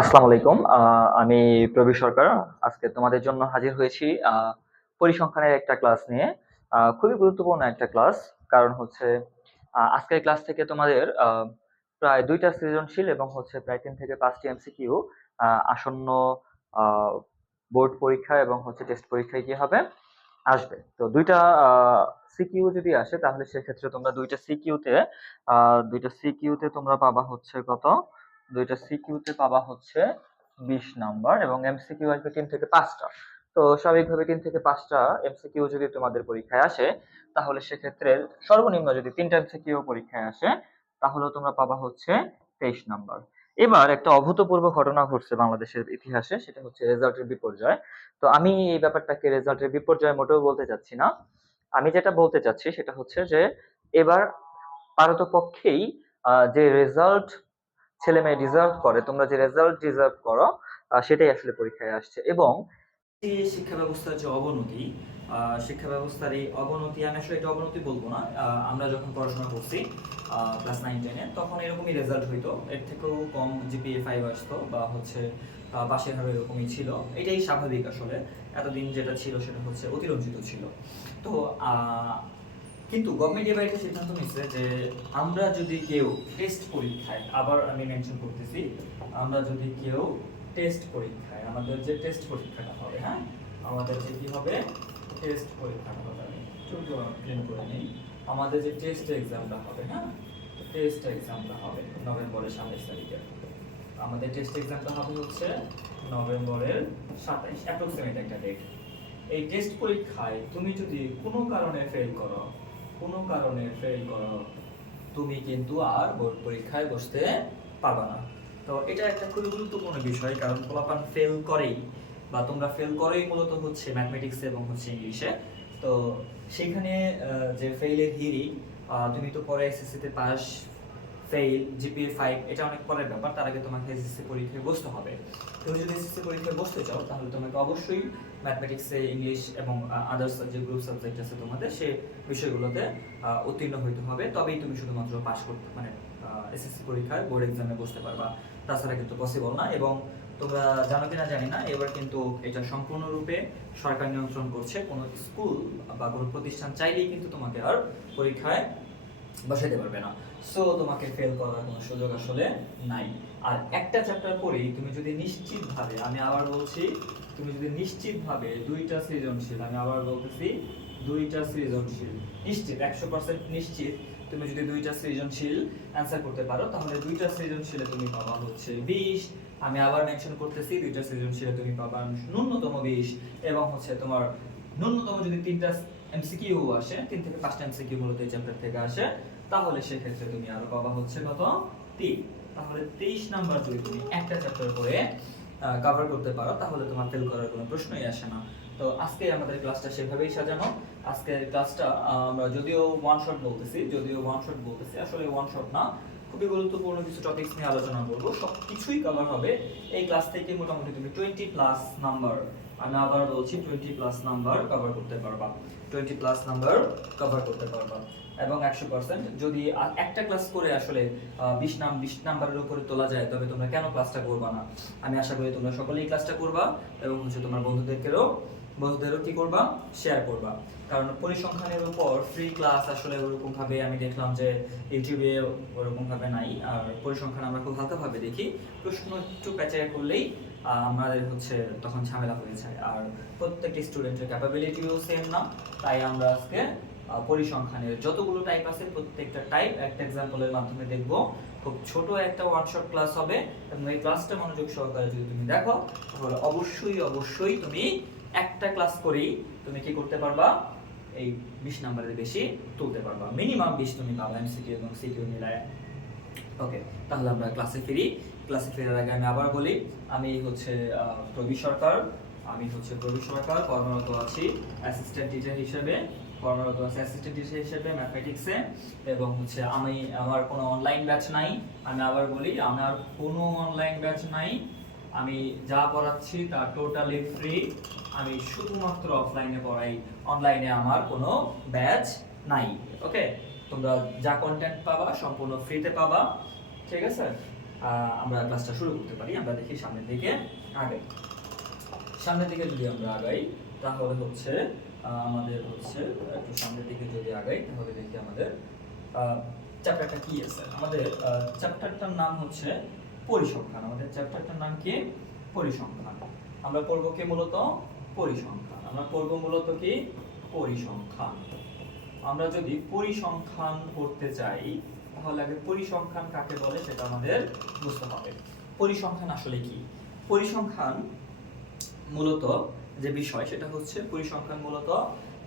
আসসালামু আলাইকুম। আমি প্রবীর সরকার। আজকে তোমাদের জন্য হাজির হয়েছি পরিসংখ্যানের একটা ক্লাস নিয়ে। খুবই গুরুত্বপূর্ণ একটা ক্লাস। কারণ হচ্ছে আজকের ক্লাস থেকে তোমাদের প্রায় ২ টা সৃজনশীল এবং হচ্ছে প্রায় ৩ থেকে ৫ টি এমসিকিউ আসন্ন আ বোর্ড পরীক্ষা এবং হচ্ছে টেস্ট পরীক্ষায় কি হবে? আসবে। তো ২ টা সিকিউ যদি আসে তাহলে সেক্ষেত্রে তোমরা ২ টা সিকিউতে ২ টা সিকিউতে তোমরা পাবা হচ্ছে কত? ২ টা সিকিউতে পাবা হচ্ছে ২০ নাম্বার এবং এমসিকিউ আসবে ৩ থেকে ৫ টা। তো স্বাভাবিকভাবে ৩ থেকে ৫ টা এমসিকিউ যদি তোমাদের পরীক্ষায় আসে, তাহলে সেক্ষেত্রে সর্বনিম্ন যদি ৩ টা এমসিকিউ পরীক্ষায় আসে, তাহলেও তোমরা পাবা হচ্ছে ২৩ নাম্বার। এবার একটা অভূতপূর্ব ঘটনা ঘটছে বাংলাদেশের ইতিহাসে, সেটা হচ্ছে রেজাল্টের বিপর্যয়। তো আমি এই ব্যাপারটাকে রেজাল্টের বিপর্যয় মোটেও বলতে চাচ্ছি না। আমি যেটা বলতে চাচ্ছি সেটা হচ্ছে যে এবার পারতপক্ষেই যে রেজাল্ট ছেলেমেয়ে ডিজার্ভ করে, তোমরা যে রেজাল্ট ডিজার্ভ করো সেটাই আসলে পরীক্ষায় আসছে। এবং এই শিক্ষা ব্যবস্থার যে অবনতি, শিক্ষা ব্যবস্থার এই অবনতি, আমি আসলে এটা অবনতি বলবো না। আমরা যখন পড়াশোনা করছি ক্লাস 9-10 এ তখন এরকমই রেজাল্ট হইতো। এর থেকেও কম জিপিএ 5 আসতো বা হচ্ছে পাশের হারও এরকমই ছিল। এটাই স্বাভাবিক আসলে। এতদিন যেটা ছিল সেটা হচ্ছে অতিরঞ্জিত ছিল। তো কিন্তু গভর্নমেন্ট এবার একটা সিদ্ধান্ত নিচ্ছে যে আমরা যদি কেউ টেস্ট পরীক্ষায়, আবার আমি মেনশন করতেছি, আমরা যদি কেউ টেস্ট পরীক্ষায়, আমাদের যে টেস্ট পরীক্ষাটা হবে, হ্যাঁ, আমাদের যে কি হবে টেস্ট পরীক্ষাটা হবে, আমি একটু ক্লিন করে নিই। আমাদের যে টেস্ট এক্সামটা হবে, হ্যাঁ, টেস্ট এক্সামটা হবে নভেম্বরের 27 তারিখে। আমাদের টেস্ট এক্সামটা হবে হচ্ছে নভেম্বরের 27, অ্যাপ্রক্সিমেট একটা ডেট। এই টেস্ট পরীক্ষায় তুমি যদি কোনো কারণে ফেল করো, কোনো কারণে ফেল করো, তুমি কিন্তু আর বোর্ড পরীক্ষায় বসতে পারবে না। তো এটা একটা খুবই গুরুত্বপূর্ণ বিষয়, কারণ পোলাপান ফেল করেই, বা তোমরা ফেল করেই মূলত হচ্ছে ম্যাথমেটিক্সে এবং হচ্ছে ইংলিশে। তো সেখানে যে ফেইলের হিড়িক, তুমি তো পরে এসএসসিতে পাস ফেইল জিপিএ 5 এটা অনেক পরের ব্যাপার। তার আগে তোমাকে এসএসসি পরীক্ষায় বসতে হবে। তুমি যদি এসএসসি পরীক্ষায় বসতে চাও তাহলে তোমাকে অবশ্যই ম্যাথমেটিক্সে, ইংলিশ এবং আদার্স যে গ্রুপ সাবজেক্ট আছে তোমাদের, সেই বিষয়গুলোতে উত্তীর্ণ হইতে হবে। তবেই তুমি শুধুমাত্র পাস করতে, মানে এসএসসি পরীক্ষায় বোর্ড এক্সামে বসতে পারবা। তাছাড়া কিন্তু পসিবল না। এবং তোমরা জানো কিনা জানি না, এবার কিন্তু এটা সম্পূর্ণরূপে সরকার নিয়ন্ত্রণ করছে। কোনো স্কুল বা কোনো প্রতিষ্ঠান চাইলেই কিন্তু তোমাকে আর পরীক্ষায় বসাইতে পারবে না। সো তোমাকে ফেল করার কোনো সুযোগ আসলে নাই। আর একটা চ্যাপ্টার পরেই তুমি যদি নিশ্চিতভাবে, আমি আবার বলছি, তুমি যদি নিশ্চিতভাবে 2টা সৃজনশীল, আমি আবার বলতেছি 2টা সৃজনশীল নিশ্চিত, 100% নিশ্চিত, তুমি যদি 2টা সৃজনশীল অ্যান্সার করতে পারো তাহলে 2টা সৃজনশীলে তুমি পাবা হচ্ছে 20। আমি আবার মেনশন করতেছি, 2টা সৃজনশীলে তুমি পাবা ন্যূনতম 20। এবং হচ্ছে তোমার ন্যূনতম যদি 3টা এমসিকিউ আসে, 3 থেকে 5টা এমসিকিউ মূলত এই চ্যাপ্টার থেকে আসে, তাহলে সেক্ষেত্রে তুমি আরো পাবা হচ্ছে কত 3। তাহলে 23 নাম্বার যদি তুমি একটা চ্যাপ্টার করে কভার করতে পারো তাহলে তোমার ফেল করার কোনো প্রশ্নই আসে না। তো আজকে আমাদের ক্লাসটা সেভাবেই সাজানো। আজকের ক্লাসটা আমরা যদিও ওয়ান শট বলতেছি, আসলে ওয়ান শট না, খুবই গুরুত্বপূর্ণ কিছু টপিকস নিয়ে আলোচনা করব। সব কিছুই কভার হবে এই ক্লাস থেকে। মোটামুটি তুমি 20 প্লাস নাম্বার, আমি আবার বলছি 20 প্লাস নাম্বার কভার করতে পারবা, 20 প্লাস নাম্বার কভার করতে পারবা। এবং 100% যদি একটা ক্লাস করে আসলে 20 নাম্বারের উপরে তোলা যায়, তবে তোমরা কেন ক্লাসটা করবা না? আমি আশা করি তোমরা সকলেই ক্লাসটা করবা এবং হচ্ছে তোমার বন্ধুদেরও কি করবা, শেয়ার করবা। কারণ পরিসংখ্যানের উপর ফ্রি ক্লাস আসলে ওরকম ভাবে আমি দেখলাম যে ইউটিউবে ওরকম ভাবে নাই। আর পরিসংখ্যান আমরা খুব হালকা ভাবে দেখি, প্রশ্ন একটু প্যাচার করলেই আমাদের হচ্ছে তখন ঝামেলা হয়ে যায়। আর প্রত্যেকটি স্টুডেন্টের ক্যাপাবিলিটিও সেম না, তাই আমরা আজকে পরিসংখ্যানের যতগুলো টাইপ আছে প্রত্যেকটা টাইপ একটা এক্সাম্পলের মাধ্যমে দেখব। খুব ছোট একটা ওয়ান শট ক্লাস হবে এবং এই ক্লাসটা মনোযোগ সহকারে যদি তুমি দেখো তাহলে অবশ্যই তুমি একটা ক্লাস করেই তুমি কি করতে পারবা, এই 20 নাম্বারের বেশি তুলতে পারবা। মিনিমাম 20 তুমি পাবা এমসিকিউ এবং সিকিউ মিলায়। ওকে, তাহলে আমরা ক্লাসে ফিরি। ক্লাসে ফেরার আগে আমি আবার বলি, আমি হচ্ছে প্রবীর সরকার। কর্মরত আছি অ্যাসিস্ট্যান্ট টিচার হিসেবে, ম্যাথমেটিক্সে। এবং হচ্ছে আমি, আমার কোনো অনলাইন ব্যাচ নাই। আমি আবার বলি, আমার কোনো অনলাইন ব্যাচ নাই। আমি যা পড়াচ্ছি তা টোটালি ফ্রি। আমি শুধুমাত্র অফলাইনে পড়াই, অনলাইনে আমার কোনো ব্যাচ নাই। ওকে, তোমরা যা কন্টেন্ট পাবা সম্পূর্ণ ফ্রিতে পাবা, ঠিক আছে? আমরা ক্লাসটা শুরু করতে পারি। আমরা দেখি সামনের দিকে আগাই। সামনের দিকে যদি আমরা আগাই তাহলে হচ্ছে আমাদের হচ্ছে একটু সামনের দিকে যদি আগাই তাহলে দেখি আমাদের চ্যাপ্টারটা কি আছে। আমাদের চ্যাপ্টারটার নাম হচ্ছে পরিসংখ্যান। আমাদের চ্যাপ্টারটার নাম কি? পরিসংখ্যান। আমরা পড়ব কি মূলত? পরিসংখ্যান। আমরা পড়ব মূলত কি? পরিসংখ্যান। আমরা যদি পরিসংখ্যান পড়তে চাই তাহলে আগে পরিসংখ্যান কাকে বলে সেটা আমাদের বুঝতে হবে। পরিসংখ্যান আসলে কি? পরিসংখ্যান মূলত যে বিষয় সেটা হচ্ছে পরিসংখ্যান মূলত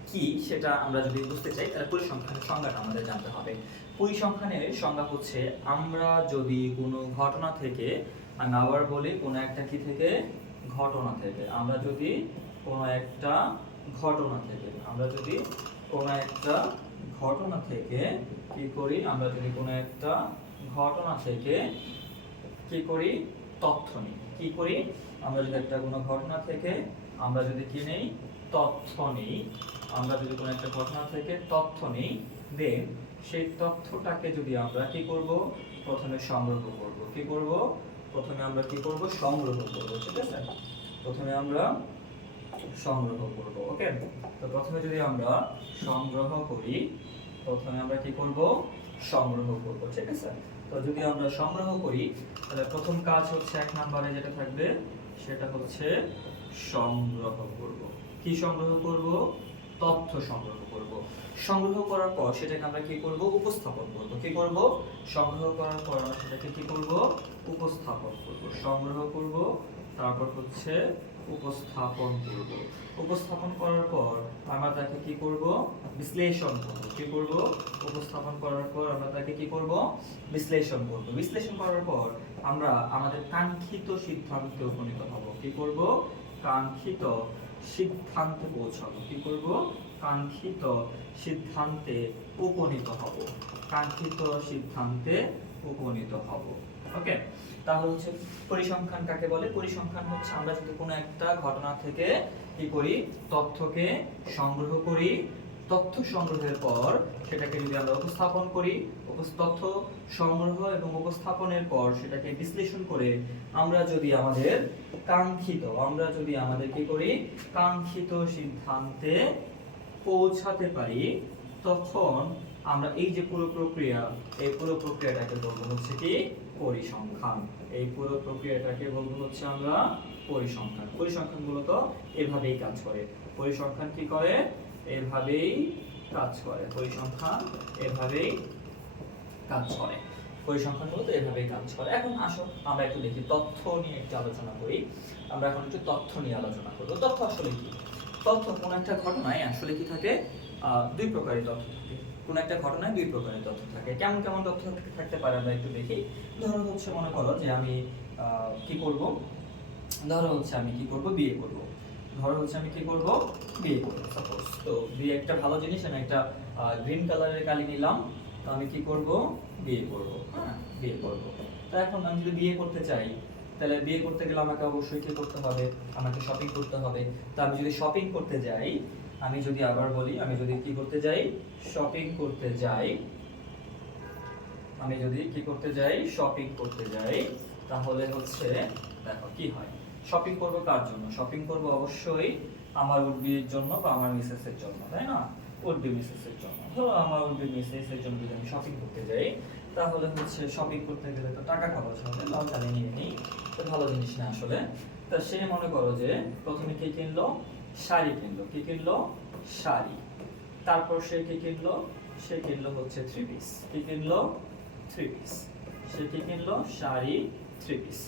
কি সেটা আমরা যদি বুঝতে চাই তাহলে পরিসংখ্যানের সংজ্ঞাটা আমাদের জানতে হবে। পরিসংখ্যানের সংজ্ঞা হচ্ছে আমরা যদি কোনো ঘটনা থেকে, আমি আবার বলি কোনো একটা কি থেকে? ঘটনা থেকে। আমরা যদি কোনো একটা ঘটনা থেকে, আমরা যদি কোনো একটা ঘটনা থেকে কি করি? আমরা যদি কোনো একটা ঘটনা থেকে কি করি? তথ্য নিই। কি করি? আমরা যদি একটা কোনো ঘটনা থেকে আমরা যদি কি নেই? তথ্য নিই। আমরা যদি কোনো একটা ঘটনা থেকে তথ্য নিই, দেন সেই তথ্যটাকে যদি আমরা কি করব? প্রথমে সংগ্রহ করব। কি করব? প্রথমে আমরা কি করব? সংগ্রহ করব। ঠিক আছে? প্রথমে আমরা সংগ্রহ করব। ওকে, তো প্রথমে যদি আমরা সংগ্রহ করি, প্রথমে আমরা কি করব? সংগ্রহ করব। ঠিক আছে? তো যদি আমরা সংগ্রহ করি তাহলে প্রথম কাজ হচ্ছে 1 নম্বরে যেটা থাকবে সেটা হচ্ছে সংগ্রহ করব। কি সংগ্রহ করব? তথ্য সংগ্রহ করব। সংগ্রহ করার পর সেটাকে আমরা কি করব? উপস্থাপন করব। কি করব? সংগ্রহ করার পর আমরা সেটাকে কি করব? উপস্থাপন করব। সংগ্রহ করব, তারপর হচ্ছে উপস্থাপন করব। উপস্থাপন করার পর আমরা তাকে কি করব? বিশ্লেষণ করব। কি করব? উপস্থাপন করার পর আমরা তাকে কি করব? বিশ্লেষণ করব। বিশ্লেষণ করার পর আমরা আমাদের কাঙ্ক্ষিত সিদ্ধান্তে উপনীত হব। কি করব? কাঙ্ক্ষিত সিদ্ধান্তে পৌঁছাবো। কি করব? কাঙ্ক্ষিত সিদ্ধান্তে উপনীত হব। কাঙ্ক্ষিত সিদ্ধান্তে উপনীত হব। ওকে, তাহলে হচ্ছে পরিসংখ্যান কাকে বলে? পরিসংখ্যান হচ্ছে আমরা যদি কোনো একটা ঘটনা থেকে কি করি? তথ্যকে সংগ্রহ করি। তথ্য সংগ্রহের পর সেটাকে যদি আমরা উপস্থাপন করি, তথ্য সংগ্রহ এবং উপস্থাপনের পর সেটাকে বিশ্লেষণ করে আমরা যদি আমাদের কি করি? কাঙ্ক্ষিত সিদ্ধান্তে পৌঁছাতে পারি, তখন আমরা এই যে পুরো প্রক্রিয়া, এই পুরো প্রক্রিয়াটাকে বলবো হচ্ছে কি? পরিসংখ্যান। এই পুরো প্রক্রিয়াটাকে বলবো হচ্ছে আমরা পরিসংখ্যান। পরিসংখ্যান মূলত এভাবেই কাজ করে। পরিসংখ্যান কি করে? এভাবেই কাজ করে। পরিসংখ্যান এভাবেই কাজ করে। পরিসংখ্যান মূলত এভাবেই কাজ করে। এখন আসো আমরা একটু দেখি তথ্য নিয়ে একটু আলোচনা করি। আমরা এখন একটু তথ্য নিয়ে আলোচনা করব। তথ্য আসলে কি? তথ্য কোন একটা ঘটনায় আসলে কি থাকে? দুই প্রকারের তথ্য থাকে। কোন একটা ঘটনায় দুই প্রকারের তথ্য থাকে। কেমন কেমন তথ্য থাকতে পারে আমরা একটু দেখি। ধরো হচ্ছে মনে করো যে আমি কি করব? ধরো হচ্ছে আমি কি করব? বিয়ে করব। ধরো হচ্ছে আমি কি করব? বিয়ে করব। সাপোজ তো বিয়ে একটা ভালো জিনিস, আমি একটা গ্রিন কালারের কালি নিলাম। তো আমি কি করব? বিয়ে করব। হ্যাঁ, বিয়ে করব। তো এখন আমি যদি বিয়ে করতে চাই তাহলে বিয়ে করতে গেলে আমাকে অবশ্যই কি করতে হবে? আমাকে শপিং করতে হবে। তো আমি যদি শপিং করতে যাই, আমি যদি আবার বলি, আমি যদি কি করতে যাই? শপিং করতে যাই। আমি যদি কি করতে যাই? শপিং করতে যাই, তাহলে হচ্ছে দেখো কি হয়। শপিং করব কার জন্য? শপিং করব অবশ্যই আমার উডবির জন্য বা আমার মিসেসের জন্য, তাই না? উডবি মিসেসের জন্য। ধরো আমার উডবি মিসেসের জন্য যদি আমি শপিং করতে যাই তাহলে হচ্ছে শপিং করতে গেলে তো টাকা খরচ হবে, লাল কালি নিয়ে নিই, তো ভালো জিনিস না আসলে। তা সে মনে করো যে প্রথমে কি কিনলো? শাড়ি কিনলো। কি কিনলো? শাড়ি। তারপর সে কি কিনলো? সে কিনলো হচ্ছে 3 পিস। কি কিনলো? 3 পিস। সে কি কিনলো? শাড়ি, 3 পিস।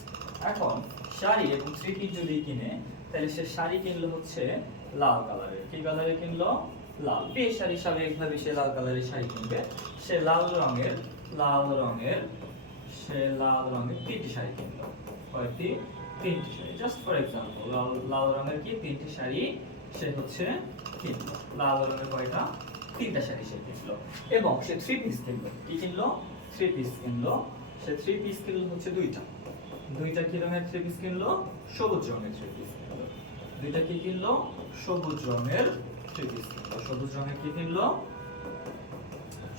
এখন শাড়ি এবং 3 পিস যদি কিনে তাহলে সে শাড়ি কিনলো হচ্ছে লাল কালারের। কি কালারের কিনলো? লাল। বিয়ে শাড়ি স্বাভাবিকভাবে সে লাল কালারের শাড়ি কিনবে। সে লাল রঙের 3টি শাড়ি কিনলো। কয়টি? 3টি শাড়ি। জাস্ট ফর এক্সাম্পল, লাল রঙের কি 3টি শাড়ি সে হচ্ছে কিনলো। লাল রঙের কয়টা? 3টা শাড়ি সে কিনলো। এবং সে 3 পিস কিনলো। কি কিনলো? 3 পিস কিনলো। সে 3 পিস কিনলো হচ্ছে দুইটা কি রঙের 3 পিস কিনলো? সবুজ রঙের 3 পিস কিনলো। দুইটা কি কিনলো? সবুজ রঙের 3 পিস কিনলো। সবুজ রঙের কি কিনলো?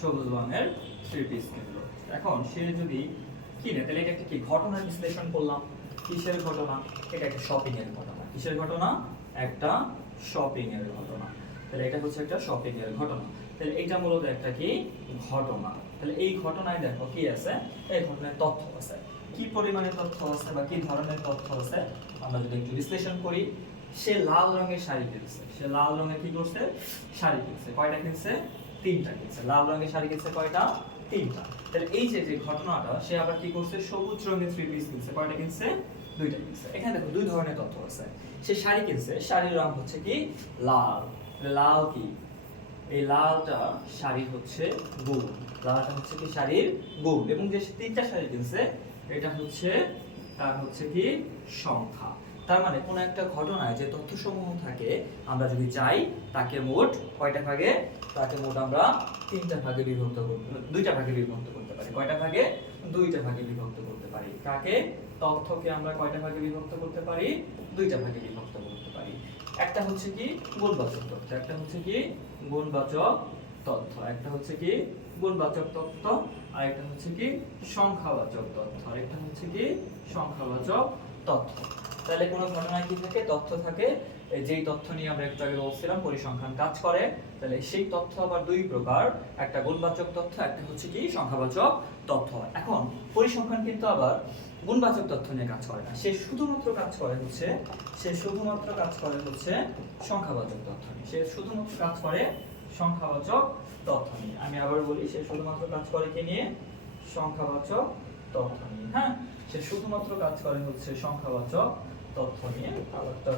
সবুজ রঙের 3 পিস কিনলো। এখন সে যদি কিনে, তাহলে এটা একটা কি ঘটনার বিশ্লেষণ করলাম। কিসের ঘটনা? এটা একটা শপিং এর ঘটনা। কিসের ঘটনা? একটা শপিং এর ঘটনা। তাহলে এটা হচ্ছে একটা শপিং এর ঘটনা। তাহলে এটা মূলত একটা কি ঘটনা। তাহলে এই ঘটনায় দেখো কি আছে, এই ঘটনায় তথ্য আছে। কি পরিমাণে তথ্য আছে বা কি ধরনের তথ্য আছে আমরা যদি একটু বিশ্লেষণ করি। সে লাল রঙের শাড়ি কিনছে। সে লাল রঙের কি করছে? শাড়ি কিনছে। কয়টা কিনছে? 3টা কিনছে। লাল রঙের শাড়ি কিনছে কয়টা? 3টা। তাহলে এই যে যে ঘটনাটা, সে আবার কি করছে? সবুজ রঙের 3 পিস কিনছে। কয়টা কিনছে? 2টা কিনছে। এখানে দেখো দুই ধরনের তথ্য আছে। সে শাড়ি কিনছে, শাড়ির রং হচ্ছে কি লাল। লাল কি? এই লালটা শাড়ির হচ্ছে গুণ। লালটা হচ্ছে কি শাড়ির গুণ। এবং যে 3টা শাড়ি কিনছে এটা হচ্ছে তার হচ্ছে কি সংখ্যা। তার মানে কোন একটা ঘটনায় যে তথ্যসমূহ থাকে, আমরা যদি চাই তাকে মোট কয়টা ভাগে? তাকে মোট আমরা 3টা ভাগে বিভক্ত করতে, 2টা ভাগে বিভক্ত করতে পারি। কয়টা ভাগে? 2টা ভাগে বিভক্ত করতে পারি। কাকে? তথ্যকে আমরা কয়টা ভাগে বিভক্ত করতে পারি? 2টা ভাগে বিভক্ত করতে পারি। একটা হচ্ছে কি গুণবাচক তথ্য, একটা হচ্ছে কি গুণবাচক তথ্য, একটা হচ্ছে কি গুণবাচক তথ্য, আর একটা হচ্ছে কি সংখ্যাবাচক তথ্য, আর একটা হচ্ছে কি সংখ্যাবাচক তথ্য। তাহলে কোনো ঘটনায় কি থাকে? তথ্য থাকে। যেই তথ্য নিয়ে আমরা একটু আগে বলছিলাম পরিসংখ্যান কাজ করে। তাহলে সেই তথ্য আবার দুই প্রকার, একটা গুণবাচক তথ্য, একটা হচ্ছে কি সংখ্যাবাচক তথ্য। এখন পরিসংখ্যান কিন্তু আবার গুণবাচক তথ্য নিয়ে কাজ করে না। সে শুধুমাত্র কাজ করে হচ্ছে সংখ্যাবাচক তথ্য নিয়ে। সে শুধুমাত্র কাজ করে সংখ্যাবাচক তথ্য নিয়ে। আমি আবার বলি, সে শুধুমাত্র কাজ করে কি নিয়ে? সংখ্যাবাচক তথ্য নিয়ে। হ্যাঁ, সে শুধুমাত্র কাজ করে হচ্ছে সংখ্যাবাচক তথ্য নিয়ে। আবারটা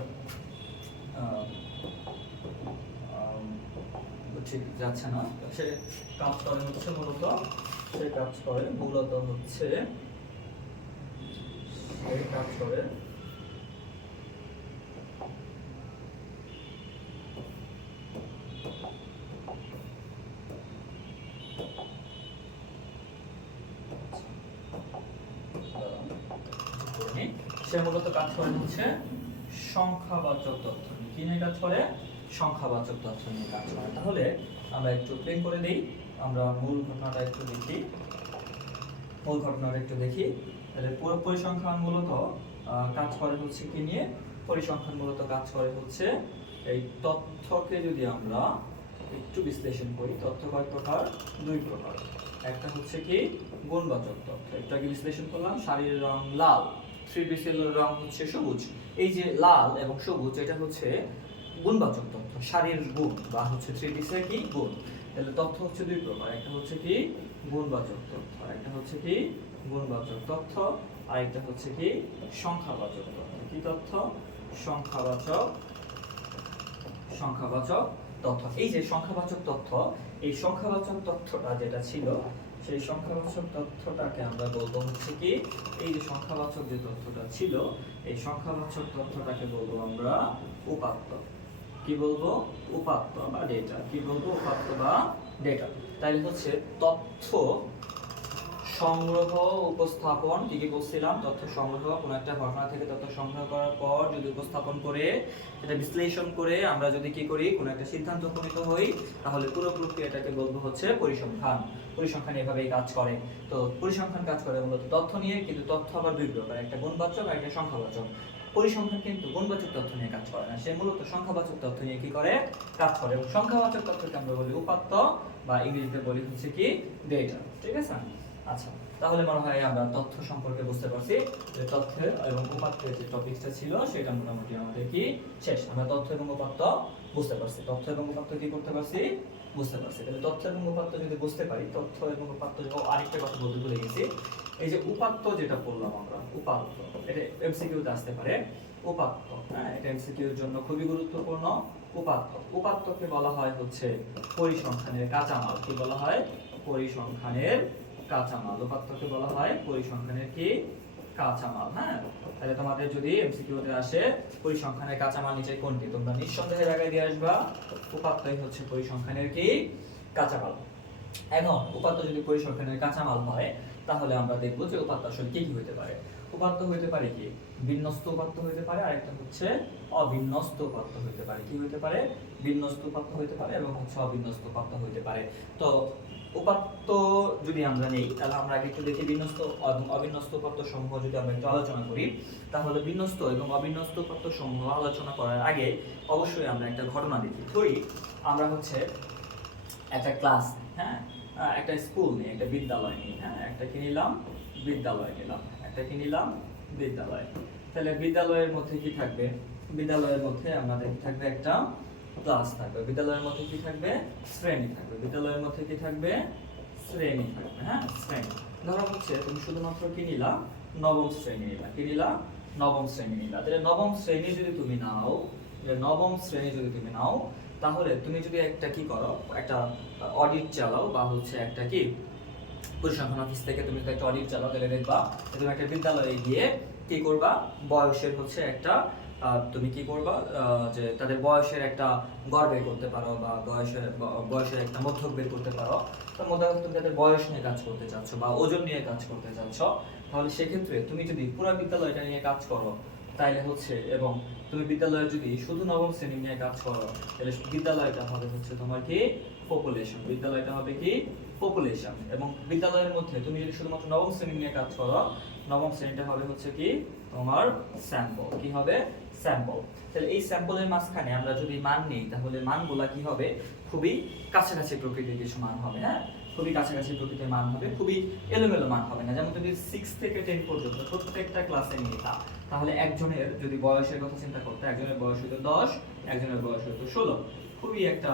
ঠিক যাচ্ছে না। সে কাজ করে হচ্ছে মূলত, সে কাজ করে মূলত হচ্ছে, সে কাজ করে সে মূলত কাজ করে হচ্ছে সংখ্যাবাচক তথ্য নিয়ে। কি নিয়ে কাজ করে? সংখ্যাবাচক তথ্য নিয়ে কাজ করে। তাহলে আমরা একটু প্লে করে দেই, আমরা মূল ঘটনাটা একটু দেখি। তাহলে পুরো পরিসংখ্যান মূলত কাজ করে হচ্ছে কি নিয়ে? পরিসংখ্যান মূলত কাজ করে হচ্ছে এই তথ্যকে যদি আমরা একটু বিশ্লেষণ করি, তথ্য কয় প্রকার? 2 প্রকার। একটা হচ্ছে কি গুণবাচক তথ্য, একটু আগে বিশ্লেষণ করলাম। শাড়ির রং লাল, 3 পিসের রং হচ্ছে সবুজ। এই যে লাল এবং সবুজ, এটা হচ্ছে গুণবাচক তথ্য, শাড়ির গুণ বা হচ্ছে 3 পিসের কি গুণ। তাহলে তথ্য হচ্ছে 2 প্রকার, একটা হচ্ছে কি গুণবাচক তথ্য, একটা হচ্ছে কি গুণবাচক তথ্য, আর একটা হচ্ছে কি সংখ্যাবাচক তথ্য। কি তথ্য? সংখ্যাবাচক তথ্য। এই যে সংখ্যাবাচক তথ্য, এই সংখ্যাবাচক তথ্যটা যেটা ছিল, সেই সংখ্যাবাচক তথ্যটাকে আমরা বলবো হচ্ছে কি, এই যে সংখ্যাবাচক যে তথ্যটা ছিল, এই সংখ্যাবাচক তথ্যটাকে বলবো আমরা উপাত্ত। কি বলবো? উপাত্ত বা ডেটা। কি বলবো? উপাত্ত বা ডেটা। তাই হচ্ছে তথ্য সংগ্রহ, উপস্থাপন। কি কি বলছিলাম? তথ্য সংগ্রহ, কোনো একটা ঘটনা থেকে তথ্য সংগ্রহ করার পর যদি উপস্থাপন করে, এটা বিশ্লেষণ করে আমরা যদি কি করি, কোনো একটা সিদ্ধান্ত উপনীত হই, তাহলে পুরো প্রক্রিয়াটাকে বলবো হচ্ছে পরিসংখ্যান। পরিসংখ্যান এভাবেই কাজ করে। তো পরিসংখ্যান কাজ করে মূলত তথ্য নিয়ে, কিন্তু তথ্য আবার 2 প্রকার, একটা গুণবাচক আর একটা সংখ্যাবাচক। পরিসংখ্যান কিন্তু গুণবাচক তথ্য নিয়ে কাজ করে না, সে মূলত সংখ্যাবাচক তথ্য নিয়ে কি করে? কাজ করে। এবং সংখ্যাবাচক তথ্যকে আমরা বলি উপাত্ত বা ইংরেজিতে বলি হচ্ছে কি ডেটা। ঠিক আছে? আচ্ছা, তাহলে মনে হয় আমরা তথ্য সম্পর্কে বুঝতে পারছি। যে তথ্য এবং উপাত্তের যে টপিকটা ছিল সেটা মোটামুটি আমাদের কি শেষ। আমরা তথ্য এবং উপাত্ত বুঝতে পারছি। তথ্য এবং উপাত্ত কি করতে পারছি? বুঝতে পারছি। তাহলে তথ্য এবং উপাত্ত যদি বুঝতে পারি, তথ্য এবং উপাত্ত, আরেকটা কথা বলতে ভুলে গেছি। এই যে উপাত্ত যেটা বললাম আমরা, উপাত্ত, এটা এমসিকিউতে আসতে পারে। উপাত্ত, হ্যাঁ, এটা এমসিকিউর জন্য খুবই গুরুত্বপূর্ণ। উপাত্ত, উপাত্তকে বলা হয় হচ্ছে পরিসংখ্যানের কাঁচামাল। কি বলা হয়? পরিসংখ্যানের কাঁচামাল। উপাত্তকে বলা হয় পরিসংখ্যানের কি কাঁচামাল। হ্যাঁ, তাহলে তোমাদের যদি এমসিকিউতে আসে পরিসংখ্যানের কাঁচামাল নিচে কোনটি, তোমরা নিঃসন্দেহে জায়গায় দিয়ে আসবা উপাত্তই হচ্ছে পরিসংখ্যানের কি কাঁচামাল। এখন উপাত্ত যদি পরিসংখ্যানের কাঁচামাল হয়, তাহলে আমরা দেখব যে উপাত্ত আসলে কি কি হতে পারে। উপাত্ত হইতে পারে কি বিন্যস্ত উপাত্ত হইতে পারে, আর একটা হচ্ছে অবিন্যস্ত উপাত্ত হইতে পারে। কি হইতে পারে? বিন্যস্ত উপাত্ত হইতে পারে এবং হচ্ছে অবিন্যস্ত উপাত্ত হইতে পারে। তো উপাত্ত যদি আমরা নেই তাহলে আমরা আগে একটু দেখি বিন্যস্ত এবং অবিন্যস্ত উপাত্ত সমূহ যদি আমরা একটু আলোচনা করি। তাহলে বিন্যস্ত এবং অবিন্যস্ত উপাত্ত সমূহ আলোচনা করার আগে অবশ্যই আমরা একটা ঘটনা দেখি। ধরি আমরা হচ্ছে একটা ক্লাস, হ্যাঁ, একটা স্কুল নিয়ে, একটা বিদ্যালয় নিয়ে, হ্যাঁ, একটা কি নিলাম? বিদ্যালয় নিলাম। একটা কি নিলাম? বিদ্যালয়। তাহলে বিদ্যালয়ের মধ্যে কি থাকবে? বিদ্যালয়ের মধ্যে আমাদের কি থাকবে? একটা ক্লাস থাকবে। বিদ্যালয়ের মধ্যে কি থাকবে? শ্রেণী থাকবে। বিদ্যালয়ের মধ্যে কি থাকবে? শ্রেণী থাকবে, হ্যাঁ, শ্রেণী। ধরো হচ্ছে তুমি শুধুমাত্র কি নিলা? নবম শ্রেণী নিলা। কি নিলা? নবম শ্রেণী নিলা। তাহলে নবম শ্রেণী যদি তুমি নাও, নবম শ্রেণী যদি তুমি নাও, তাহলে তুমি যদি একটা কি করো, একটা অডিট চালাও, বা হচ্ছে একটা কি পরিসংখ্যান অফিস থেকে তুমি একটা অডিট চালাও, তাহলে দেখবা তুমি একটা বিদ্যালয়ে গিয়ে কি করবা? বয়সের হচ্ছে একটা তুমি কি করবা? যে তাদের বয়সের একটা গড় বের করতে পারো, বা বয়সের একটা মধ্যক বের করতে পারো। তো মধ্যক তুমি তাদের বয়স নিয়ে কাজ করতে চাচ্ছ বা ওজন নিয়ে কাজ করতে চাচ্ছ, তাহলে সেক্ষেত্রে তুমি যদি পুরো বিদ্যালয়টা নিয়ে কাজ করো তাইলে হচ্ছে, এবং তুমি বিদ্যালয়ে যদি শুধু নবম শ্রেণী নিয়ে কাজ করো, তাহলে বিদ্যালয়টা হবে হচ্ছে তোমার কি? পপুলেশন। বিদ্যালয়টা হবে কি? পপুলেশন। এবং বিদ্যালয়ের মধ্যে তুমি যদি শুধুমাত্র নবম শ্রেণী নিয়ে কাজ করো, নবম শ্রেণীটা হবে হচ্ছে কি? তোমার স্যাম্পল। কি হবে? স্যাম্পল। তাহলে এই স্যাম্পলের মাঝখানে আমরা যদি মান নিই, তাহলে মানগুলা কি হবে? খুবই কাছাকাছি প্রকৃতির কিছু মান হবে, হ্যাঁ, খুবই কাছাকাছি প্রকৃতির মান হবে, খুবই এলোমেলো মান হবে না। যেমন তুমি 6 থেকে 10 পর্যন্ত প্রত্যেকটা ক্লাসে নিতা, তাহলে একজনের যদি বয়সের কথা চিন্তা করতে, একজনের বয়স হতো 10, একজনের বয়স হতো 16, খুবই একটা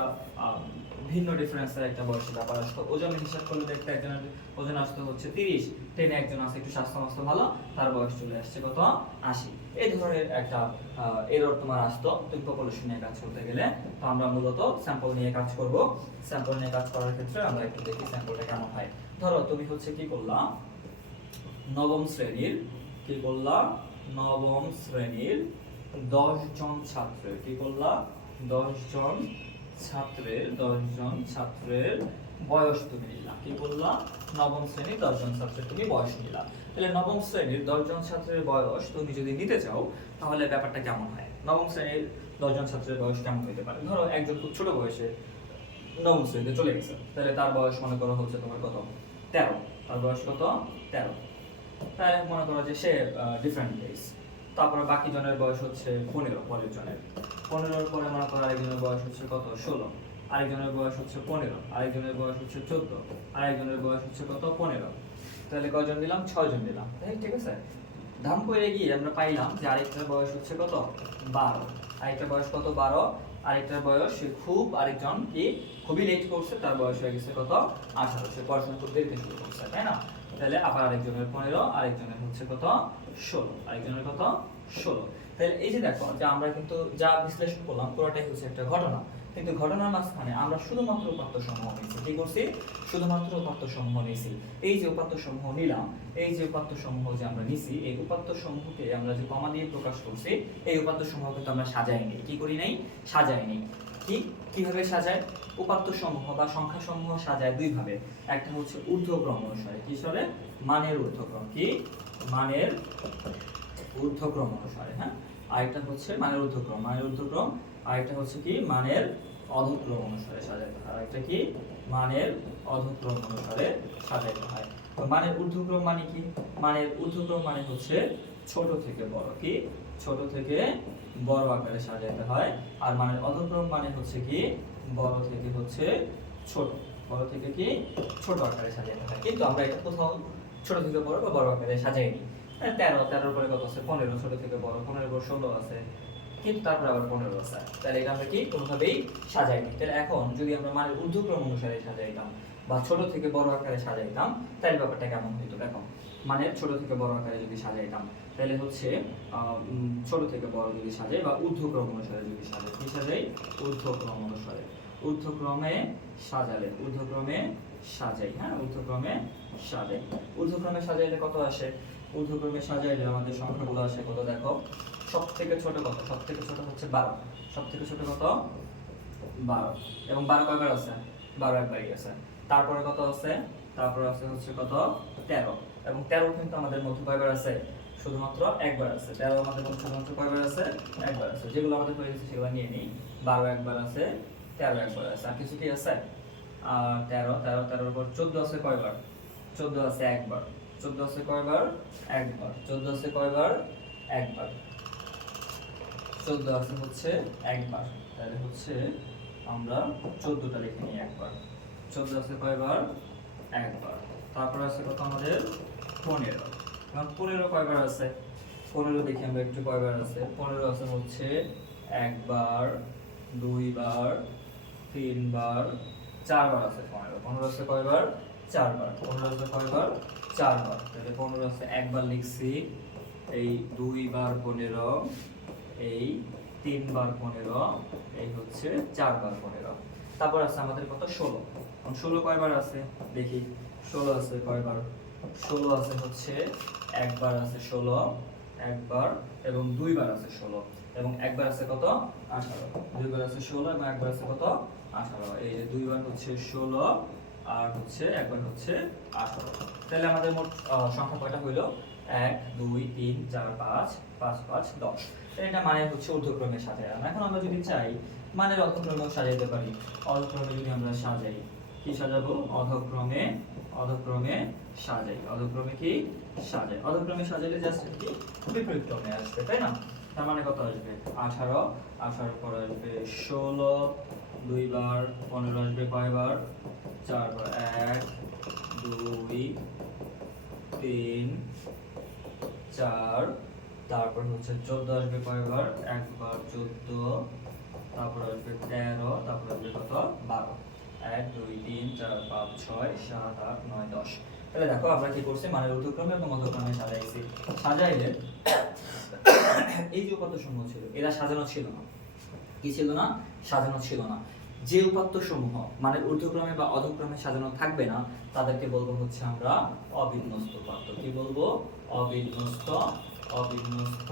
ভিন্ন ডিফারেন্সের একটা বয়সের ব্যাপার আসতো। ওজনের হিসাব করলে দেখতে একজনের ওজন আসতো হচ্ছে 30, 10 একজন আছে একটু স্বাস্থ্য মাস্ত ভালো, তার বয়স চলে আসছে কত? 80। এই ধরনের একটা এরর তোমার আসতো তুমি পপুলেশন নিয়ে কাজ করতে গেলে। তো আমরা মূলত স্যাম্পল নিয়ে কাজ করব। স্যাম্পল নিয়ে কাজ করার ক্ষেত্রে আমরা একটু দেখি স্যাম্পলটা কেমন হয়। ধরো তুমি হচ্ছে কি করলা? নবম শ্রেণীর কি করলা? নবম শ্রেণীর 10 জন ছাত্রের কি করলা? 10 জন ছাত্রের বয়স তুমি নিলা। কি করলা? নবম শ্রেণীর 10 জন ছাত্রের তুমি বয়স নিলা। তাহলে নবম শ্রেণীর 10 জন ছাত্রের বয়স তুমি যদি নিতে চাও, তাহলে ব্যাপারটা কেমন হয়? নবম শ্রেণীর 10 জন ছাত্রের বয়স কেমন হতে পারে? ধরো একজন খুব ছোট বয়সে নবম শ্রেণীতে চলে গেছে, তাহলে তার বয়স মনে করো হচ্ছে তোমার কত? 13। তার বয়স কত? 13। তাহলে মনে করো যে সে ডিফারেন্ট প্লেস। তারপরে বাকি জনের বয়স হচ্ছে 15, পরের জনের 15-র পরে মনে করো আরেকজনের বয়স হচ্ছে কত? 16, আরেকজনের বয়স হচ্ছে 15, আরেকজনের বয়স হচ্ছে 14, আরেকজনের বয়স হচ্ছে কত? 15। তাহলে কয়জন দিলাম? 6 জন দিলাম, ঠিক আছে। ধাম করে গিয়ে আমরা পাইলাম যে আরেকটার বয়স হচ্ছে কত? 12। আরেকটার বয়স কত? 12। আরেকটার বয়স আরেকজন কি খুবই লেট করছে, তার বয়স হয়ে গেছে কত? 18। সে পড়াশোনা খুব দেরিতে শুরু করছে, তাই না? তাহলে আবার আরেকজনের 15, আরেকজনের হচ্ছে কত? 16, আরেকজনের কত? 16। তাহলে এই যে দেখো যে আমরা কিন্তু যা বিশ্লেষণ করলাম পুরোটাই হচ্ছে একটা ঘটনা, কিন্তু ঘটনার মাঝখানে আমরা শুধুমাত্র উপাত্ত সমূহ নিয়েছি। কি করছি? শুধুমাত্র উপাত্ত সমূহ নিয়েছি। এই যে উপাত্ত সমূহ নিলাম, এই যে উপাত্ত সমূহ যে আমরা নিছি, এই উপাত্ত সমূহকে আমরা যে কমা দিয়ে প্রকাশ করছি, এই উপাত্ত সমূহ কিন্তু আমরা সাজাইনি। কি করি নাই? সাজাইনি। কিভাবে সাজায়? উপাত্ত সমূহ বা সংখ্যা সমূহ সাজায় দুই ভাবে। একটা হচ্ছে ঊর্ধ্বক্রম অনুসারে। কি চলে? মানের ঊর্ধ্বক্রম। কি? মানের ঊর্ধ্বক্রম অনুসারে, হ্যাঁ। আরেকটা হচ্ছে মানের ঊর্ধ্বক্রম, আরেকটা হচ্ছে কি? মানের অধক্রম অনুসারে সাজাতে হয়। আরেকটা কি? মানের অধক্রম অনুসারে সাজাতে হয়। তো মানের ঊর্ধ্বক্রম মানে কি? মানের ঊর্ধ্বক্রম মানে হচ্ছে ছোট থেকে বড়। কি? ছোট থেকে বড় আকারে সাজাতে হয়। আর মানের অধক্রম মানে হচ্ছে কি? বড় থেকে হচ্ছে ছোট, বড় থেকে কি? ছোট আকারে সাজাতে হয়। কিন্তু আমরা এটা কোথাও ছোট থেকে বড় বা বড় আকারে সাজাইনি। 13, 13-র পরে কত আছে? 15, ছোট থেকে বড়। 15-এর পর 16 আছে, কিন্তু তারপরে আবার 15 আছে। তাহলে এটা আমরা কি কোনোভাবেই সাজাইনি। তাহলে এখন যদি আমরা মানের ঊর্ধ্বক্রম অনুসারে সাজাইতাম বা ছোট থেকে বড় আকারে সাজাইতাম, তাহলে ব্যাপারটা কেমন হইতো? দেখো, মানের ছোট থেকে বড় আকারে যদি সাজাইতাম, তাহলে হচ্ছে ছোট থেকে বড় যদি সাজাই বা ঊর্ধ্বক্রম অনুসারে যদি সাজাই, কি সাজাই? ঊর্ধ্বক্রম অনুসারে। ঊর্ধ্বক্রমে সাজালে, ঊর্ধ্বক্রমে সাজাই, হ্যাঁ, ঊর্ধ্বক্রমে সাজাই। ঊর্ধ্বক্রমে সাজাইলে কত আসে? ঊর্ধ্বক্রমে সাজাইলে আমাদের সংখ্যাগুলো আসে কত? দেখো, সব থেকে ছোট কত? সব থেকে ছোট হচ্ছে 12। সব থেকে ছোট কত? 12। এবং 12 কয়বার আছে? 12 একবারই আছে। তারপরে কত আছে? তারপরে আছে হচ্ছে কত? 13। এবং 13 কিন্তু আমাদের মধ্যে কয়বার আছে? শুধুমাত্র একবার আছে। 13 আমাদের মধ্যে শুধুমাত্র কয়বার আছে? একবার আছে। যেগুলো আমাদের হয়ে গেছে সেগুলো নিয়ে নিই। 12 একবার আছে, 13 একবার আছে। আর কিছু কি আছে? 13 উপর 14 আছে কয়বার? 14 আছে একবার। 14 আছে কয়বার? একবার। 14 আছে কয়বার? একবার। 14 আছে হচ্ছে একবার। তাহলে হচ্ছে আমরা 14টা লিখে নিই একবার। 14 আছে কয়বার? একবার। তারপর আছে কত আমাদের? 15। এখন 15 কয়বার আছে? 15 দেখি আমরা একটু কয়বার আছে। 15 আছে হচ্ছে একবার, দুইবার, তিনবার, চারবার আছে 15। 15 আছে কয়বার? চারবার। 15 আছে কয়বার? চারবার। তাহলে 15 আছে একবার লিখছি, এই দুইবার 15, এই তিনবার 15, এই হচ্ছে চারবার 15। তারপর আছে আমাদের কত? 16। 16 কয়বার আছে দেখি। 16 আছে কয়বার? 16 আছে হচ্ছে একবার আছে 16, একবার, এবং দুইবার আছে 16, এবং একবার আছে কত? 18। দুইবার আছে 16 এবং একবার আছে কত? 18। এই যে দুইবার হচ্ছে 16 আর হচ্ছে একবার হচ্ছে 18। তাহলে আমাদের মোট সংখ্যা কয়টা হইল? 1 2 3 4 5 5 5 10। এটা মানে হচ্ছে ঊর্ধ্বক্রমে সাজাই। এখন আমরা যদি চাই মানের অধক্রমেও সাজাইতে পারি। অধক্রমে যদি আমরা সাজাই, কি সাজাবো? অধক্রমে, অধক্রমে সাজাই। অধক্রমে কি সাজাই? অধক্রমে সাজাইলে জাস্ট কি বিপরীত ক্রমে আসবে, তাই না? তার মানে কত আসবে? 18, 18 পর আসবে 16, দুইবার 15 আসবে কয়বার? চারবার। 1 2 3 4, তারপর হচ্ছে 14 আসবে কয়বার? একবার 14, তারপর আসবে 13, তারপর আসবে কত? 12। 1 2 3 4 5 6 7 8 9 10। তাহলে দেখো আমরা কি করছি? মানের ঊর্ধ্বক্রমে এবং অধক্রমে সাজাইছি। সাজাইলে এই যে উপাত্ত সমূহ ছিল এরা সাজানো ছিল না। কি ছিল না? সাজানো ছিল না। যে উপাত্ত সমূহ মানে ঊর্ধ্বক্রমে বা অধক্রমে সাজানো থাকবে না তাদেরকে বলবো হচ্ছে আমরা অবিন্যস্ত উপাত্ত। কি বলবো? অবিন্যস্ত। অবিন্যস্ত,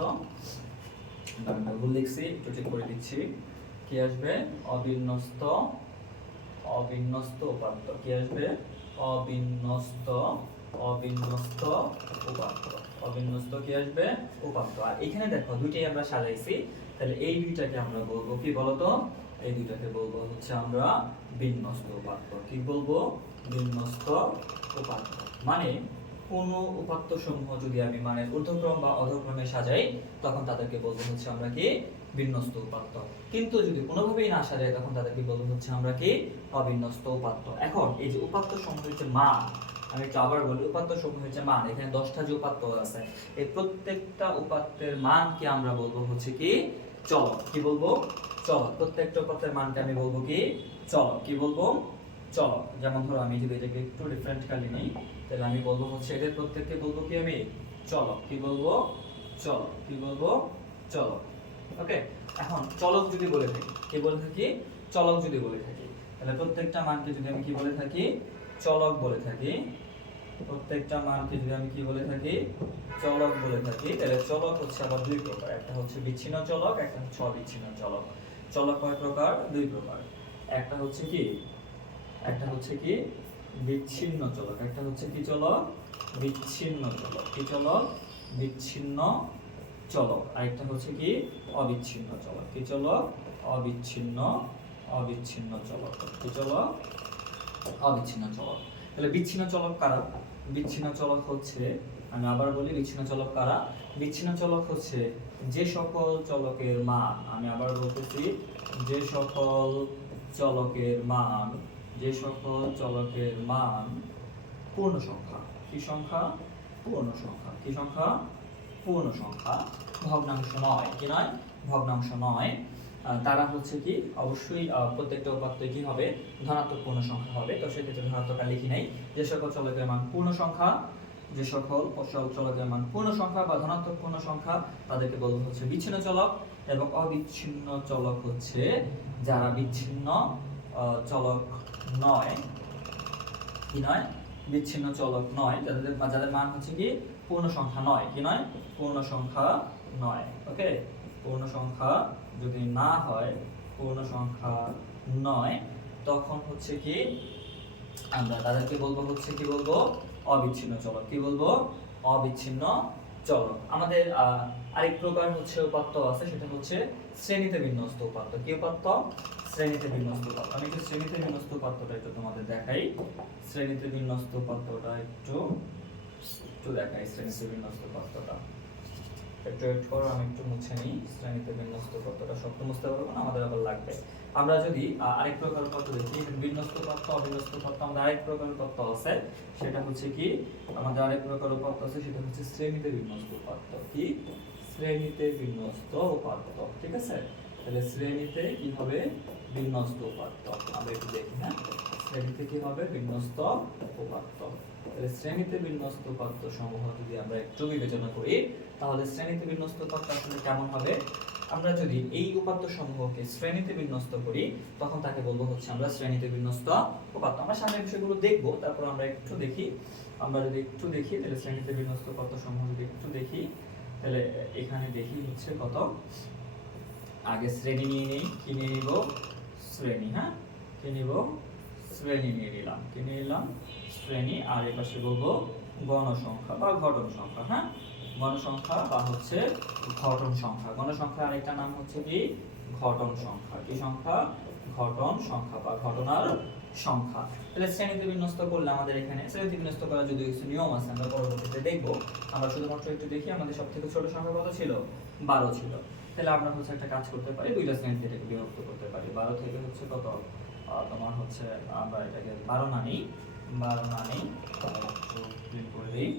ভুল লিখছি, একটু ঠিক করে দিচ্ছি। কি আসবে? অবিন্যস্ত। অবিন্যস্ত উপাত্ত। কি আসবে? অবিন্যস্ত। অবিন্যস্ত উপাত্ত। অবিন্যস্ত কি আসবে? উপাত্ত। আর এখানে দেখো দুইটাই আমরা সাজাইছি, তাহলে এই দুইটাকে আমরা বলবো কি বলতো? এই দুইটাকে বলবো হচ্ছে আমরা বিন্যস্ত উপাত্ত। কি বলবো? বিন্যস্ত উপাত্ত। মানে কোন উপাত্ত সমূহ যদি আমি মানে ঊর্ধ্বক্রম বা অধক্রমে সাজাই তখন তাদেরকে বলবো হচ্ছে আমরা কি? বিন্যস্ত উপাত্ত। কিন্তু যদি কোনোভাবেই না সাজাই তখন তাদেরকে বলবো হচ্ছে আমরা কি? অবিন্যস্ত উপাত্ত। এখন এই যে উপাত্ত সমূহ হচ্ছে মান, আমি একটু আবার বলি, উপাত্ত সমূহ হচ্ছে মান। এখানে 10টা যে উপাত্ত আছে এই প্রত্যেকটা উপাত্তের মানকে আমরা বলবো হচ্ছে কি? চলক। কি বলবো? চলক। প্রত্যেকটা উপাত্তের মানকে আমি বলবো কি? চলক। কি বলবো? চলক। যেমন ধরো আমি যদি এটাকে একটু ডিফারেন্ট কালি নিই তাহলে আমি বলবো হচ্ছে এদের প্রত্যেককে বলবো কি আমি? চলক। কি বলবো? চলক। কি বলবো? চলক। ওকে। এখন চলক যদি বলে থাকি, কি বলে থাকি? চলক যদি বলে থাকি, তাহলে প্রত্যেকটা মানকে যদি আমি কি বলে থাকি? চলক বলে থাকি। প্রত্যেকটা মানকে যদি আমি কি বলে থাকি? চলক বলে থাকি। তাহলে চলক হচ্ছে আবার দুই প্রকার, একটা হচ্ছে বিচ্ছিন্ন চলক, একটা হচ্ছে অবিচ্ছিন্ন চলক। চলক কয় প্রকার? দুই প্রকার। একটা হচ্ছে কি? একটা হচ্ছে কি? বিচ্ছিন্ন চলক। একটা হচ্ছে কি চলক? বিচ্ছিন্ন চলক। কি চলক? বিচ্ছিন্ন চলক। আরেকটা হচ্ছে কি? অবিচ্ছিন্ন চলক। কি চলক? অবিচ্ছিন্ন। অবিচ্ছিন্ন চলক। কি চলক? অবিচ্ছিন্ন চলক। তাহলে বিচ্ছিন্ন চলক কারা? বিচ্ছিন্ন চলক হচ্ছে, আমি আবার বলি, বিচ্ছিন্ন চলক কারা? বিচ্ছিন্ন চলক হচ্ছে যে সকল চলকের মান, আমি আবার বলতেছি, যে সকল চলকের মান, যে সকল চলকের মান পূর্ণ সংখ্যা। কি সংখ্যা? পূর্ণ সংখ্যা। কি সংখ্যা? পূর্ণ সংখ্যা, ভগ্নাংশ নয়। কি নয়? ভগ্নাংশ নয়। তারা হচ্ছে কি? অবশ্যই প্রত্যেকটা উপাত্ত কি হবে? ধনাত্মক পূর্ণ সংখ্যা হবে। তো সেক্ষেত্রে ধনাত্মকটা লিখি নাই। যে সকল চলকের মান পূর্ণ সংখ্যা, যে সকল চলকের মান পূর্ণ সংখ্যা বা ধনাত্মক পূর্ণ সংখ্যা তাদেরকে বলবো হচ্ছে বিচ্ছিন্ন চলক। এবং অবিচ্ছিন্ন চলক হচ্ছে যারা বিচ্ছিন্ন চলক নয়। কি নয়? বিচ্ছিন্ন চলক নয়, যাদের মান হচ্ছে কি? পূর্ণ সংখ্যা নয়। কি নয়? পূর্ণ সংখ্যা নয়। ওকে। পূর্ণ সংখ্যা যদি না হয়, পূর্ণ সংখ্যা নয়, তখন হচ্ছে কি? আমরা তাদেরকে বলবো হচ্ছে কি? বলবো অবিচ্ছিন্ন চলক। কি বলবো? অবিচ্ছিন্ন চলো আমাদের আরেক প্রকার হচ্ছে উপাত্ত আছে, সেটা হচ্ছে শ্রেণীতে বিন্যস্ত উপাত্ত। কি উপাত্ত? শ্রেণীতে বিন্যস্ত উপাত্ত। আমি একটু শ্রেণীতে বিন্যস্ত উপাত্তটা একটু তোমাদের দেখাই। শ্রেণীতে বিন্যস্ত উপাত্তটা একটু একটু দেখাই। শ্রেণীতে বিন্যস্ত উপাত্তটা একটু ওয়েট করো, আমি একটু মুছে নিই। শ্রেণীতে বিন্যস্ত উপাত্তটা সব তো মুছতে পারবো না, আমাদের আবার লাগবে। আমরা যদি আরেক প্রকার উপাত্ত দেখি, বিন্যস্ত উপাত্ত, অবিন্যস্ত উপাত্ত, আমাদের আরেক প্রকার উপাত্ত আছে, সেটা হচ্ছে কি, আমাদের আরেক প্রকার উপাত্ত আছে, সেটা হচ্ছে শ্রেণীতে বিন্যস্ত উপাত্ত। কি? শ্রেণীতে বিন্যস্ত উপাত্ত। ঠিক আছে, তাহলে শ্রেণীতে কি হবে? বিন্যস্ত উপাত্ত। আমরা একটু দেখি। হ্যাঁ, শ্রেণীতে কি হবে? বিন্যস্ত উপাত্ত। তাহলে শ্রেণীতে বিন্যস্ত উপাত্ত সমূহ যদি আমরা একটু বিবেচনা করি, তাহলে শ্রেণীতে বিন্যস্ত উপাত্ত আসলে কেমন হবে? আমরা যদি এই উপাত্ত সমূহকে শ্রেণীতে বিন্যস্ত করি, তখন তাকে বলবো হচ্ছে আমরা শ্রেণীতে বিন্যস্ত উপাত্ত। আমরা সামনের বিষয়গুলো দেখবো, তারপর আমরা একটু দেখি। আমরা যদি একটু দেখি, তাহলে শ্রেণীতে বিন্যস্ত উপাত্ত সমূহ যদি একটু দেখি, তাহলে এখানে দেখি হচ্ছে কত। আগে শ্রেণী নিয়ে নেই। কি নিয়ে নিব? শ্রেণী। হ্যাঁ, কি নিব? শ্রেণী নিয়ে নিলাম। কি নিয়ে নিলাম? শ্রেণী। আর এর পাশে বলবো গণসংখ্যা বা ঘটন সংখ্যা। হ্যাঁ, গণসংখ্যা বা হচ্ছে ঘটন সংখ্যা। গণসংখ্যার আরেকটা নাম হচ্ছে কি? ঘটন সংখ্যা। কি সংখ্যা? ঘটন সংখ্যা বা ঘটনার সংখ্যা। তাহলে শ্রেণীতে বিন্যস্ত করলে আমাদের এখানে শ্রেণীতে বিন্যস্ত করার যদি কিছু নিয়ম আছে, আমরা পরবর্তীতে দেখবো। আমরা শুধুমাত্র একটু দেখি, আমাদের সবথেকে ছোট সংখ্যা কত ছিল? 12 ছিল। তাহলে আমরা হচ্ছে একটা কাজ করতে পারি, দুইটা শ্রেণীতে এটাকে বিভক্ত করতে পারি। 12 থেকে হচ্ছে কত, তোমার হচ্ছে আমরা এটাকে 12 না নেই, 12 না নেই, একটু ক্লিন করে দিই।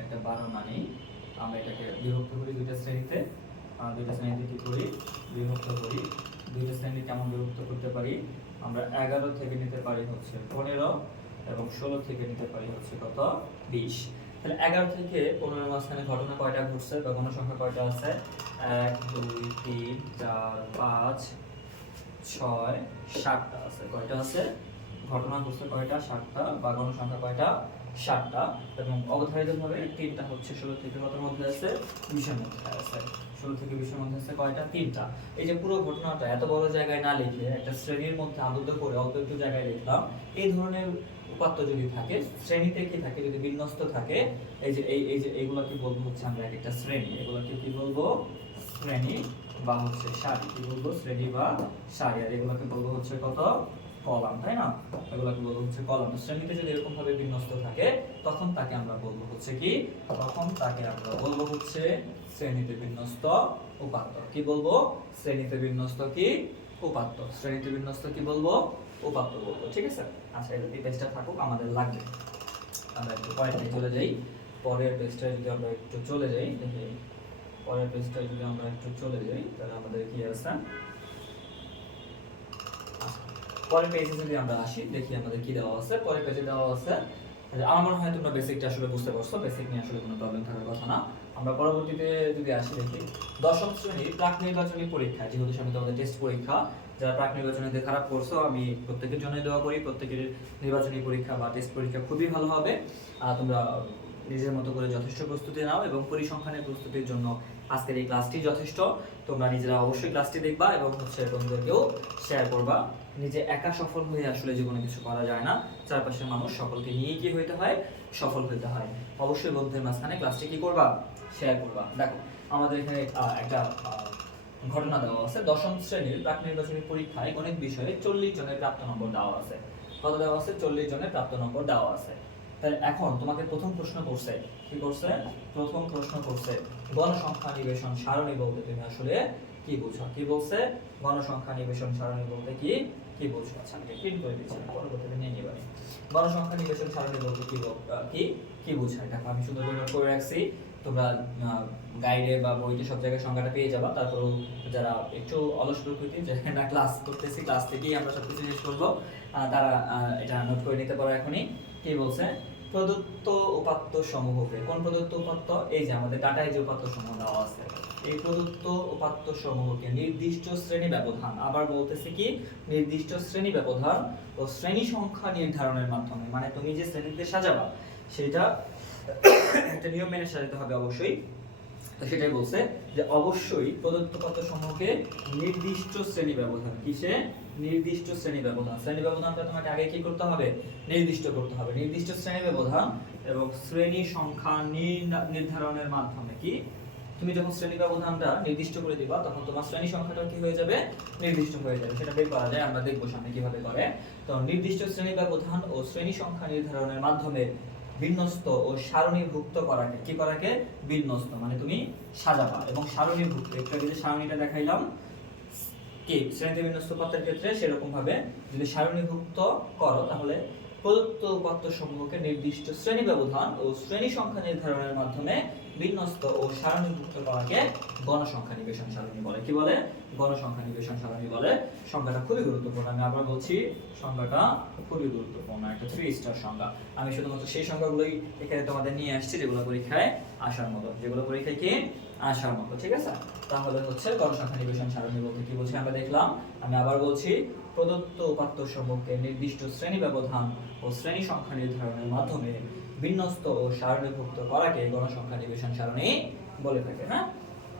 একটা 12 না নেই, আমরা এটাকে বিভক্ত করি দুইটা শ্রেণীতে। দুইটা শ্রেণীতে কি করি? বিভক্ত করি। দুইটা শ্রেণী কেমন বিভক্ত করতে পারি? আমরা 11 থেকে নিতে পারি হচ্ছে 15 এবং 16 থেকে নিতে পারি হচ্ছে কত? 20। তাহলে 11 থেকে 15 এর মাঝখানে ঘটনা কয়টা ঘটছে বা গণসংখ্যা কয়টা আছে? 1 2 3 4 5 6 7টা আছে। কয়টা আছে? ঘটনা ঘটছে কয়টা? 7টা। বা গণসংখ্যা কয়টা? 7টা। এবং অবধারিতভাবে 3টা হচ্ছে 16 থেকে কতর মধ্যে আছে? 20 এর মধ্যে আছে। 16 থেকে 20 এর মধ্যে আছে কয়টা? 3টা। এই যে পুরো ঘটনাটা এত বড় জায়গায় না লিখে একটা শ্রেণীর মধ্যে আবদ্ধ করে অল্প একটু জায়গায় লিখলাম। এই ধরনের উপাত্ত যদি থাকে, শ্রেণীতে কি থাকে? যদি বিন্যস্ত থাকে, এই যে এইগুলা কি বলবো হচ্ছে আমরা একটা শ্রেণী। এগুলাকে কি বলবো? শ্রেণী বা হচ্ছে সারি। কি বলবো? শ্রেণী বা সারি। আর এগুলোকে বলবো হচ্ছে কত? কলাম, তাই না? এগুলোকে বলবো হচ্ছে কলাম। শ্রেণীতে যদি এরকম ভাবে বিন্যস্ত থাকে, তখন তাকে আমরা বলবো হচ্ছে কি? তখন তাকে আমরা বলবো হচ্ছে শ্রেণীতে বিন্যস্ত উপাত্ত। কি বলবো? শ্রেণীতে বিন্যস্ত কি? উপাত্ত। শ্রেণীতে বিন্যস্ত কি বলবো? উপাত্ত বলবো। ঠিক আছে, আচ্ছা এই পেজটা থাকুক, আমাদের লাগবে। আমরা একটু পরের পেজে চলে যাই। পরের পেজটায় যদি আমরা একটু চলে যাই, দেখি পরের পেজটায় যদি আমরা একটু চলে যাই, তাহলে আমাদের কি আছে? পরের পেজে যদি আমরা আসি, দেখি আমাদের কি দেওয়া আছে। পরের পেজে দেওয়া আছে, আমার মনে হয় তোমরা বেসিকটা আসলে বুঝতে পারছো। বেসিক নিয়ে আসলে কোনো প্রবলেম থাকার কথা না। আমরা পরবর্তীতে যদি আসি, দেখি দশম শ্রেণীর প্রাক নির্বাচনী পরীক্ষা, যেহেতু সামনে তোমাদের টেস্ট পরীক্ষা, যারা প্রাক নির্বাচনীতে খারাপ করছো, আমি প্রত্যেকের জন্যই দোয়া করি প্রত্যেকের নির্বাচনী পরীক্ষা বা টেস্ট পরীক্ষা খুবই ভালো হবে। তোমরা নিজের মতো করে যথেষ্ট প্রস্তুতি নাও এবং পরিসংখ্যানের প্রস্তুতির জন্য আজকের এই ক্লাসটি যথেষ্ট। তোমরা নিজেরা অবশ্যই ক্লাসটি দেখবা এবং হচ্ছে বন্ধুদেরকেও শেয়ার করবা। নিজে একা সফল হয়ে আসলে যে কোনো কিছু করা যায় না, চারপাশের মানুষ সকলকে নিয়ে কি হইতে হয়? সফল হইতে হয়। অবশ্যই বন্ধুদের মাঝখানে ক্লাসটি কি করবা? শেয়ার করবা। দেখো আমাদের এখানে একটা ঘটনা দেওয়া আছে। দশম শ্রেণীর প্রাক নির্বাচনী পরীক্ষায় গণিত বিষয়ে 40 জনের প্রাপ্ত নম্বর দেওয়া আছে। কত দেওয়া আছে? 40 জনের প্রাপ্ত নম্বর দেওয়া আছে। তাহলে এখন তোমাকে প্রথম প্রশ্ন করছে, কি করছে? প্রথম প্রশ্ন করছে গণসংখ্যা নিবেশন সারণী বলতে তুমি আসলে কি বুঝো? কি বলছে? গণসংখ্যা নিবেশন সারণী বলতে কি কি বুঝো? আচ্ছা আমি প্রিন্ট করে দিচ্ছি, পরবর্তীতে নিয়ে নিবা। গণসংখ্যা নিবেশন সারণী বলতে কি কি কি বোঝায়? দেখো আমি সুন্দর করে রাখছি, তোমরা গাইডে বা বইতে সব জায়গায় সংখ্যাটা পেয়ে যাবা। তারপর যারা একটু অলস প্রকৃতি, যে না ক্লাস করতেছি, ক্লাস থেকেই আমরা সবকিছু শেষ করবো, তারা এটা নোট করে নিতে পারো এখনই। কি বলছে? প্রদত্ত উপাত্ত সমূহকে, কোন প্রদত্ত উপাত্ত? এই যে আমাদের ডাটায় যে উপাত্ত সমূহ দেওয়া আছে, এই প্রদত্ত উপাত্ত সমূহকে নির্দিষ্ট শ্রেণী ব্যবধান, আবার বলতেছে কি নির্দিষ্ট শ্রেণী ব্যবধান ও শ্রেণী সংখ্যা নির্ধারণের মাধ্যমে, মানে তুমি যে শ্রেণীতে সাজাবা সেটা একটা নিয়ম মেনে সাজাতে হবে অবশ্যই। তো সেটাই বলছে যে অবশ্যই প্রদত্ত উপাত্ত সমূহকে নির্দিষ্ট শ্রেণী ব্যবধান, কিসে? নির্দিষ্ট শ্রেণী ব্যবধান। শ্রেণী ব্যবধানটা তোমাকে আগে কি করতে হবে? নির্দিষ্ট করতে হবে। নির্দিষ্ট শ্রেণী ব্যবধান এবং শ্রেণী সংখ্যা নির্ধারণের মাধ্যমে কি তুমি যখন শ্রেণী ব্যবধানটা নির্দিষ্ট করে দিবা তখন তোমার শ্রেণী সংখ্যাটা কি হয়ে যাবে? নির্দিষ্ট হয়ে যাবে। সেটা বের করা যায়, আমরা দেখবো সামনে কিভাবে করে। তো নির্দিষ্ট শ্রেণী ব্যবধান ও শ্রেণী সংখ্যা নির্ধারণের মাধ্যমে বিন্যস্ত ও সারণীভুক্ত করাকে কি করাকে? বিন্যস্ত মানে তুমি সাজাবা এবং সারণীভুক্ত, একটু আগে যে সারণীটা দেখাইলাম কি শ্রেণীতে বিন্যস্ত উপাত্তের ক্ষেত্রে সেরকম ভাবে যদি সারণীভুক্ত করো তাহলে প্রদত্ত উপাত্ত সমূহকে নির্দিষ্ট শ্রেণী ব্যবধান ও শ্রেণী সংখ্যা নির্ধারণের মাধ্যমে বিন্যস্ত ও সারণীভুক্ত করাকে গণসংখ্যা নিবেশন সারণী বলে। কি বলে? গণসংখ্যা নিবেশন সারণী বলে। সংখ্যাটা খুবই গুরুত্বপূর্ণ, আমি আবার বলছি সংখ্যাটা খুবই গুরুত্বপূর্ণ, একটা 3 স্টার সংখ্যা। আমি শুধুমাত্র সেই সংখ্যাগুলোই এখানে তোমাদের নিয়ে আসছি যেগুলো পরীক্ষায় আসার মতো, যেগুলো পরীক্ষায় কি আসার মতো, ঠিক আছে? তাহলে হচ্ছে গণসংখ্যা নিবেশন সারণী বলতে কি বলছি আমরা দেখলাম। আমি আবার বলছি, প্রদত্ত উপাত্ত সমূহকে নির্দিষ্ট শ্রেণী ব্যবধান ও শ্রেণী সংখ্যা নির্ধারণের মাধ্যমে বিন্যস্ত ও সারণীভুক্ত করাকে গণসংখ্যা নিবেশন সারণী বলে থাকে। হ্যাঁ,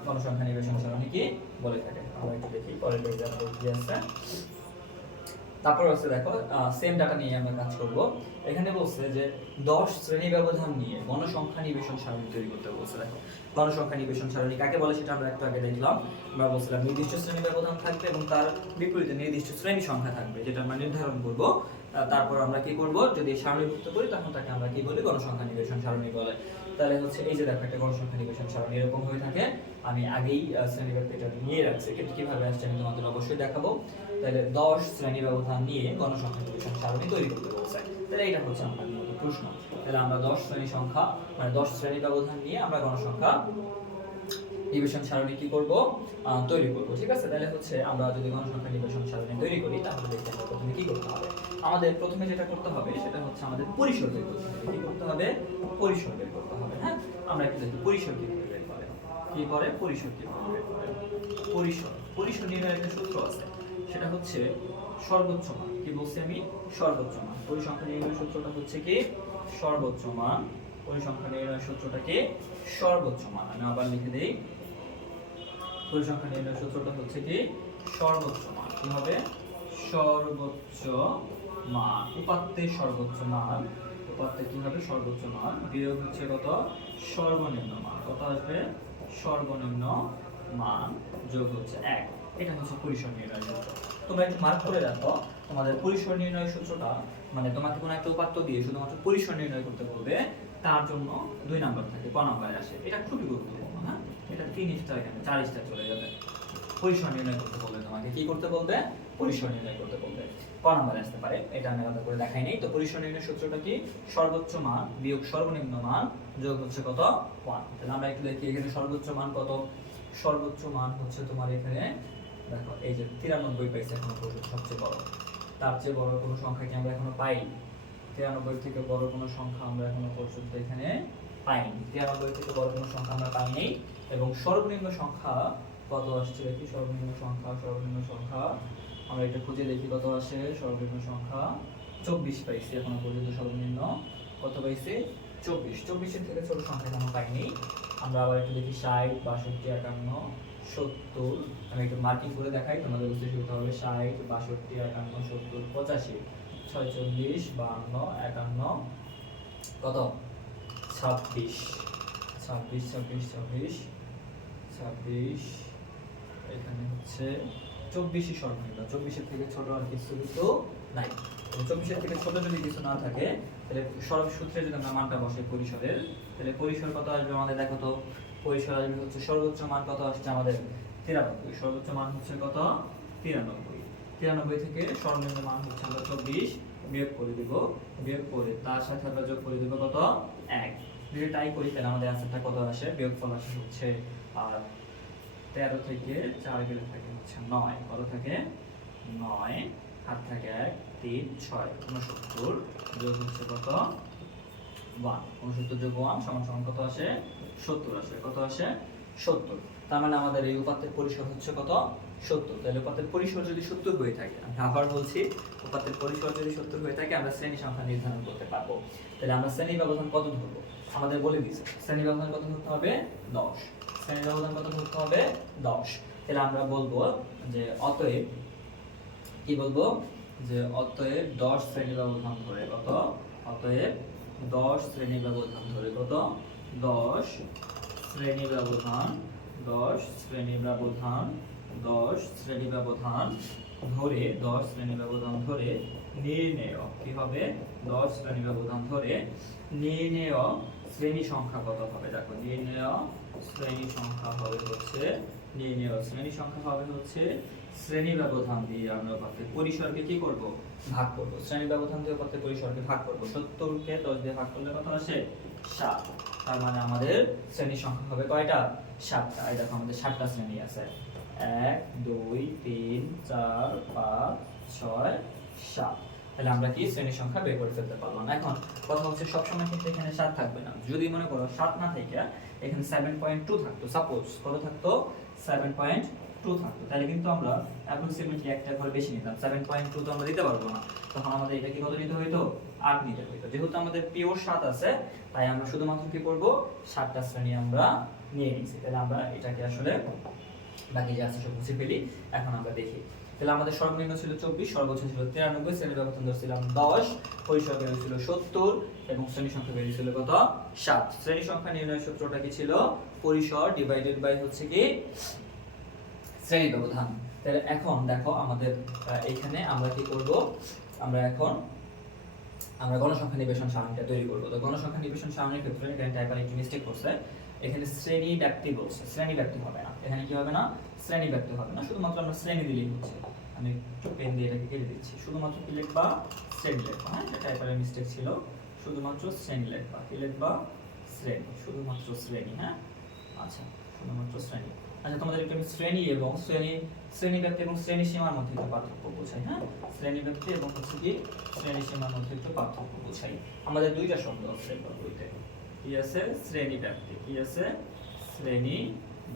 গণসংখ্যা নিবেশন সারণী কি বলে থাকে? আমরা একটু দেখি পরের এক্সাম্পল কি আছে। তারপর হচ্ছে দেখো সেম ডাটা নিয়ে আমরা কাজ করব। এখানে বলছে যে 10 শ্রেণী ব্যবধান নিয়ে গণসংখ্যা নিবেশন সারণী তৈরি করতে বলছে। দেখো গণসংখ্যা নিবেশন সারণী কাকে বলে সেটা আমরা একটু আগে দেখলাম। আমরা বলছিলাম নির্দিষ্ট শ্রেণী ব্যবধান থাকবে এবং তার বিপরীতে নির্দিষ্ট শ্রেণী সংখ্যা থাকবে, যেটা আমরা নির্ধারণ করব। তারপর আমরা কি করব? যদি সারণীভুক্ত করি তখন তাকে আমরা কি বলি? গণসংখ্যা নিবেশন সারণী বলে। তাহলে হচ্ছে এই যে দেখো একটা গণসংখ্যা নিবেশন সারণী এরকম হয়ে থাকে। আমি আগেই শ্রেণীব্যাপ্তিটা নিয়ে রাখছি, কিন্তু কিভাবে আসছে আমি তোমাদের অবশ্যই দেখাবো। তাহলে 10 শ্রেণী ব্যবধান নিয়ে গণসংখ্যা নিবেশন সারণী তৈরি করতে বলছে। তাহলে এটা হচ্ছে আমাদের মূল প্রশ্ন। তাহলে আমরা 10 শ্রেণী সংখ্যা মানে 10 শ্রেণী ব্যবধান নিয়ে আমরা গণসংখ্যা নিবেশন সারণী কি করব? তৈরি করব, ঠিক আছে? তাহলে হচ্ছে আমরা যদি গণসংখ্যা নিবেশন সারণী তৈরি করি তাহলে দেখতে হবে প্রথমে কি করতে হবে। আমাদের প্রথমে যেটা করতে হবে সেটা হচ্ছে আমাদের পরিসর বের করতে হবে। কি করতে হবে? পরিসর বের করতে হবে। হ্যাঁ, আমরা একটু দেখি পরিসর কিভাবে বের করে। কি করে? পরিসর কিভাবে বের করে? পরিসর নির্ণয়ের একটা সূত্র আছে, সেটা হচ্ছে সর্বোচ্চ মান। কি বলছি আমি? সর্বোচ্চ মান। পরিসংখ্যা নির্ণয়ের সূত্রটা হচ্ছে কি? সর্বোচ্চ মান। পরিসংখ্যা নির্ণয়ের সূত্রটা কি? সর্বোচ্চ মান। আমি আবার লিখে দেই, পরিসংখ্যা নির্ণয়ের সূত্রটা হচ্ছে কি? সর্বোচ্চ মান। কি হবে? সর্বোচ্চ মান। উপাত্তের সর্বোচ্চ মান, উপাত্তের কি হবে? সর্বোচ্চ মান বিয়োগ হচ্ছে কত? সর্বনিম্ন মান। কত আসবে? সর্বনিম্ন মান যোগ হচ্ছে 1। এটা হচ্ছে পরিসর নির্ণয়ের সূত্র। তোমরা একটু মার্ক করে রাখো, তোমাদের পরিসর নির্ণয়ের সূত্রটা মানে তোমাকে কোনো একটা উপাত্ত দিয়ে শুধুমাত্র পরিসর নির্ণয় করতে বলবে, তার জন্য 2 নাম্বার থাকে, ক নাম্বারে আসে। এটা খুবই গুরুত্বপূর্ণ। হ্যাঁ, এটা 3 স্টার, এখানে 4 স্টার চলে যাবে। পরিসর নির্ণয় করতে বলবে, তোমাকে কি করতে বলবে? পরিসর নির্ণয় করতে বলবে। ক নাম্বারে আসতে পারে এটা আমি আলাদা করে দেখাই নাই। তো পরিসর নির্ণয় সূত্রটা কি? সর্বোচ্চ মান বিয়োগ সর্বনিম্ন মান যোগ হচ্ছে কত? 1। তাহলে আমরা একটু দেখি এখানে সর্বোচ্চ মান কত। সর্বোচ্চ মান হচ্ছে তোমার এখানে দেখো এই যে 93 পাইছে এখন পর্যন্ত, সবচেয়ে বড়। তার চেয়ে বড় কোনো সংখ্যা কি আমরা এখনো পাই? 93 থেকে বড় কোনো সংখ্যা আমরা এখনো পর্যন্ত এখানে পাইনি। 93 থেকে বড় কোনো সংখ্যা আমরা পাইনি। এবং সর্বনিম্ন সংখ্যা কত আসছে দেখি। সর্বনিম্ন সংখ্যা আমরা এটা খুঁজে দেখি কত আসে। সর্বনিম্ন সংখ্যা 24 পাইছি এখনো পর্যন্ত। সর্বনিম্ন কত পাইছি? 24। 24 থেকে ছোট সংখ্যা এখনো পাইনি। আমরা আবার একটু দেখি 60, 62, 51, 70। আমি একটু মার্কিং করে দেখাই, তোমাদের বুঝতে সুবিধা হবে। 60, 62, 51, 70, 85, 46, 52, 51, কত? 26। এখানে হচ্ছে 24ই সর্বনিম্ন। 24-এর থেকে ছোট আর কিছু কিন্তু নাই। 24-এর থেকে ছোট যদি কিছু না থাকে তাহলে সূত্রে যদি আমরা মানটা বসাই পরিসরের, তাহলে পরিসর কত আসবে আমাদের? দেখো তো, পরিসর আসবে হচ্ছে সর্বোচ্চ মান কত আসছে আমাদের? 93। সর্বোচ্চ মান হচ্ছে কত? 93। 93 থেকে সর্বনিম্ন মান হচ্ছে আমরা 24 বিয়োগ করে দিব। বিয়োগ করে তার সাথে আমরা যোগ করে দিব কত? 1। যদি তাই করি তাহলে আমাদের আনসারটা কত আসে? বিয়োগফল আসে হচ্ছে 13 থেকে 4 গেলে থাকে হচ্ছে 9। কত থাকে? 9। হাত থাকে 1, 3, 6, 69 যোগ হচ্ছে কত? 1। 69 যোগ 1 সমান সমান কত আসে? 70 আসে। কত আসে? 70। তার মানে আমাদের এই উপাত্তের পরিসর হচ্ছে কত? 70। তাহলে উপাত্তের পরিসর যদি 70 হয়ে থাকে, আমি আবার বলছি, উপাত্তের পরিসর যদি 70 হয়ে থাকে আমরা শ্রেণী সংখ্যা নির্ধারণ করতে পারবো। তাহলে আমরা শ্রেণী ব্যবধান কত ধরবো? আমাদের বলে দিয়েছে শ্রেণী ব্যবধান কত ধরতে হবে? 10। শ্রেণী ব্যবধান কত ধরতে হবে? 10। তাহলে আমরা বলবো যে অতএব কি বলবো যে অতএব 10 শ্রেণী ব্যবধান ধরে কত, অতএব 10 শ্রেণী ব্যবধান ধরে কত, 10 শ্রেণী ব্যবধান, 10 শ্রেণী ব্যবধান, 10 শ্রেণী ব্যবধান ধরে, 10 শ্রেণী ব্যবধান ধরে নির্ণেয়, কি হবে 10 শ্রেণী ব্যবধান ধরে নির্ণেয় শ্রেণী সংখ্যা কত হবে, দেখো নির্ণেয় শ্রেণী সংখ্যা হবে হচ্ছে, নির্ণেয় শ্রেণী সংখ্যা হবে হচ্ছে শ্রেণী ব্যবধান দিয়ে আমরা পাতে পরিসরকে কি করব, ভাগ করব। শ্রেণী ব্যবধান দিয়ে পাতে পরিসরকে ভাগ করব। 70 কে 10 দিয়ে ভাগ করলে কত আসে, 7। তার মানে আমাদের শ্রেণী সংখ্যা হবে কয়টা, 7টা। এই দেখো আমাদের 7টা শ্রেণী আছে, 1 2 3 4 5 6 7। তাহলে আমরা কি শ্রেণী সংখ্যা বের করে ফেলতে পারলাম। এখন কথা হচ্ছে সবসময় কিন্তু এখানে 7 থাকবে না। যদি মনে করো 7 না থেকে এখানে 7.2 থাকতো, সাপোজ কত থাকতো, 7.2 থাকতো, তাহলে কিন্তু আমরা অ্যাপ্রক্সিমেটলি একটা ঘর বেশি নিতাম। 7.2 তো আমরা দিতে পারবো না, তখন আমাদের এটা কি কত নিতে হইতো, 8 নিতে হইতো। যেহেতু আমাদের পিওর 7 আছে, তাই আমরা শুধুমাত্র কি করব, 7টা শ্রেণী আমরা নিয়ে নিয়েছি। তাহলে আমরা এটাকে আসলে বাকি যে আছে সব মুছে ফেলি। এখন আমরা দেখি, তাহলে আমাদের সর্বনিম্ন ছিল 24, সর্বোচ্চ ছিল 93, শ্রেণী ব্যবধান ধরছিলাম 10, পরিসর বেরিয়েছিল 70 এবং শ্রেণী সংখ্যা বেরিয়েছিল কত, 7। শ্রেণী সংখ্যা নির্ণয়ের সূত্রটা কি ছিল, পরিসর ডিভাইডেড বাই হচ্ছে কি শ্রেণী ব্যবধান। তাহলে এখন দেখো আমাদের এইখানে আমরা কি করব, আমরা এখন আমরা গণসংখ্যা নিবেশন সারণীটা তৈরি করব। তো গণসংখ্যা নিবেশন সারণীর ক্ষেত্রে এখানে টাইপার একটু মিস্টেক করছে, এখানে শ্রেণী ব্যক্তি বলছে, শ্রেণী ব্যক্তি হবে না, এখানে কি হবে না, শ্রেণী ব্যক্তি হবে না, শুধুমাত্র আমরা শ্রেণী দিলেই হচ্ছে। আমি একটু পেন দিয়ে এটাকে কেটে দিচ্ছি, শুধুমাত্র কি লিখবা, শ্রেণী লিখবা। হ্যাঁ, এটা টাইপারের মিস্টেক ছিল, শুধুমাত্র শ্রেণী লিখবা, কি লিখবা, শ্রেণী, শুধুমাত্র শ্রেণী। হ্যাঁ, আচ্ছা, শুধুমাত্র শ্রেণী। আচ্ছা, তোমাদের একটু শ্রেণী এবং শ্রেণী ব্যক্তি এবং শ্রেণী সীমার মধ্যে একটু পার্থক্য বোঝাই। হ্যাঁ, শ্রেণী ব্যক্তি এবং হচ্ছে কি শ্রেণী সীমার মধ্যে একটু পার্থক্য বোঝাই। আমাদের দুইটা শব্দ আছে বইতে, কি আছে, শ্রেণী ব্যক্তি, কি আছে, শ্রেণী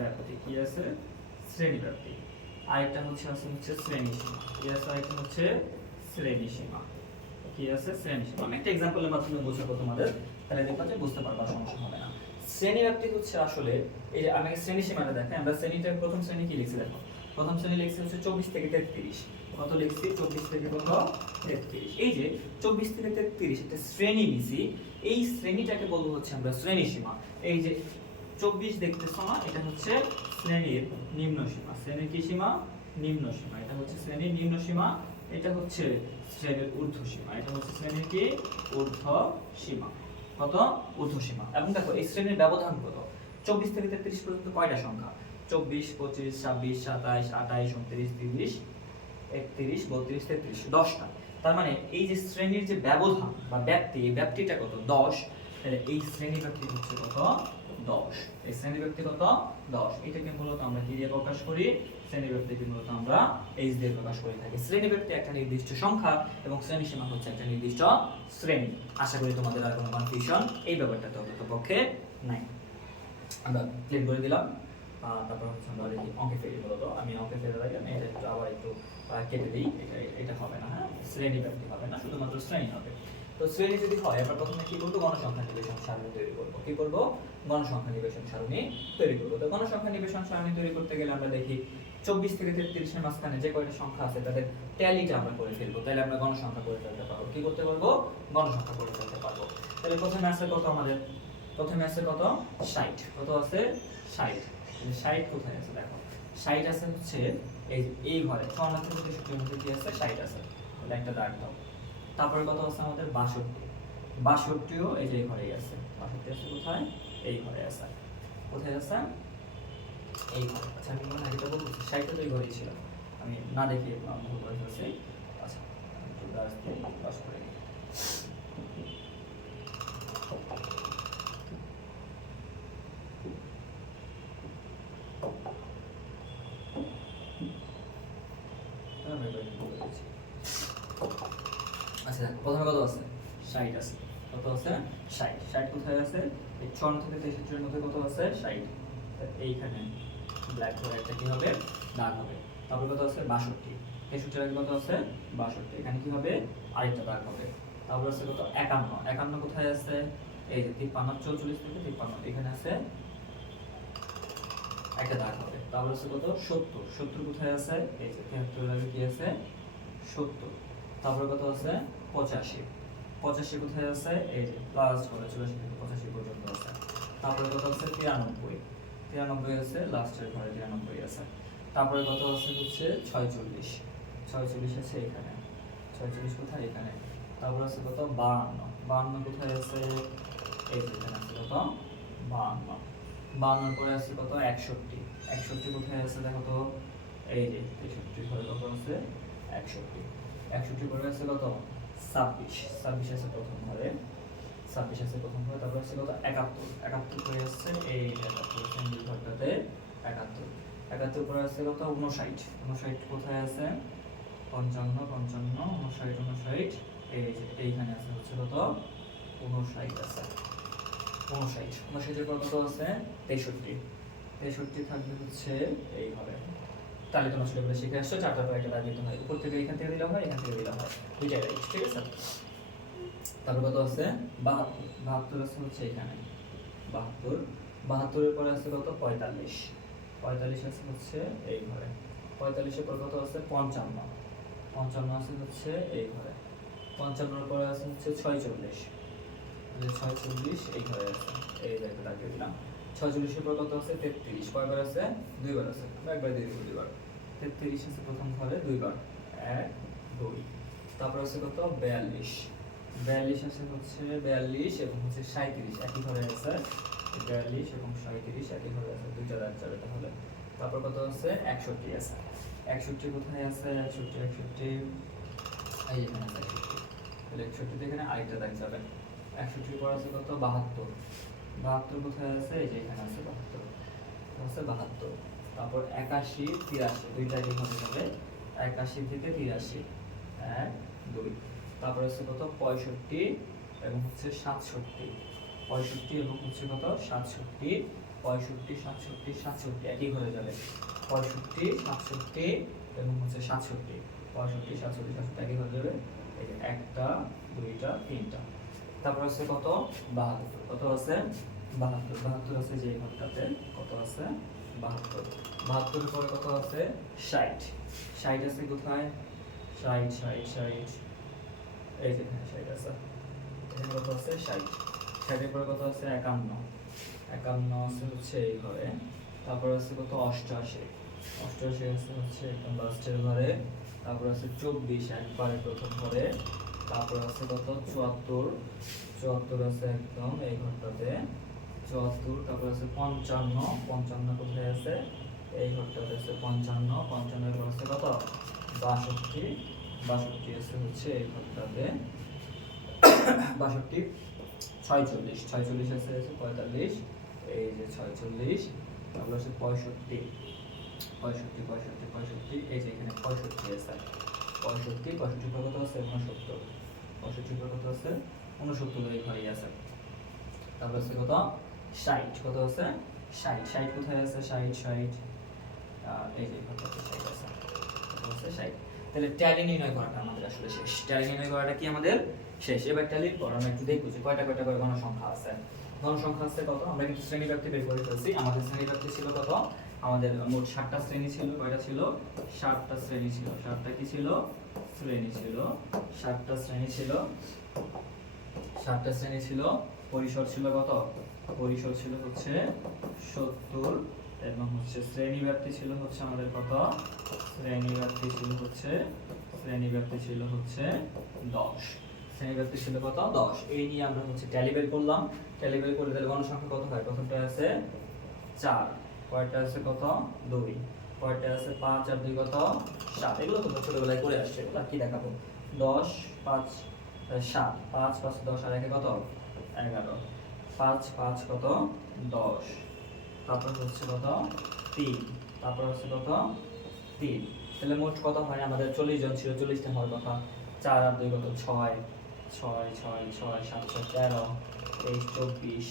ব্যক্তি, কি আছে, শ্রেণী ব্যক্তি। আরেকটা হচ্ছে শ্রেণী সীমা, কি আছে, আরেকটা হচ্ছে শ্রেণী সীমা, কি আছে, শ্রেণী সীমা। আমি একটা এক্সাম্পলের মাধ্যমে বোঝাবো তোমাদের, তাহলে দেখবা যে বুঝতে পারবা, সমস্যা হবে না। শ্রেণী ব্যক্তি হচ্ছে আসলে এই যে আমি শ্রেণী সীমাটা দেখাই, আমরা শ্রেণীটা প্রথম শ্রেণী কি লিখছি দেখো, প্রথম শ্রেণী লিখছি হচ্ছে 24 থেকে 33, কত লিখছি, 24 থেকে কত, 33। এই যে 24 থেকে 33 একটা শ্রেণী নিছি, এই শ্রেণীটাকে বলবো হচ্ছে আমরা শ্রেণী সীমা। এই যে 24 দেখতেছো না, এটা হচ্ছে শ্রেণীর নিম্ন সীমা, শ্রেণীর কি সীমা, নিম্ন সীমা। এটা হচ্ছে শ্রেণীর নিম্ন সীমা, এটা হচ্ছে শ্রেণীর ঊর্ধ্ব সীমা, এটা হচ্ছে শ্রেণীর কি, ঊর্ধ্ব সীমা। কত, ঊর্ধ্ব সীমা। এবং দেখো এই শ্রেণীর ব্যবধান কত, 24 থেকে 33 পর্যন্ত কয়টা সংখ্যা, 24 25 26 27 28 29 30 31 32 33, 10টা। তার মানে এই যে শ্রেণীর যে ব্যবধান বা ব্যাপ্তি, এই ব্যাপ্তিটা কত, 10। তাহলে এই শ্রেণী ব্যক্তি হচ্ছে কত, 10। এই শ্রেণী ব্যক্তি কত, 10। এটাকে মূলত আমরা কি দিয়ে প্রকাশ করি, শ্রেণী ব্যক্তিকে মূলত আমরা এইচ দিয়ে প্রকাশ করে থাকি। শ্রেণী ব্যক্তি একটা নির্দিষ্ট সংখ্যা এবং শ্রেণী সীমা হচ্ছে একটা নির্দিষ্ট শ্রেণী। আশা করি তোমাদের আর কোনো কনফিউশন এই ব্যাপারটাতে অন্ততপক্ষে নাই। আমরা ক্লিন করে দিলাম। তারপর হচ্ছে আমরা দেখি অঙ্কে ফেরি। মূলত আমি অঙ্কে ফেরার আগে আমি এটা একটু আবার একটু কেটে দিই, এটা হবে না। হ্যাঁ, শ্রেণী ব্যক্তি হবে না, শুধুমাত্র শ্রেণী হবে। তো শ্রেণী যদি হয়, আমরা প্রথমে কি করবো, গণসংখ্যা নিবেশন সারণী তৈরি করবো। কি করবো, গণসংখ্যা নিবেশন সারণী তৈরি করবো। তো গণসংখ্যা নিবেশন সারণী তৈরি করতে গেলে আমরা দেখি 24 থেকে 33 এর মাঝখানে যে কয়টা সংখ্যা আছে তাদের ট্যালিটা আমরা করে ফেলবো, তাহলে আমরা গণসংখ্যা করে ফেলতে পারবো। কি করতে পারবো, গণসংখ্যা করে ফেলতে পারবো। তাহলে প্রথমে আছে কত, আমাদের প্রথমে আছে কত, 60। কত আছে, 60। 60 কোথায় আছে দেখো, 60 আছে হচ্ছে এই ঘরে 54 থেকে 63 মধ্যে কি আছে, 60 আছে। তাহলে একটা দাগ দাও। তারপরে কত আছে আমাদের, 62। 62ও এই যে এই ঘরেই আছে। 62 আছে কোথায়, এই ঘরে আছে। কোথায় আছে, এই ঘরে। আচ্ছা, আমি মনে হয় এটা বলছি, 60 তো এই ঘরেই ছিল, আমি না দেখে ভুল করে ফেলছি। আচ্ছা, একটু ব্রাশ দিয়ে ব্রাশ করে নিই। আচ্ছা, প্রথমে কত আছে, 60 আছে। কত আছে, 60। 60 কোথায় আছে, এই 54 থেকে 63 এর মধ্যে কত আছে, 60। এইখানে ব্ল্যাক করে একটা কি হবে, দাগ হবে। তারপর কত আছে, 62। 63 এর আগে কত আছে, 62। এখানে কি হবে, আরেকটা দাগ হবে। তারপর আছে কত, 51। 51 কোথায় আছে, এই যে 53 44 থেকে 53 এখানে আছে একটা দাগ হবে। তারপর আছে কত, 70। 70 কোথায় আছে, এই যে 73 এর আগে কি আছে, 70। তারপরে কত আছে 85। 85 কোথায় আছে এই যে প্লাস করে 84 থেকে 85 পর্যন্ত আছে। তারপরে কত আছে 93। 93 আছে লাস্টের ঘরে 93 আছে। তারপরে কত আছে হচ্ছে 46। 46 আছে এখানে। 46 কোথায় এখানে। তারপর আছে কত 52। 52 কোথায় আছে এই যে এখানে আছে কত 52। 52 পরে আছে কত 61। 61 কোথায় আছে দেখো তো এই যে 63 ঘরে কত আছে 61। 61 পরে আছে কত 26। 26 আছে প্রথম ঘরে। 26 আছে প্রথম ঘরে। তারপর আছে কত 71। 71 পরে আছে এই যে 71 সিঙ্গেল ঘরটাতে 71। 71 পরে আছে কত 59। 59 কোথায় আছে 55 55 59 59 এই যে এইখানে আছে হচ্ছে কত 59 আছে। 59 59 এর পর কত আছে 63। 63 থাকবে হচ্ছে এই ঘরে। তাহলে তোমরা ছোটবেলায় শিখে আসছো চারটা পর একটা দাগ দিতে হয়। উপর থেকে এখান থেকে দিলাম হয় এখান থেকে দিলাম হয় দুইটাই রাইট ঠিক আছে। তারপর কত আছে 72। 72 আছে হচ্ছে এখানে 72। 72 এর পরে আছে কত 45। 45 আছে হচ্ছে এই ঘরে। 45 এর পর কত আছে 55। 55 আছে হচ্ছে এই ঘরে। 55 এর পরে আছে হচ্ছে 46। 46 এই ঘরে আছে এই জায়গাটা লাগিয়ে দিলাম। 46 এর পর কত আছে 33। কয়বার আছে দুইবার আছে। আমরা একবার দিয়ে দিব দুইবার। 33 আছে প্রথম ঘরে দুইবার 1 2। তারপর আছে কত 42। 42 আছে হচ্ছে 42 এবং হচ্ছে 37 একই ঘরে আছে। 42 এবং 37 একই ঘরে আছে দুইটা দাগ যাবে তাহলে। তারপর কত আছে 61 আছে। 61 কোথায় আছে 61 61 এই এখানে আছে 61। তাহলে 61 থেকে এখানে আরেকটা দাগ যাবে। 61 পর আছে কত 72। 72 কোথায় আছে এই যে এখানে আছে 72 আছে 72। তারপর 81 83 দুইটা কি হবে যাবে 81 থেকে 83 1 2। তারপর আছে কত 65 এবং হচ্ছে 67। 65 এবং হচ্ছে কত 67। 65 67 67 একই ঘরে যাবে। 65 67 এবং হচ্ছে 67। 65 67 67 একই ঘরে যাবে। এই যে একটা দুইটা তিনটা। তারপর আছে কত 72। কত আছে 72। 72 আছে যে ঘরটাতে কত আছে 72। 72 এর পরে কত আছে 60। 60 আছে কোথায় 60 60 60 এই যে এখানে 60 আছে। এখানে কত আছে 60। 60 এর পরে কত আছে 51। 51 আছে হচ্ছে এই ঘরে। তারপর আছে কত 88। 88 আছে হচ্ছে একদম লাস্টের ঘরে। তারপর আছে 24 একবারে প্রথম ঘরে। তারপর আছে কত 74। 74 আছে একদম এই ঘরটাতে 74। তারপর আছে 55। 55 কোথায় আছে এই ঘরটাতে আছে 55। 55 এর পর আছে কত 62। 62 আছে হচ্ছে এই ঘরটাতে 62। 46 46 আছে 45 এই যে 46। তারপর আছে 65 65 65 65 এই যে এখানে 65 আছে 65 65 পর কত আছে 69। 65 পর কত আছে 69 এই ঘরেই আছে। তারপর আছে কত 60 কত আছে 60 60 কোথায় আছে 60 60 এই যে ঘরটাতে 60 আছে কত আছে 60। তাহলে ট্যালি নির্ণয় করাটা আমাদের আসলে শেষ। ট্যালি নির্ণয় করাটা কি আমাদের শেষ। এবার ট্যালির পর আমরা একটু দেখব যে কয়টা কয়টা করে গণসংখ্যা আছে। গণসংখ্যা আছে কত আমরা কিন্তু শ্রেণীব্যাপ্তি বের করে ফেলছি। আমাদের শ্রেণীব্যাপ্তি ছিল কত আমাদের মোট 60টা শ্রেণী ছিল। কয়টা ছিল 60টা শ্রেণী ছিল। 60টা কি ছিল শ্রেণী ছিল। 60টা শ্রেণী ছিল। 60টা শ্রেণী ছিল। পরিসর ছিল কত পরিসর ছিল হচ্ছে 70 এবং হচ্ছে শ্রেণীব্যাপ্তি ছিল হচ্ছে আমাদের কত শ্রেণীব্যাপ্তি ছিল হচ্ছে 10। শ্রেণীব্যাপ্তি ছিল কত 10। এই নিয়ে আমরা হচ্ছে ট্যালি বের করলাম। ট্যালি বের করলে তাহলে গণসংখ্যা কত হয় প্রথমটা আছে 4। পরেরটা আছে কত 2। পরেরটা আছে 5 আর 2 কত 7। এগুলো তো ছোটবেলায় করে আসছে। এগুলো কি দেখাবো 10 5 7 5 5 10 আর একে কত 11। 5 5 কত 10। তারপর হচ্ছে কত 3। তারপর হচ্ছে কত 3। তাহলে মোট কত হয় আমাদের 40 জন ছিল। 40টা হওয়ার কথা। 4 আর 2 কত 6 6 6 6 7 6 13 23 24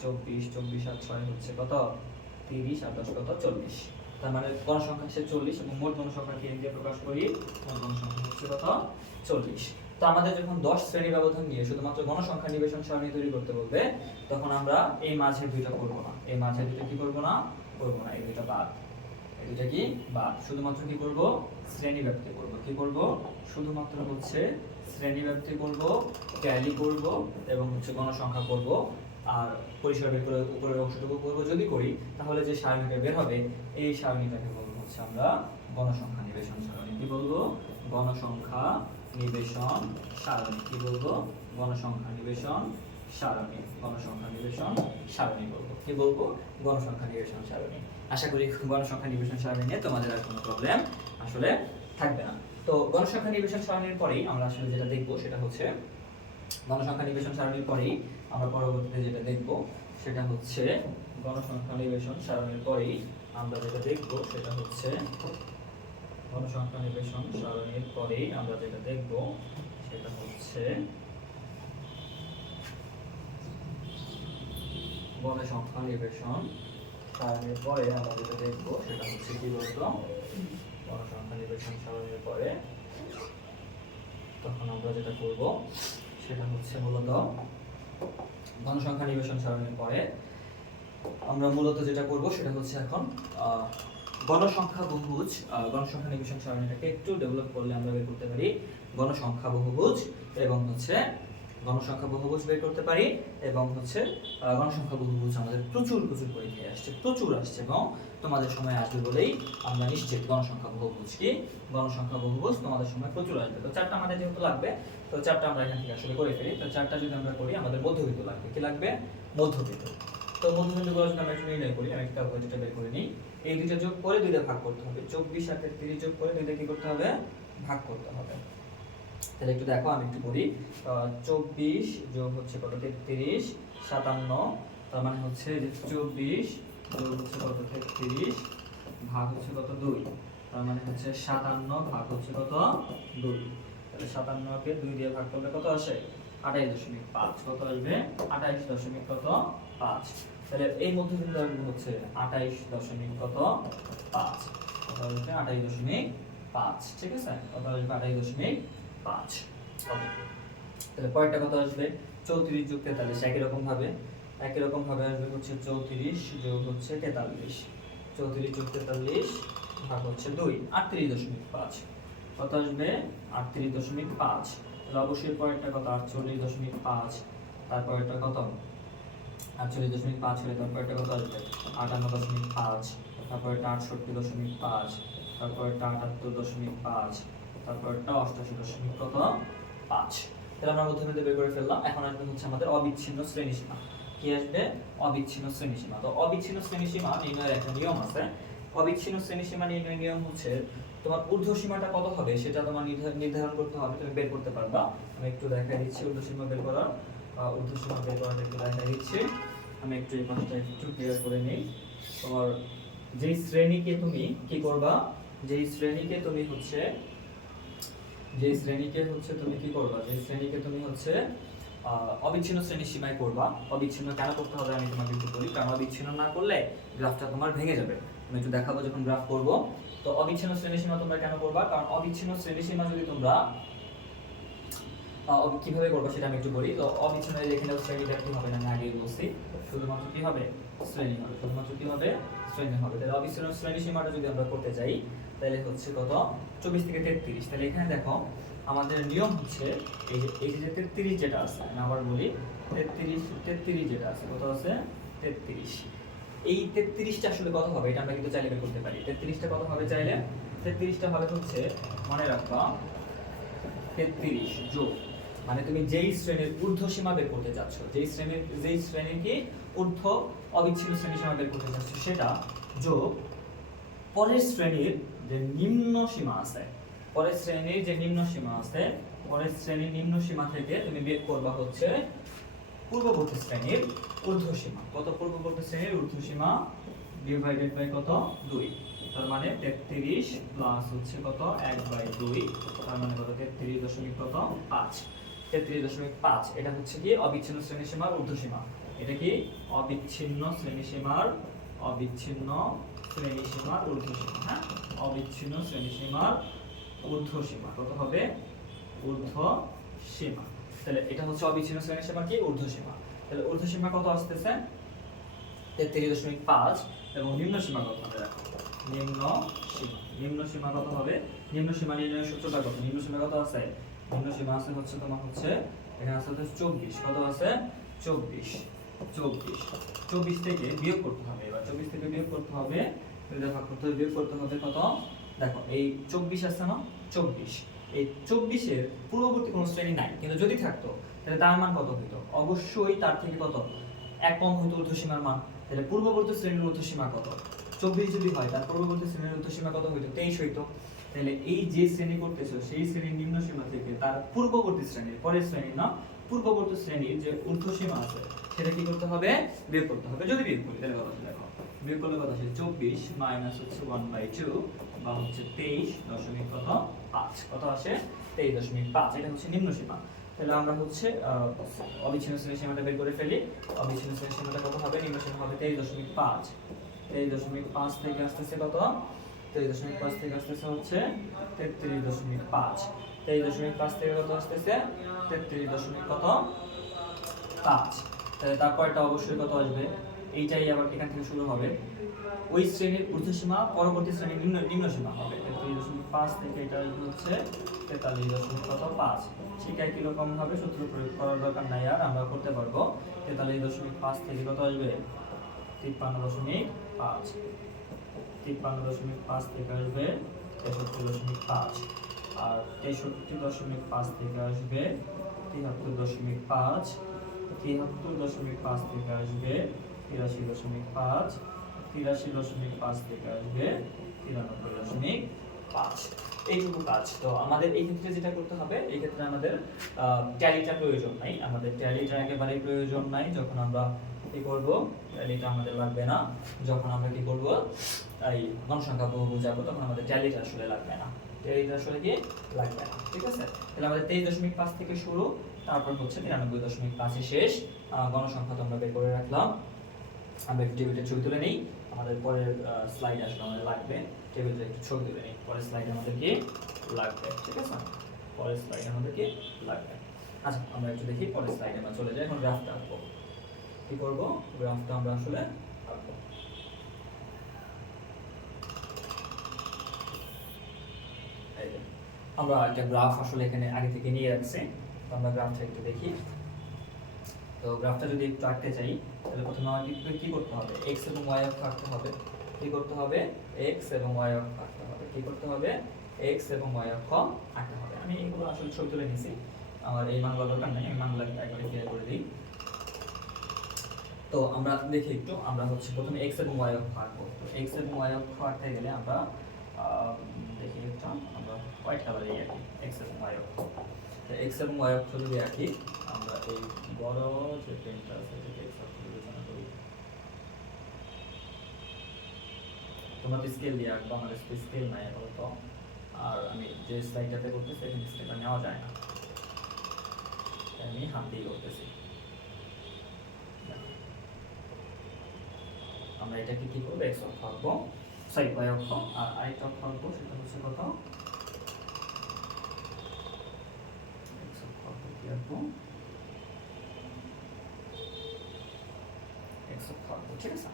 24 24 আর 6 হচ্ছে কত 30 আর 10 কত 40। তার মানে গণসংখ্যা হচ্ছে 40 এবং মোট গণসংখ্যাকে দিয়ে প্রকাশ করি। মোট গণসংখ্যা হচ্ছে কত 40। তো আমাদের যখন 10 শ্রেণী ব্যবধান নিয়ে শুধুমাত্র গণসংখ্যা নিবেশন সারণী তৈরি করতে বলবে তখন আমরা এই মাঝের দুইটা করব না। এই মাঝের দুইটা কি করব না এই দুইটা বাদ। এটা কি বাদ, শুধুমাত্র কি করব শ্রেণী ব্যাপ্তি করব, কি করব শুধুমাত্র হচ্ছে শ্রেণী ব্যাপ্তি করব, ট্যালি করব এবং হচ্ছে গণসংখ্যা করব, আর পরিসর বের করে উপরের অংশটুকু করব। যদি করি তাহলে যে সারণীটা বের হবে এই সারণীটাকে বলবো হচ্ছে আমরা গণসংখ্যা নিবেশন সারণী। কি বলবো গণসংখ্যা নিবেশন সারণী। কি বলবো গণসংখ্যা নিবেশন সারণী, গণসংখ্যা নিবেশন সারণী বলবো। কি বলবো গণসংখ্যা নিবেশন সারণী। আশা করি গণসংখ্যা নিবেশন সারণী নিয়ে তোমাদের আর কোনো প্রবলেম আসলে থাকবে না। তো গণসংখ্যা নিবেশন সারণীর পরেই আমরা আসলে যেটা দেখবো সেটা হচ্ছে গণসংখ্যা নিবেশন সারণীর পরেই আমরা পরবর্তীতে যেটা দেখব সেটা হচ্ছে গণসংখ্যা নিবেশন সারণীর পরেই আমরা যেটা দেখব সেটা হচ্ছে গণসংখ্যা নিবেশন সারণীর পরেই আমরা যেটা দেখব সেটা হচ্ছে গণসংখ্যা নিবেশন সারণীর পরে আমরা যেটা দেখব সেটা হচ্ছে কি বলতো গণসংখ্যা নিবেশন সারণীর পরে তখন আমরা যেটা করব সেটা হচ্ছে মূলত গণসংখ্যা নিবেশন সারণীর পরে আমরা মূলত যেটা করব সেটা হচ্ছে এখন গণসংখ্যা বহুভুজ। গণসংখ্যা নিবেশন সারণীটাকে একটু ডেভেলপ করলে আমরা বের করতে পারি গণসংখ্যা বহুভুজ এবং হচ্ছে গণসংখ্যা বহুভুজ বের করতে পারি এবং হচ্ছে গণসংখ্যা বহুভুজ আমাদের প্রচুর প্রচুর পরীক্ষায় আসছে, প্রচুর আসছে এবং তোমাদের সময় আসবে বলেই আমরা নিশ্চিত। গণসংখ্যা বহুভুজ কি গণসংখ্যা বহুভুজ তোমাদের সময় প্রচুর আসবে। তো চারটা আমাদের যেহেতু লাগবে তো চারটা আমরা এখান থেকে আসলে করে ফেলি। তো চারটা যদি আমরা করি আমাদের মধ্যবিন্দু লাগবে। কি লাগবে মধ্যবিন্দু। তো মধ্যবিন্দুগুলো যদি আমরা একটু নির্ণয় করি, আমি একটা ক্যালকুলেটরটা বের করে নিই। এই দুইটা যোগ করে দুইটা ভাগ করতে হবে, 24 আর 33 যোগ করে দুইটা কি করতে হবে ভাগ করতে হবে। তাহলে একটু দেখো আমি একটু করি। 24 যোগ হচ্ছে কত 33 57, তার মানে হচ্ছে যে 24 যোগ হচ্ছে কত 33 ভাগ হচ্ছে কত 2, তার মানে হচ্ছে 57 ভাগ হচ্ছে কত 2। তাহলে 57 কে 2 দিয়ে ভাগ করলে কত আসে 28.5। কত আসবে 28.5। তাহলে এই মধ্যবিন্দু হচ্ছে 28.5, কত আসবে 28.5। ঠিক আছে, কত আসবে 28.5। ওকে, তাহলে পরেরটা কত আসবে 34 যোগ 43। একই রকম ভাবে আসবে হচ্ছে 34 যোগ হচ্ছে 43, 34 যোগ 43 ভাগ হচ্ছে 2, 38.5। কত আসবে 38.5। তাহলে অবশ্যই পরেরটা কত 48.5, তারপরেরটা কত 48.5 হলে তারপরেরটা কত আসবে 58.5, তারপরেরটা 68.5, তারপরেরটা 78.5, তারপরেরটা 88.5। তাহলে আমরা মধ্যবিন্দু বের করে ফেললাম। এখন আসবে হচ্ছে আমাদের অবিচ্ছিন্ন শ্রেণীসীমা। কি আসবে অবিচ্ছিন্ন শ্রেণীসীমা। তো অবিচ্ছিন্ন শ্রেণীসীমা নির্ণয়ের একটা নিয়ম আছে। অবিচ্ছিন্ন শ্রেণীসীমা নির্ণয়ের নিয়ম হচ্ছে তোমার ঊর্ধ্বসীমাটা কত হবে সেটা তোমার নির্ধারণ করতে হবে, তুমি বের করতে পারবা। আমি একটু দেখাই দিচ্ছি ঊর্ধ্বসীমা বের করার একটু দেখাই দিচ্ছি। আমি একটু এই পাশটা একটু ক্লিয়ার করে নিই। তোমার যেই শ্রেণীকে তুমি কি করবা, যেই শ্রেণীকে তুমি হচ্ছে তুমি হচ্ছে অবিচ্ছিন্ন শ্রেণীর সীমায় করবা। অবিচ্ছিন্ন কেন করতে হবে আমি তোমাকে একটু বলি, কারণ অবিচ্ছিন্ন না করলে গ্রাফটা তোমার ভেঙে যাবে। আমি একটু দেখাবো যখন গ্রাফ করব। তো অবিচ্ছিন্ন শ্রেণীসীমা তোমরা কেন করবা, কারণ অবিচ্ছিন্ন শ্রেণীসীমা যদি তোমরা কিভাবে করবো সেটা আমি একটু বলি। তো অবিচ্ছিন্ন এখানে শ্রেণীটা কি হবে না, আমি আগেই বলছি শুধুমাত্র কি হবে শ্রেণী হবে, শুধুমাত্র কি হবে শ্রেণী হবে। তাহলে অবিচ্ছিন্ন শ্রেণীসীমাটা যদি আমরা করতে যাই তাহলে হচ্ছে কত 24 থেকে 33। তাহলে এখানে দেখো আমাদের নিয়ম হচ্ছে এই যে 33 যেটা আছে, আমি আবার বলি 33 যেটা আছে কত আছে 33। এই 33টা আসলে কত হবে এটা আমরা কিন্তু চাইলে বের করতে পারি। 33টা কত হবে চাইলে 33টা হবে হচ্ছে মনে রাখবা 33 যোগ, মানে তুমি যেই শ্রেণীর ঊর্ধ্বসীমা বের করতে যাচ্ছ, যেই শ্রেণীর কি ঊর্ধ্ব অবিচ্ছিন্ন শ্রেণীসীমা বের করতে যাচ্ছ সেটা যোগ পরের শ্রেণীর যে নিম্ন সীমা আছে, পরের শ্রেণীর নিম্ন সীমা থেকে তুমি বের করবা হচ্ছে পূর্ববর্তী শ্রেণীর ঊর্ধ্বসীমা। কত পূর্ববর্তী শ্রেণীর ঊর্ধ্বসীমা ডিভাইডেড বাই কত 2, তার মানে 33 প্লাস হচ্ছে কত 1/2, তার মানে কত 33.5। 33.5 এটা হচ্ছে কি অবিচ্ছিন্ন শ্রেণীসীমার ঊর্ধ্বসীমা। এটা কি অবিচ্ছিন্ন শ্রেণীসীমার ঊর্ধ্বসীমা। হ্যাঁ, অবিচ্ছিন্ন শ্রেণীসীমার ঊর্ধ্বসীমা কত হবে ঊর্ধ্বসীমা। তাহলে এটা হচ্ছে অবিচ্ছিন্ন শ্রেণীসীমার কি ঊর্ধ্বসীমা। তাহলে ঊর্ধ্বসীমা কত আসতেছে 33.5 এবং নিম্ন সীমা কত হবে দেখো, নিম্ন সীমা কত হবে, নিম্ন সীমা নির্ণয়ের সূত্রটা কত, নিম্ন সীমা কত আছে, নিম্ন সীমা আছে হচ্ছে তোমার হচ্ছে এখানে আছে 24, কত আছে 24 থেকে বিয়োগ করতে হবে, এবার 24 থেকে বিয়োগ করতে হবে, দেখো বিয়োগ করতে হবে কত, দেখো এই 24 আছে না, 24 এই 24 এর পূর্ববর্তী কোনো শ্রেণী নাই, কিন্তু যদি থাকতো তাহলে তার মান কত হইতো, অবশ্যই তার থেকে কত এক কম হইতো ঊর্ধ্বসীমার মান। তাহলে পূর্ববর্তী শ্রেণীর ঊর্ধ্বসীমা কত, 24 যদি হয় তার পূর্ববর্তী শ্রেণীর ঊর্ধ্বসীমা কত হইতো, 23 হইতো। তাহলে এই যে শ্রেণী করতেছো সেই শ্রেণীর নিম্ন সীমা থেকে তার পূর্ববর্তী শ্রেণীর, পরের শ্রেণী না, পূর্ববর্তী শ্রেণীর যে ঊর্ধ্বসীমা আছে সেটা কি করতে হবে, বিয়োগ করতে হবে। যদি বিয়োগ করি তাহলে কত আসে দেখো, বিয়োগ করলে কত আসে 24 মাইনাস হচ্ছে 1/2 বা হচ্ছে 23.5, কত আসে 23.5, এটা হচ্ছে নিম্ন সীমা। তাহলে আমরা হচ্ছে অবিচ্ছিন্ন শ্রেণীর সীমাটা বের করে ফেলি। অবিচ্ছিন্ন শ্রেণীর সীমাটা কত হবে, নিম্ন সীমা হবে 23.5, 23.5 থেকে আসতেছে কত, 23.5 থেকে আসতেছে হচ্ছে 33.5, 23.5 থেকে কত আসতেছে 33.5। তাহলে তারপরটা অবশ্যই কত আসবে, এইটাই আবার এখান থেকে শুরু হবে, ওই শ্রেণীর ঊর্ধ্বসীমা পরবর্তী শ্রেণীর নিম্ন সীমা হবে 33.5 থেকে এটা হচ্ছে 43.5। ঠিক একই রকম ভাবে সূত্র প্রয়োগ করার দরকার নাই, আর আমরা করতে পারবো 43.5 থেকে কত আসবে 53.5, 53.5 থেকে আসবে 63.5, আর 63.5 থেকে আসবে 73.5, 73.5 থেকে আসবে 83.5, 83.5 থেকে আসবে 93.5। এইটুকু কাজ। তো আমাদের এই ক্ষেত্রে যেটা করতে হবে, এই ক্ষেত্রে আমাদের ট্যালিটা প্রয়োজন নাই, আমাদের ট্যালিটা একেবারেই প্রয়োজন নাই। যখন আমরা কি করব, ট্যালিটা আমাদের লাগবে না, যখন আমরা কি করব এই গণসংখ্যা বহু বুঝাবো তখন আমাদের ট্যালিটা আসলে লাগবে না, ট্যালিটা আসলে কি লাগবে না, ঠিক আছে। তাহলে আমাদের 23.5 থেকে শুরু, তারপর হচ্ছে 93.5 শেষ। গণসংখ্যা তো আমরা বের করে রাখলাম। আমরা একটু টেবিলের ছবি তুলে নিই, আমাদের পরের স্লাইড আসলে আমাদের লাগবে, টেবিলটা একটু ছবি তুলে নিই, পরের স্লাইডে আমাদের কি লাগবে, ঠিক আছে, পরের স্লাইডে আমাদের কি লাগবে। আচ্ছা আমরা একটু দেখি, পরের স্লাইডে আমরা চলে যাই, এখন গ্রাফটা আঁকবো। কি করব, গ্রাফটা আমরা আসলে আঁকবো। এই যে আমরা একটা গ্রাফ আসলে এখানে আগে থেকে নিয়ে রাখছি, তো আমরা গ্রাফটা একটু দেখি। তো গ্রাফটা যদি একটু আঁকতে চাই তাহলে প্রথমে আমাদের কি করতে হবে, x এবং y অক্ষ আঁকতে হবে। কি করতে হবে, x এবং y অক্ষ আঁকতে হবে। কি করতে হবে, x এবং y অক্ষ আঁকতে হবে। আমি এগুলো আসলে ছবি তুলে নিয়েছি, আমার এই মানগুলো দরকার নেই, আমি মানগুলো একবারে ক্লিয়ার করে দিই। তো আমরা দেখি একটু, আমরা হচ্ছে প্রথমে x এবং y অক্ষ আঁকবো। তো x এবং y অক্ষ আঁকতে গেলে আমরা দেখি একটু, আমরা হোয়াইট কালারে আঁকি x এবং y অক্ষ। তো x এবং y অক্ষ যদি আঁকি, আমরা এই বড় যে পেনটা আছে সেটাকে x অক্ষ বিবেচনা করি। তোমরা তো স্কেল দিয়ে আঁকবা, আমাদের স্কেল নাই আপাতত, আর আমি যে স্লাইডটাতে করতেছি এখানে স্কেলটা নেওয়া যায় না, আমি হাত দিয়ে করতেছি। আমরা এটাকে কি করবো, x অক্ষ আঁকবো, সরি y অক্ষ, আর আরেকটা অক্ষ আঁকবো, সেটা হচ্ছে কত, x অক্ষ আঁকবো, কি আঁকবো, x অক্ষ আঁকবো, ঠিক আছে।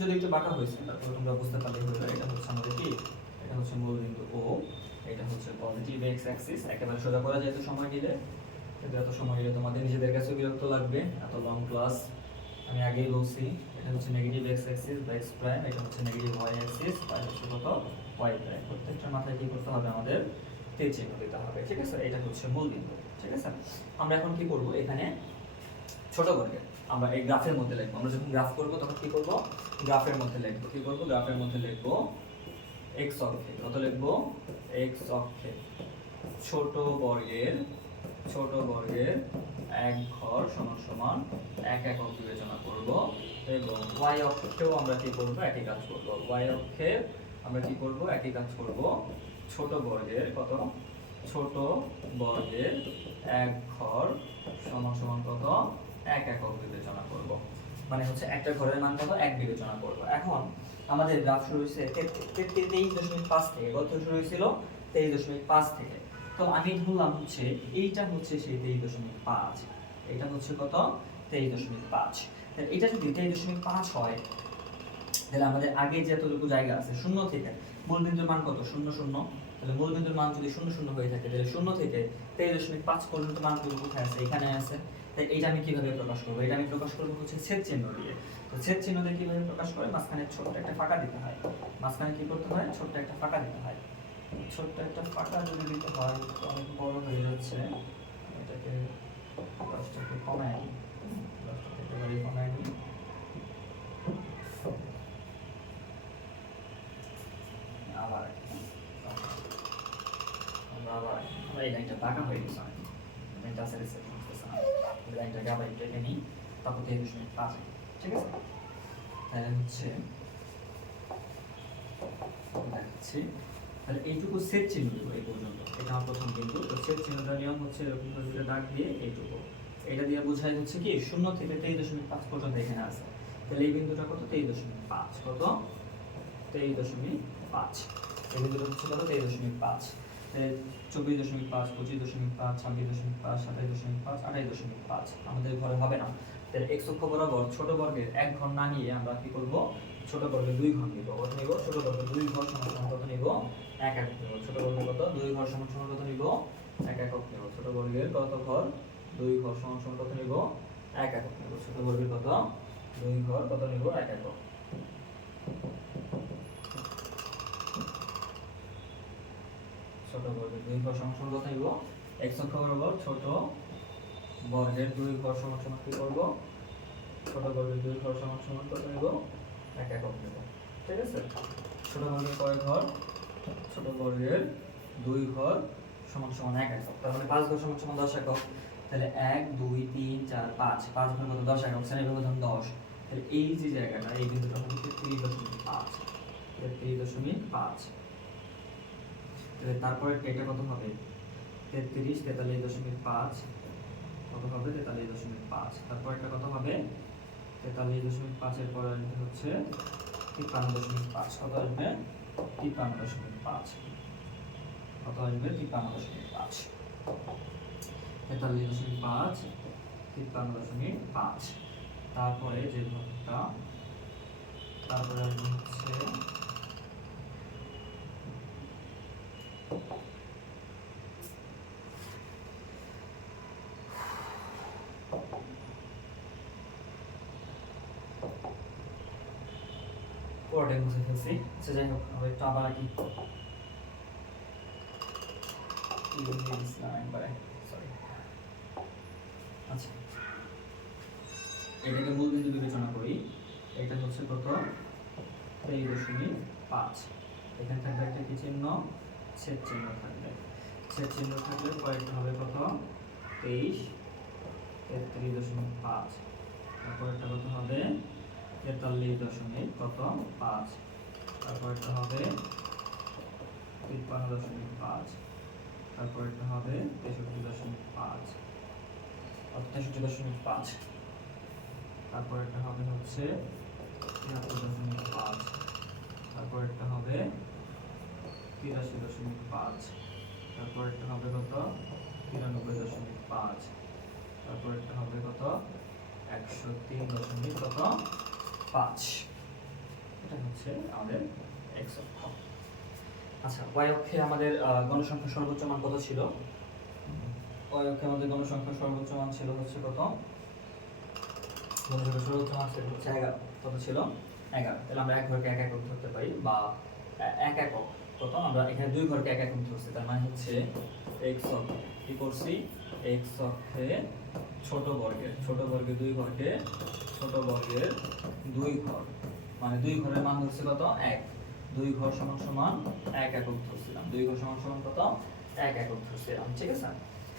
যদি একটু বাঁকা হয়েছে তারপর তোমরা বুঝতে পারলে হলো, এটা হচ্ছে আমাদের কি, এটা হচ্ছে মূলবিন্দু O, এটা হচ্ছে পজিটিভ x অ্যাক্সিস। একেবারে সোজা করা যায় তো সময় নিলে, কিন্তু এত সময় নিলে তোমাদের নিজেদের কাছে বিরক্ত লাগবে, এত লং ক্লাস। আমি আগেই বলছি, এটা হচ্ছে নেগেটিভ x অ্যাক্সিস বা x প্রাইম, এটা হচ্ছে নেগেটিভ y অ্যাক্সিস বা হচ্ছে কত y প্রাইম। প্রত্যেকটা মাথায় কি করতে হবে, আমাদের তীর চিহ্ন দিতে হবে, ঠিক আছে। এটা হচ্ছে মূলবিন্দু, ঠিক আছে। আমরা এখন কি করব, এখানে ছোট বর্গের আমরা এই গ্রাফের মধ্যে লিখবো। আমরা যখন গ্রাফ করব তখন কি করব, গ্রাফের মধ্যে লিখবো। কি করব, গ্রাফের মধ্যে লিখবো x অক্ষে, কত লিখবো, x অক্ষে ছোট বর্গের এক ঘর সমান সমান এক একক বিবেচনা করব, এবং y অক্ষেও আমরা কি করব, একই কাজ করব। y অক্ষে আমরা কি করব, একই কাজ করব, ছোট বর্গের কত, ছোট বর্গের এক ঘর সমান সমান কত, এক একক বিবেচনা করব। মানে হচ্ছে একটা ঘরের মান কত, এক বিবেচনা করব। এখন আমাদের গ্রাফ শুরু হয়েছে 23.5 থেকে, কত শুরু হয়েছিল 23.5 থেকে। তো আমি ধরলাম হচ্ছে এইটা হচ্ছে সেই 23.5, এটা হচ্ছে কত 23.5। তাহলে এটা যদি 23.5 হয় তাহলে আমাদের আগে যতটুকু জায়গা আছে শূন্য থেকে মূলবিন্দুর মান কত, শূন্য শূন্য, তাহলে মূলবিন্দুর মান যদি শূন্য শূন্য হয়ে থাকে তাহলে শূন্য থেকে 23.5 পর্যন্ত মানগুলো কোথায় আছে, এখানে আছে। তাই এটা আমি কিভাবে প্রকাশ করবো, এটা আমি প্রকাশ করবো হচ্ছে ছেদ চিহ্ন দিয়ে। তো ছেদ চিহ্ন দিয়ে কিভাবে প্রকাশ করে, মাঝখানে ছোট্ট একটা ফাঁকা দিতে হয়, মাঝখানে কি করতে হয়, ছোট্ট একটা ফাঁকা দিতে হয়। ছোট্ট একটা ফাঁকা যদি দিতে হয় তো অনেক বড় হয়ে যাচ্ছে, এটাকে দশটাকে কমায় নিই, দশটাকে একেবারে কমায় নিই। আবার আমরা এই লাইনটা বাঁকা হয়ে গেছে, লাইনটা আছে রিসেট করতেছে না, লাইনটাকে আবার কেটে নিই, তারপর 23.5, ঠিক আছে। তাহলে হচ্ছে দেখাচ্ছি, তাহলে এইটুকু সেট চিহ্ন দেবো এই পর্যন্ত, এটা আমার প্রথম বিন্দু। তো সেট চিহ্নটার নিয়ম হচ্ছে এরকম ভাবে দুটো দাগ দিয়ে এইটুকু, এটা দিয়ে বোঝায় হচ্ছে কি শূন্য থেকে 23.5 পর্যন্ত এখানে আছে। তাহলে এই বিন্দুটা কত, 23.5, কত 23.5, এই বিন্দুটা হচ্ছে কত 23.5, 24.5, 25.5, 26.5, 27.5, 28.5 আমাদের ঘরে হবে না। তাহলে x অক্ষ বরাবর ছোট বর্গের এক ঘর না নিয়ে আমরা কি করব, ছোট বর্গের দুই ঘর নিব। কত নিব, ছোট বর্গের দুই ঘর সমান সমান কত নিব, এক একক নিব। ছোট বর্গের কত, দুই ঘর সমান সমান কত নিব, এক একক নিব। ছোট বর্গের কত ঘর, দুই ঘর সমান সমান কত নিব, এক একক নিব। ছোট বর্গের কত, দুই ঘর কত নিব, এক একক। ছোট বর্গের দুই ঘর সমান সমান কত নিব, x অক্ষ বরাবর ছোট বর্গের দুই ঘর সমান সমান কি করব, ছোট বর্গের দুই ঘর সমান সমান কত নিব, এক একক নিব, ঠিক আছে। ছোট বর্গের কয় ঘর, ছোট বর্গের দুই ঘর সমান সমান এক একক, তার মানে 5 ঘর সমান সমান 10 একক। তাহলে 1 2 3 4 5, 5 ঘর কত 10 একক, শ্রেণী ব্যবধান 10। তাহলে এই যে জায়গাটা, এই বিন্দুটা হচ্ছে 33.5, 33.5। তারপরে এটা কত হবে, 33, 43.5 কত হবে, 43.5। তারপর এটা কত হবে, 43.5 এর পরে আসবে হচ্ছে 53.5, কত আসবে 53.5, কত আসবে 53.5, 43.5, 53.5। তারপরে যে ঘরটা, তারপরে আসবে হচ্ছে পুরোটাই মুছে ফেলছি। আচ্ছা যাই হোক, আমরা একটু আবার আঁকি, আচ্ছা এটাকে মূল বিন্দু বিবেচনা করি, এটা হচ্ছে কত 23.5, এখানে থাকবে একটা কি চিহ্ন, ছেদ চিহ্ন থাকবে। ছেদ চিহ্ন থাকলে পরেরটা হবে কত 23, 33.5, তারপরেরটা কত হবে 43.5, তারপরেরটা হবে 53.5, তারপরেরটা হবে 63.5, 63.5, তারপরেরটা হবে হচ্ছে 73.5, তারপরেরটা হবে 83.5, তারপরেরটা হবে কত 93.5, তারপরেরটা হবে কত 103.5। এটা হচ্ছে আমাদের x অক্ষ। আচ্ছা y অক্ষে আমাদের গণসংখ্যার সর্বোচ্চ মান কত ছিল, y অক্ষে আমাদের গণসংখ্যার সর্বোচ্চ মান ছিল হচ্ছে কত, গণসংখ্যার সর্বোচ্চ মান ছিল হচ্ছে 11, কত ছিল 11। তাহলে আমরা এক ঘরকে এক একক ধরতে পারি, বা এক একক কত, আমরা এখানে দুই ঘরকে এক একক ধরছি, তার মানে হচ্ছে x অক্ষে কি করছি, x অক্ষে ছোট বর্গের দুই ঘরকে, ছোট বর্গের দুই ঘর মানে দুই ঘরের মান হচ্ছে কত 1, দুই ঘর সমান সমান এক একক ধরছিলাম, দুই ঘর সমান সমান কত এক একক ধরছিলাম, ঠিক আছে।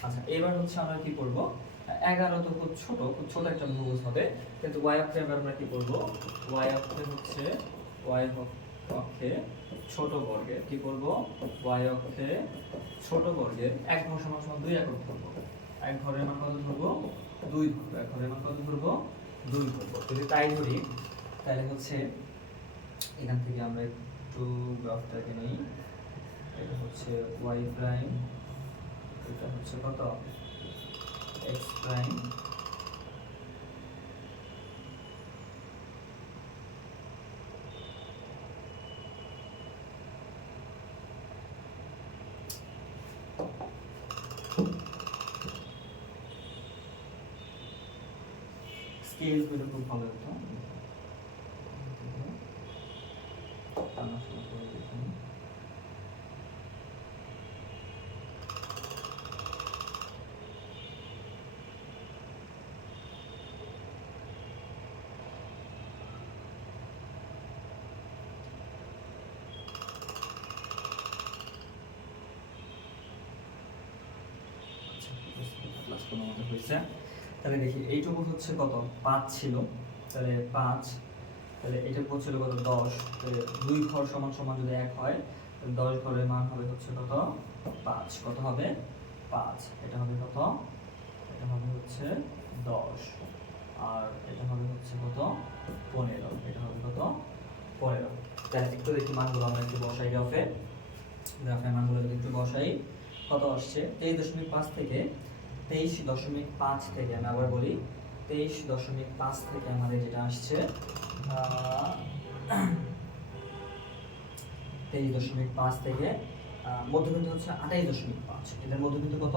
আচ্ছা এবার হচ্ছে আমরা কি করব, 11 তো খুব ছোট একটা বহুভুজ হবে, কিন্তু y অক্ষে আমরা কি করব, y অক্ষে হচ্ছে y অক্ষে ছোট বর্গের কি করব, y অক্ষে ছোট বর্গের এক ঘর সমান সমান দুই একক ধরবো, এক ঘরের মান কত ধরবো, দুই ধরবো, এক ঘরের মান কত ধরবো, দুই ধরবো। যদি তাই ধরি তাহলে হচ্ছে এখান থেকে আমরা একটু গ্রাফটাকে নেই, এটা হচ্ছে y প্রাইম, এটা হচ্ছে কত x প্রাইম, স্কেল হলে খুব ভালো হতো। টানা শুরু করে দেখুন। তাহলে দেখি এইটুকু হচ্ছে কত 5 ছিল, তাহলে 5, তাহলে এইটুকু ছিল কত 10, তাহলে 2 ঘর সমান সমান যদি 1 হয় তাহলে 10 ঘরের মান হবে হচ্ছে কত 5, কত হবে 5, এটা হবে কত, এটা হবে হচ্ছে 10, আর এটা হবে হচ্ছে কত 15, এটা হবে কত 15। তাহলে একটু দেখি মানগুলো আমরা একটু বসাই গ্রাফে মানগুলো যদি একটু বসাই, কত আসছে 23.5 থেকে 23.5 থেকে আমি আবার বলি 23.5 থেকে আমাদের যেটা আসছে 23.5 থেকে মধ্যবিন্দু হচ্ছে 28.5, এটার মধ্যবিন্দু কত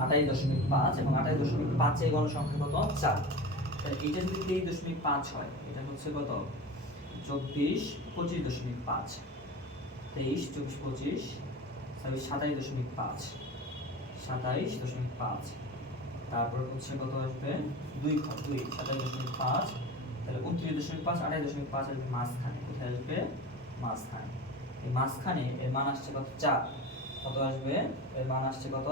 28.5, এবং 28.5 এর গণসংখ্যা কত 4, তাহলে এটা যদি 23.5 হয় এটা হচ্ছে কত 24 25.5, 23 24 25 27.5, 27.5, তারপর হচ্ছে কত আসবে 2 ঘর 2 27.5, তাহলে 29.5 28.5 আসবে মাঝখানে, কোথায় আসবে মাঝখানে, এই মাঝখানে এর মান আসছে কত 4, কত আসবে এর মান আসছে কত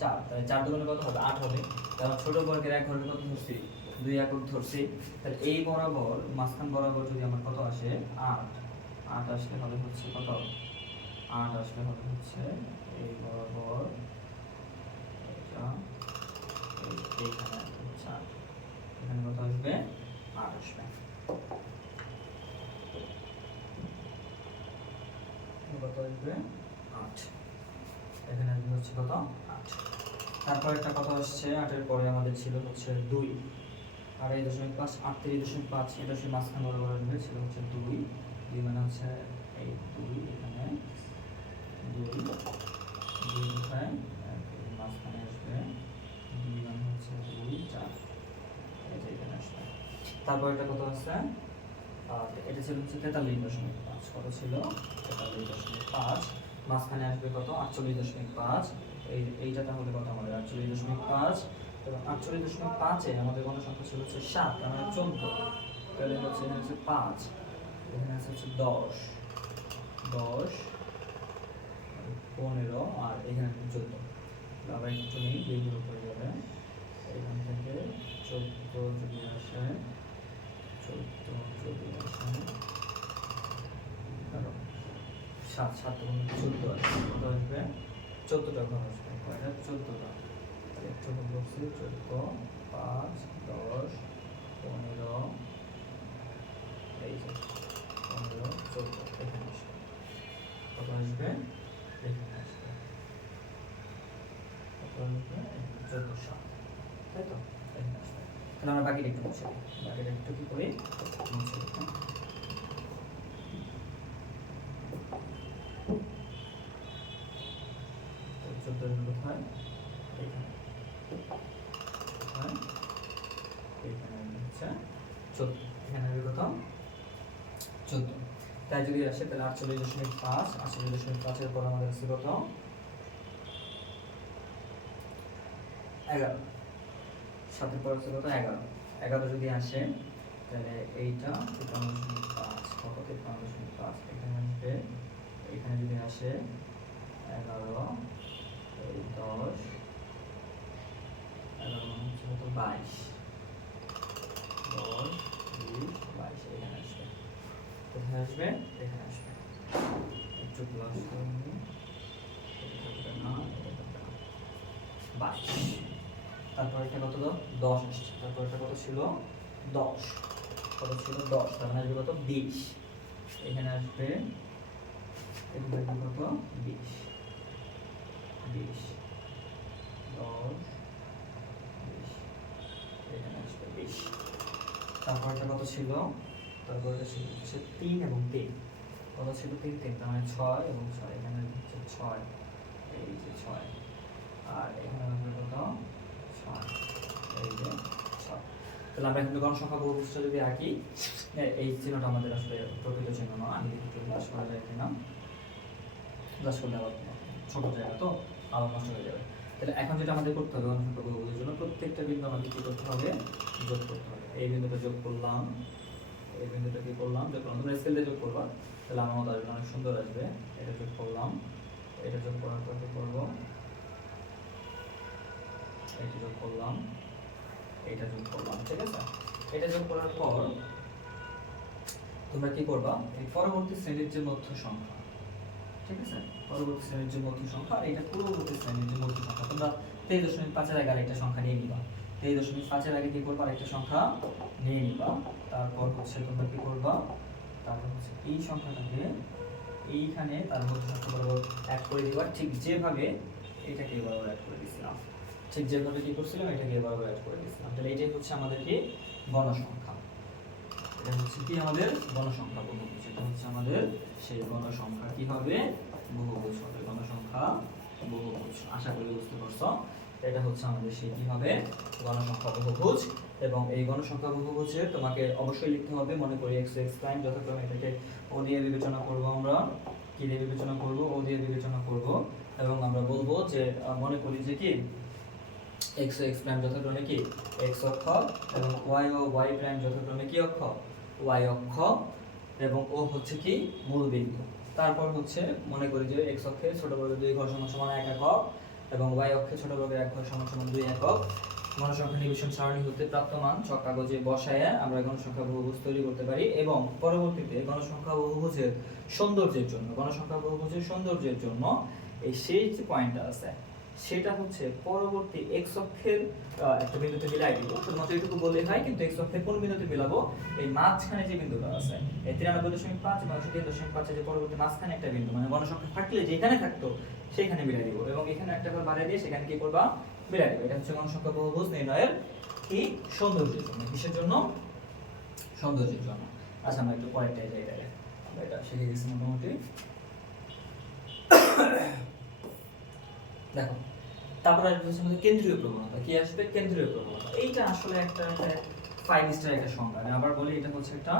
4, তাহলে 4 দুগুণে কত হবে 8 হবে, কারণ ছোট বর্গের এক ঘরের কত ধরছি 2 একক ধরছি, তাহলে এই বরাবর মাঝখান বরাবর যদি আমার কত আসে 8, 8 আসলে হবে হচ্ছে কত 8 আসলে হবে হচ্ছে এই বরাবর এটা এইখানে হচ্ছে 8, এখানে কত আসবে 8 আসবে, কত আসবে 8, এখানে আসবে হচ্ছে কত 8, তারপর একটা কত আসছে 8 এর পরে আমাদের ছিল হচ্ছে 2, 28.5 38.5, এটা হচ্ছে মাঝখান বরাবর আসবে, ছিল হচ্ছে 2, 2 মানে হচ্ছে এই 2, এখানে 2 কোথায় মাঝখানে আসবে, 2 মানে হচ্ছে 2 4, এই যে এখানে আসবে, তারপর এটা কত আছে এটা ছিল হচ্ছে 43.5, কত ছিল 43.5, মাঝখানে আসবে কত 48.5, এইটা তাহলে কত আমাদের 48.5, এবং 48.5 এ আমাদের গণসংখ্যা ছিল হচ্ছে 7, তার মানে 14, তাহলে হচ্ছে এখানে হচ্ছে 5, এখানে আছে হচ্ছে 10 15, আর এখানে 14, আবার একটু নেই 2 গুণ উপরে যাবে, এখান থেকে 14 যদি আসে 14 যদি আসে 7 গুণ 14 আসবে, কত আসবে 14টা ঘর আসবে, কয়টা 14টা, একটু বলছি 14 5 10 15, এই যে 15 14, এখানে আসবে, কত আসবে এখানে আসবে, কত আসবে 1400, তাই তো এখানে আসবে, তাহলে আমরা বাকিটা একটু মুছে দিই, বাকিটা একটু কি করি মুছে দিই, 14 কোথায় এখানে, কোথায় এখানে হচ্ছে 14, এখানে হবে কত 14, তাই যদি আসে তাহলে 48.5, 48.5 এর পর আমাদের আছে কত 11, 7 এর পর আছে কত 11, 11 যদি আসে তাহলে এইটা 53.5, কত 53.5, এখানে আসবে, এখানে যদি আসে 11, এই 10, 11 হচ্ছে কত 22, 10 20 22, এখানে আসবে, কোথায় আসবে এখানে আসবে, একটু প্লাস করে নিই, না 22, তারপর এটা কত 10 আসছে, তারপর এটা কত ছিল 10, কত ছিল 10, তার মানে আসবে কত 20, এখানে আসবে, এখানে আসবে কত 20 10 20, এখানে আসবে 20, তারপর এটা কত ছিল, তারপর এটা ছিল হচ্ছে 3 এবং 3, কত ছিল 3 3, তার মানে 6 এবং 6, এখানে হচ্ছে 6, এই যে 6, আর এখানে আসবে কত 6, এই যে 6, তাহলে আমরা এখন গণসংখ্যা বহুভুজটা যদি আঁকি, এই চিহ্নটা আমাদের আসলে প্রকৃত চিহ্ন নয়, আমি একটু ব্লাশ করা যায় কিনা, ব্লাশ করলে আবার ছোট জায়গা তো আবার নষ্ট হয়ে যাবে। তাহলে এখন যেটা আমাদের করতে হবে গণসংখ্যা বহুভুজের জন্য, প্রত্যেকটা বিন্দু আমাদের কি করতে হবে, যোগ করতে হবে। এই বিন্দুটা যোগ করলাম, এই বিন্দুটা কি করলাম, যোগ করলাম। তোমরা স্কেল দিয়ে যোগ করবা, তাহলে আমার মতো আসবে, অনেক সুন্দর আসবে। এটা যোগ করলাম, এটা যোগ করার পর কি করবো, এটা যোগ করলাম, এটা যোগ করলাম, ঠিক আছে। এটা যোগ করার পর তোমরা কি করবা, এই পরবর্তী শ্রেণীর যে মধ্য সংখ্যা, ঠিক আছে, পরবর্তী শ্রেণীর যে মধ্য সংখ্যা আর এটা পূর্ববর্তী শ্রেণীর যে মধ্য সংখ্যা, তোমরা 23.5 এর আগে আরেকটা সংখ্যা নিয়ে নিবা। 23.5 এর আগে কি করবা, আরেকটা সংখ্যা নিয়ে নিবা। তারপর হচ্ছে তোমরা কি করবা, তারপর হচ্ছে এই সংখ্যাটাকে এইখানে তার মধ্য সংখ্যা বরাবর অ্যাড করে দিবা, ঠিক যেভাবে এটাকে বরাবর অ্যাড করে দিয়েছিলাম, ঠিক যেভাবে কি করছিলাম এটাকে বরাবর অ্যাড করে দিয়েছিলাম। তাহলে এটাই হচ্ছে আমাদের কি গণসংখ্যা, এটা হচ্ছে কি আমাদের গণসংখ্যা বহুভুজ, এটা হচ্ছে আমাদের সেই গণসংখ্যা কি হবে, বহুভুজ হবে, গণসংখ্যা বহুভুজ। আশা করি বুঝতে পারছো, এটা হচ্ছে আমাদের সেই কি হবে, গণসংখ্যা বহুভুজ। এবং এই গণসংখ্যা বহুভুজের তোমাকে অবশ্যই লিখতে হবে, মনে করি x x প্রাইম যথাক্রমে এটাকে ও দিয়ে বিবেচনা করব, আমরা কি দিয়ে বিবেচনা করব, ও দিয়ে বিবেচনা করব। এবং আমরা বলবো যে মনে করি যে কি x ও x প্রাইম যথাক্রমে কি x অক্ষ, এবং y ও y প্রাইম যথাক্রমে কি অক্ষ, y অক্ষ, এবং ও হচ্ছে কি মূল বিন্দু। তারপর হচ্ছে মনে করি যে x অক্ষে ছোট বর্গের 2 ঘর সমান সমান 1 একক, এবং y অক্ষে ছোট বর্গের 1 ঘর সমান সমান 2 একক। গণসংখ্যা নিবেশন সারণী হতে প্রাপ্ত মান ছক কাগজে বসায় আমরা গণসংখ্যা বহুভুজ তৈরি করতে পারি। এবং পরবর্তীতে গণসংখ্যা বহুভুজের সৌন্দর্যের জন্য, গণসংখ্যা বহুভুজের সৌন্দর্যের জন্য এই সেই যে পয়েন্টটা আছে সেটা হচ্ছে পরবর্তী x অক্ষের একটা বিন্দুতে মিলাই দিব। শুধুমাত্র এইটুকু বললেই হয়, কিন্তু x অক্ষের কোন বিন্দুতে মিলাবো, এই মাঝখানে যে বিন্দুটা আছে এই 93.5 এবং 3.5 এর পরবর্তী মাঝখানে একটা বিন্দু, মানে গণসংখ্যা থাকলে যেখানে থাকতো সেখানে মিলাই দিব, এবং এখানে একটা করে বাড়িয়ে দিয়ে সেখানে কি করবা, মিলাই দিব। এটা হচ্ছে গণসংখ্যা বহুভুজ নির্ণয়ের কি সৌন্দর্যের জন্য, কিসের জন্য, সৌন্দর্যের জন্য। আচ্ছা আমরা একটু পরেরটাই যাই, তাহলে আমরা এটা শিখে গেছি মোটামুটি। দেখো তারপরে আসবে হচ্ছে আমাদের কেন্দ্রীয় প্রবণতা, কি আসবে, কেন্দ্রীয় প্রবণতা। এইটা আসলে একটা 5 স্টার একটা সংখ্যা, আমি আবার বলি এটা হচ্ছে একটা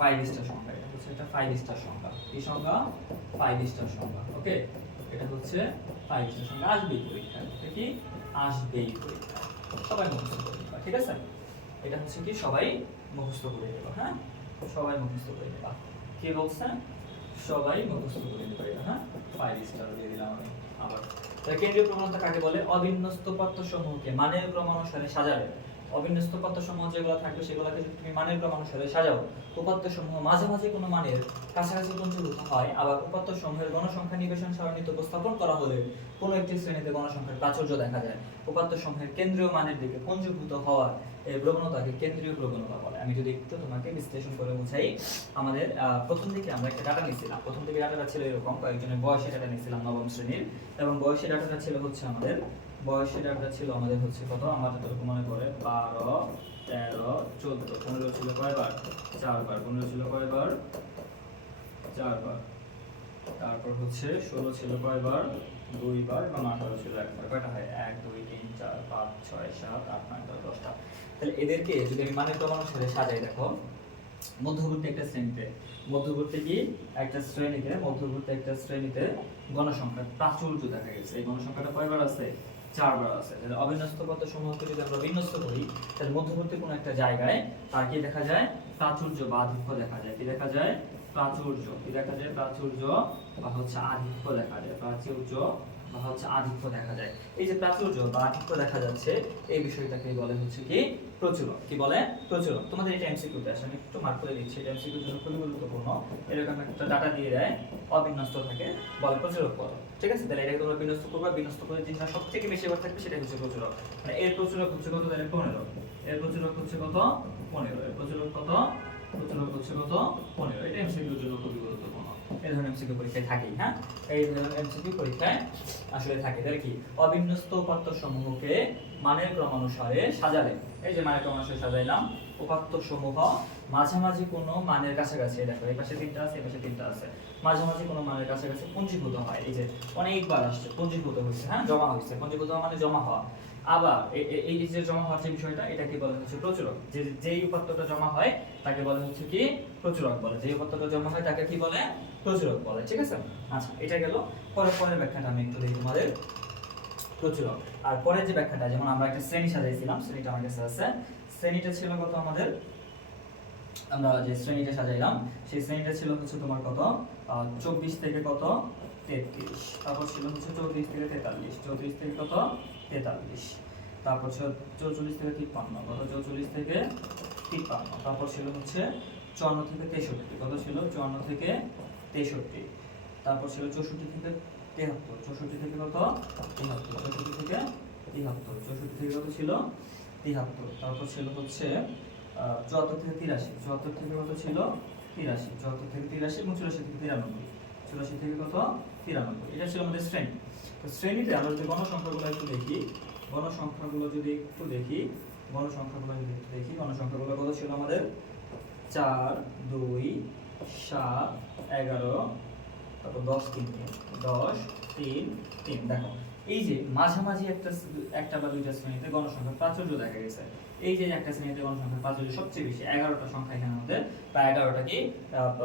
5 স্টার সংখ্যা, এটা হচ্ছে একটা 5 স্টার সংখ্যা। এই সংখ্যা 5 স্টার সংখ্যা, ওকে, এটা হচ্ছে 5 স্টার সংখ্যা, আসবেই পরীক্ষায়, এটা কি আসবেই পরীক্ষায়, সবাই মুখস্থ করে নেবা, ঠিক আছে। এটা হচ্ছে কি সবাই মুখস্থ করে নেবা, হ্যাঁ, সবাই মুখস্থ করে নেবা। কে বলছে, সবাই মুখস্থ করে নেবা এটা, হ্যাঁ, 5 স্টার দিয়ে দিলাম আমি। আবার কেন্দ্রীয় প্রবণতা কাকে বলে, অবিন্যস্ত পথসমূহকে মানের ক্রমানুসারে সাজালে, অবিন্যস্ত পথসমূহ যেগুলো থাকবে সেগুলোকে যদি তুমি মানের ক্রমানুসারে সাজাও, উপাত্তসমূহ মাঝামাঝি কোনো মানের কাছাকাছি পঞ্জীভূত হয়। আবার উপাত্তসমূহের গণসংখ্যা নিবেশন সারণীতে উপস্থাপন করা হলে কোনো একটি শ্রেণীতে গণসংখ্যার প্রাচুর্য দেখা যায়। উপাত্তসমূহের কেন্দ্রীয় মানের দিকে পঞ্জীভূত হওয়ার এই প্রবণতাকে কেন্দ্রীয় প্রবণতা বলে। আমি যদি একটু তোমাকে বিশ্লেষণ করে বুঝাই, আমাদের প্রথম দিকে আমরা একটা ডাটা নিয়েছিলাম, প্রথম দিকে ডাটাটা ছিল এরকম, কয়েকজনের বয়সের ডাটা নিয়েছিলাম নবম শ্রেণীর, এবং বয়সের ডাটাটা ছিল হচ্ছে আমাদের, বয়সের ডাটাটা ছিল আমাদের হচ্ছে কত, আমার যতটুকু মনে পড়ে 12, 13, 14, 15 ছিল কয়বার, 4 বার, 15 ছিল কয়বার, 4 বার, তারপর হচ্ছে 16 ছিল কয়বার, 2 বার, এবং 18 ছিল একবার। কয়টা হয়, 1 2 3 4 5 6 7 8 9 10 10টা। তাহলে এদেরকে যদি আমি মানের ক্রমানুসারে সাজাই, দেখো মধ্যবর্তী একটা শ্রেণীতে, মধ্যবর্তী কি একটা শ্রেণীতে, মধ্যবর্তী একটা শ্রেণীতে গণসংখ্যার প্রাচুর্য দেখা গেছে। এই গণসংখ্যাটা কয়বার আছে, 4 বার আছে। তাহলে অবিন্যস্ত পথসমূহকে যদি আমরা বিন্যস্ত করি, তাহলে মধ্যবর্তী কোনো একটা জায়গায় তার কি দেখা যায়, প্রাচুর্য বা আধিক্য দেখা যায়। কি দেখা যায়, প্রাচুর্য, কি দেখা যায়, প্রাচুর্য বা হচ্ছে আধিক্য দেখা যায়, প্রাচুর্য বা হচ্ছে আধিক্য দেখা যায়। এই যে প্রাচুর্য বা আধিক্য দেখা যাচ্ছে, এই বিষয়টাকে বলে হচ্ছে কি প্রচুরক। কি বলে, প্রচুরক। তোমাদের এটা এমসিকিউতে আসে, আমি একটু মার্ক করে দিচ্ছি, এটা এমসিকিউর জন্য খুবই গুরুত্বপূর্ণ। এরকম একটা ডাটা দিয়ে দেয়, অবিন্যস্ত থাকে, বলে প্রচুরক পদ, ঠিক আছে। তাহলে এটাকে তোমরা বিন্যস্ত করবা, বিন্যস্ত করে যেটা সবথেকে বেশি বার থাকবে সেটাই হচ্ছে প্রচুরক। মানে এর প্রচুরক হচ্ছে কত, তাহলে 15, এর প্রচুরক হচ্ছে কত, 15, এর প্রচুরক কত, প্রচুরক হচ্ছে কত, 15। এটা এমসিকিউর জন্য খুবই গুরুত্বপূর্ণ, এই ধরনের এমসিকিউ পরীক্ষায় থাকেই, হ্যাঁ, এই ধরনের এমসিকিউ পরীক্ষায় আসলে থাকে। তাহলে কি, অবিন্যস্ত উপাত্তসমূহকে মানের ক্রমানুসারে সাজালে, এই যে মানের ক্রমানুসারে সাজাইলাম, উপাত্তসমূহ মাঝামাঝি কোনো মানের কাছাকাছি, দেখো এই পাশে 3টা আছে, এই পাশে 3টা আছে, মাঝামাঝি কোনো মানের কাছাকাছি পঞ্জীভূত হয়। এই যে অনেকবার আসছে, পঞ্জীভূত হয়েছে, হ্যাঁ, জমা হয়েছে, পঞ্জীভূত মানে জমা হওয়া। আবার এই যে জমা হওয়ার যে বিষয়টা, এটাকে বলা হচ্ছে প্রচুরক। যেই উপাত্তটা জমা হয় তাকে বলা হচ্ছে কি প্রচুরক বলে। যেই উপাত্তটা জমা হয় তাকে কি বলে প্রচুরক বলে। ঠিক আছে, আচ্ছা এটা গেল। পরের ব্যাখ্যাটা আমি একটু দেখি তোমাদের প্রচুরক। আর পরের যে ব্যাখ্যাটা, যেমন আমরা একটা শ্রেণী সাজাইছিলাম, শ্রেণীটা আমার কাছে আছে। শ্রেণীটা ছিল কত আমাদের, আমরা যে শ্রেণীটা সাজাইলাম সেই শ্রেণীটা ছিল হচ্ছে তোমার কত 24 থেকে কত 33, তারপর ছিল হচ্ছে 34 থেকে 43, 34 থেকে কত 43, তারপর ছিল 44 থেকে 53, কত 44 থেকে 53, তারপর ছিল হচ্ছে 54 থেকে 63, কত ছিল 54 থেকে 63, তারপর ছিল 64 থেকে 73, 64 থেকে কত 73, 64 থেকে 73, 64 থেকে কত ছিল 73, তারপর ছিল হচ্ছে 74 থেকে 83, 74 থেকে কত ছিল 83, 74 থেকে 83 এবং 84 থেকে 93, 84 থেকে কত 93। এটা ছিল আমাদের শ্রেণী। তো শ্রেণীতে আমরা যদি গণসংখ্যাগুলো একটু দেখি, গণসংখ্যাগুলো কত ছিল আমাদের 4 2 7 11, তারপর 10 3 10 3 3। দেখো এই যে মাঝামাঝি একটা বা দুইটা শ্রেণীতে গণসংখ্যার প্রাচুর্য দেখা গেছে। এই যে একটা শ্রেণীতে গণসংখ্যার প্রাচুর্য সবচেয়ে বেশি, 11টা সংখ্যা এখানে আমাদের, বা 11টা কি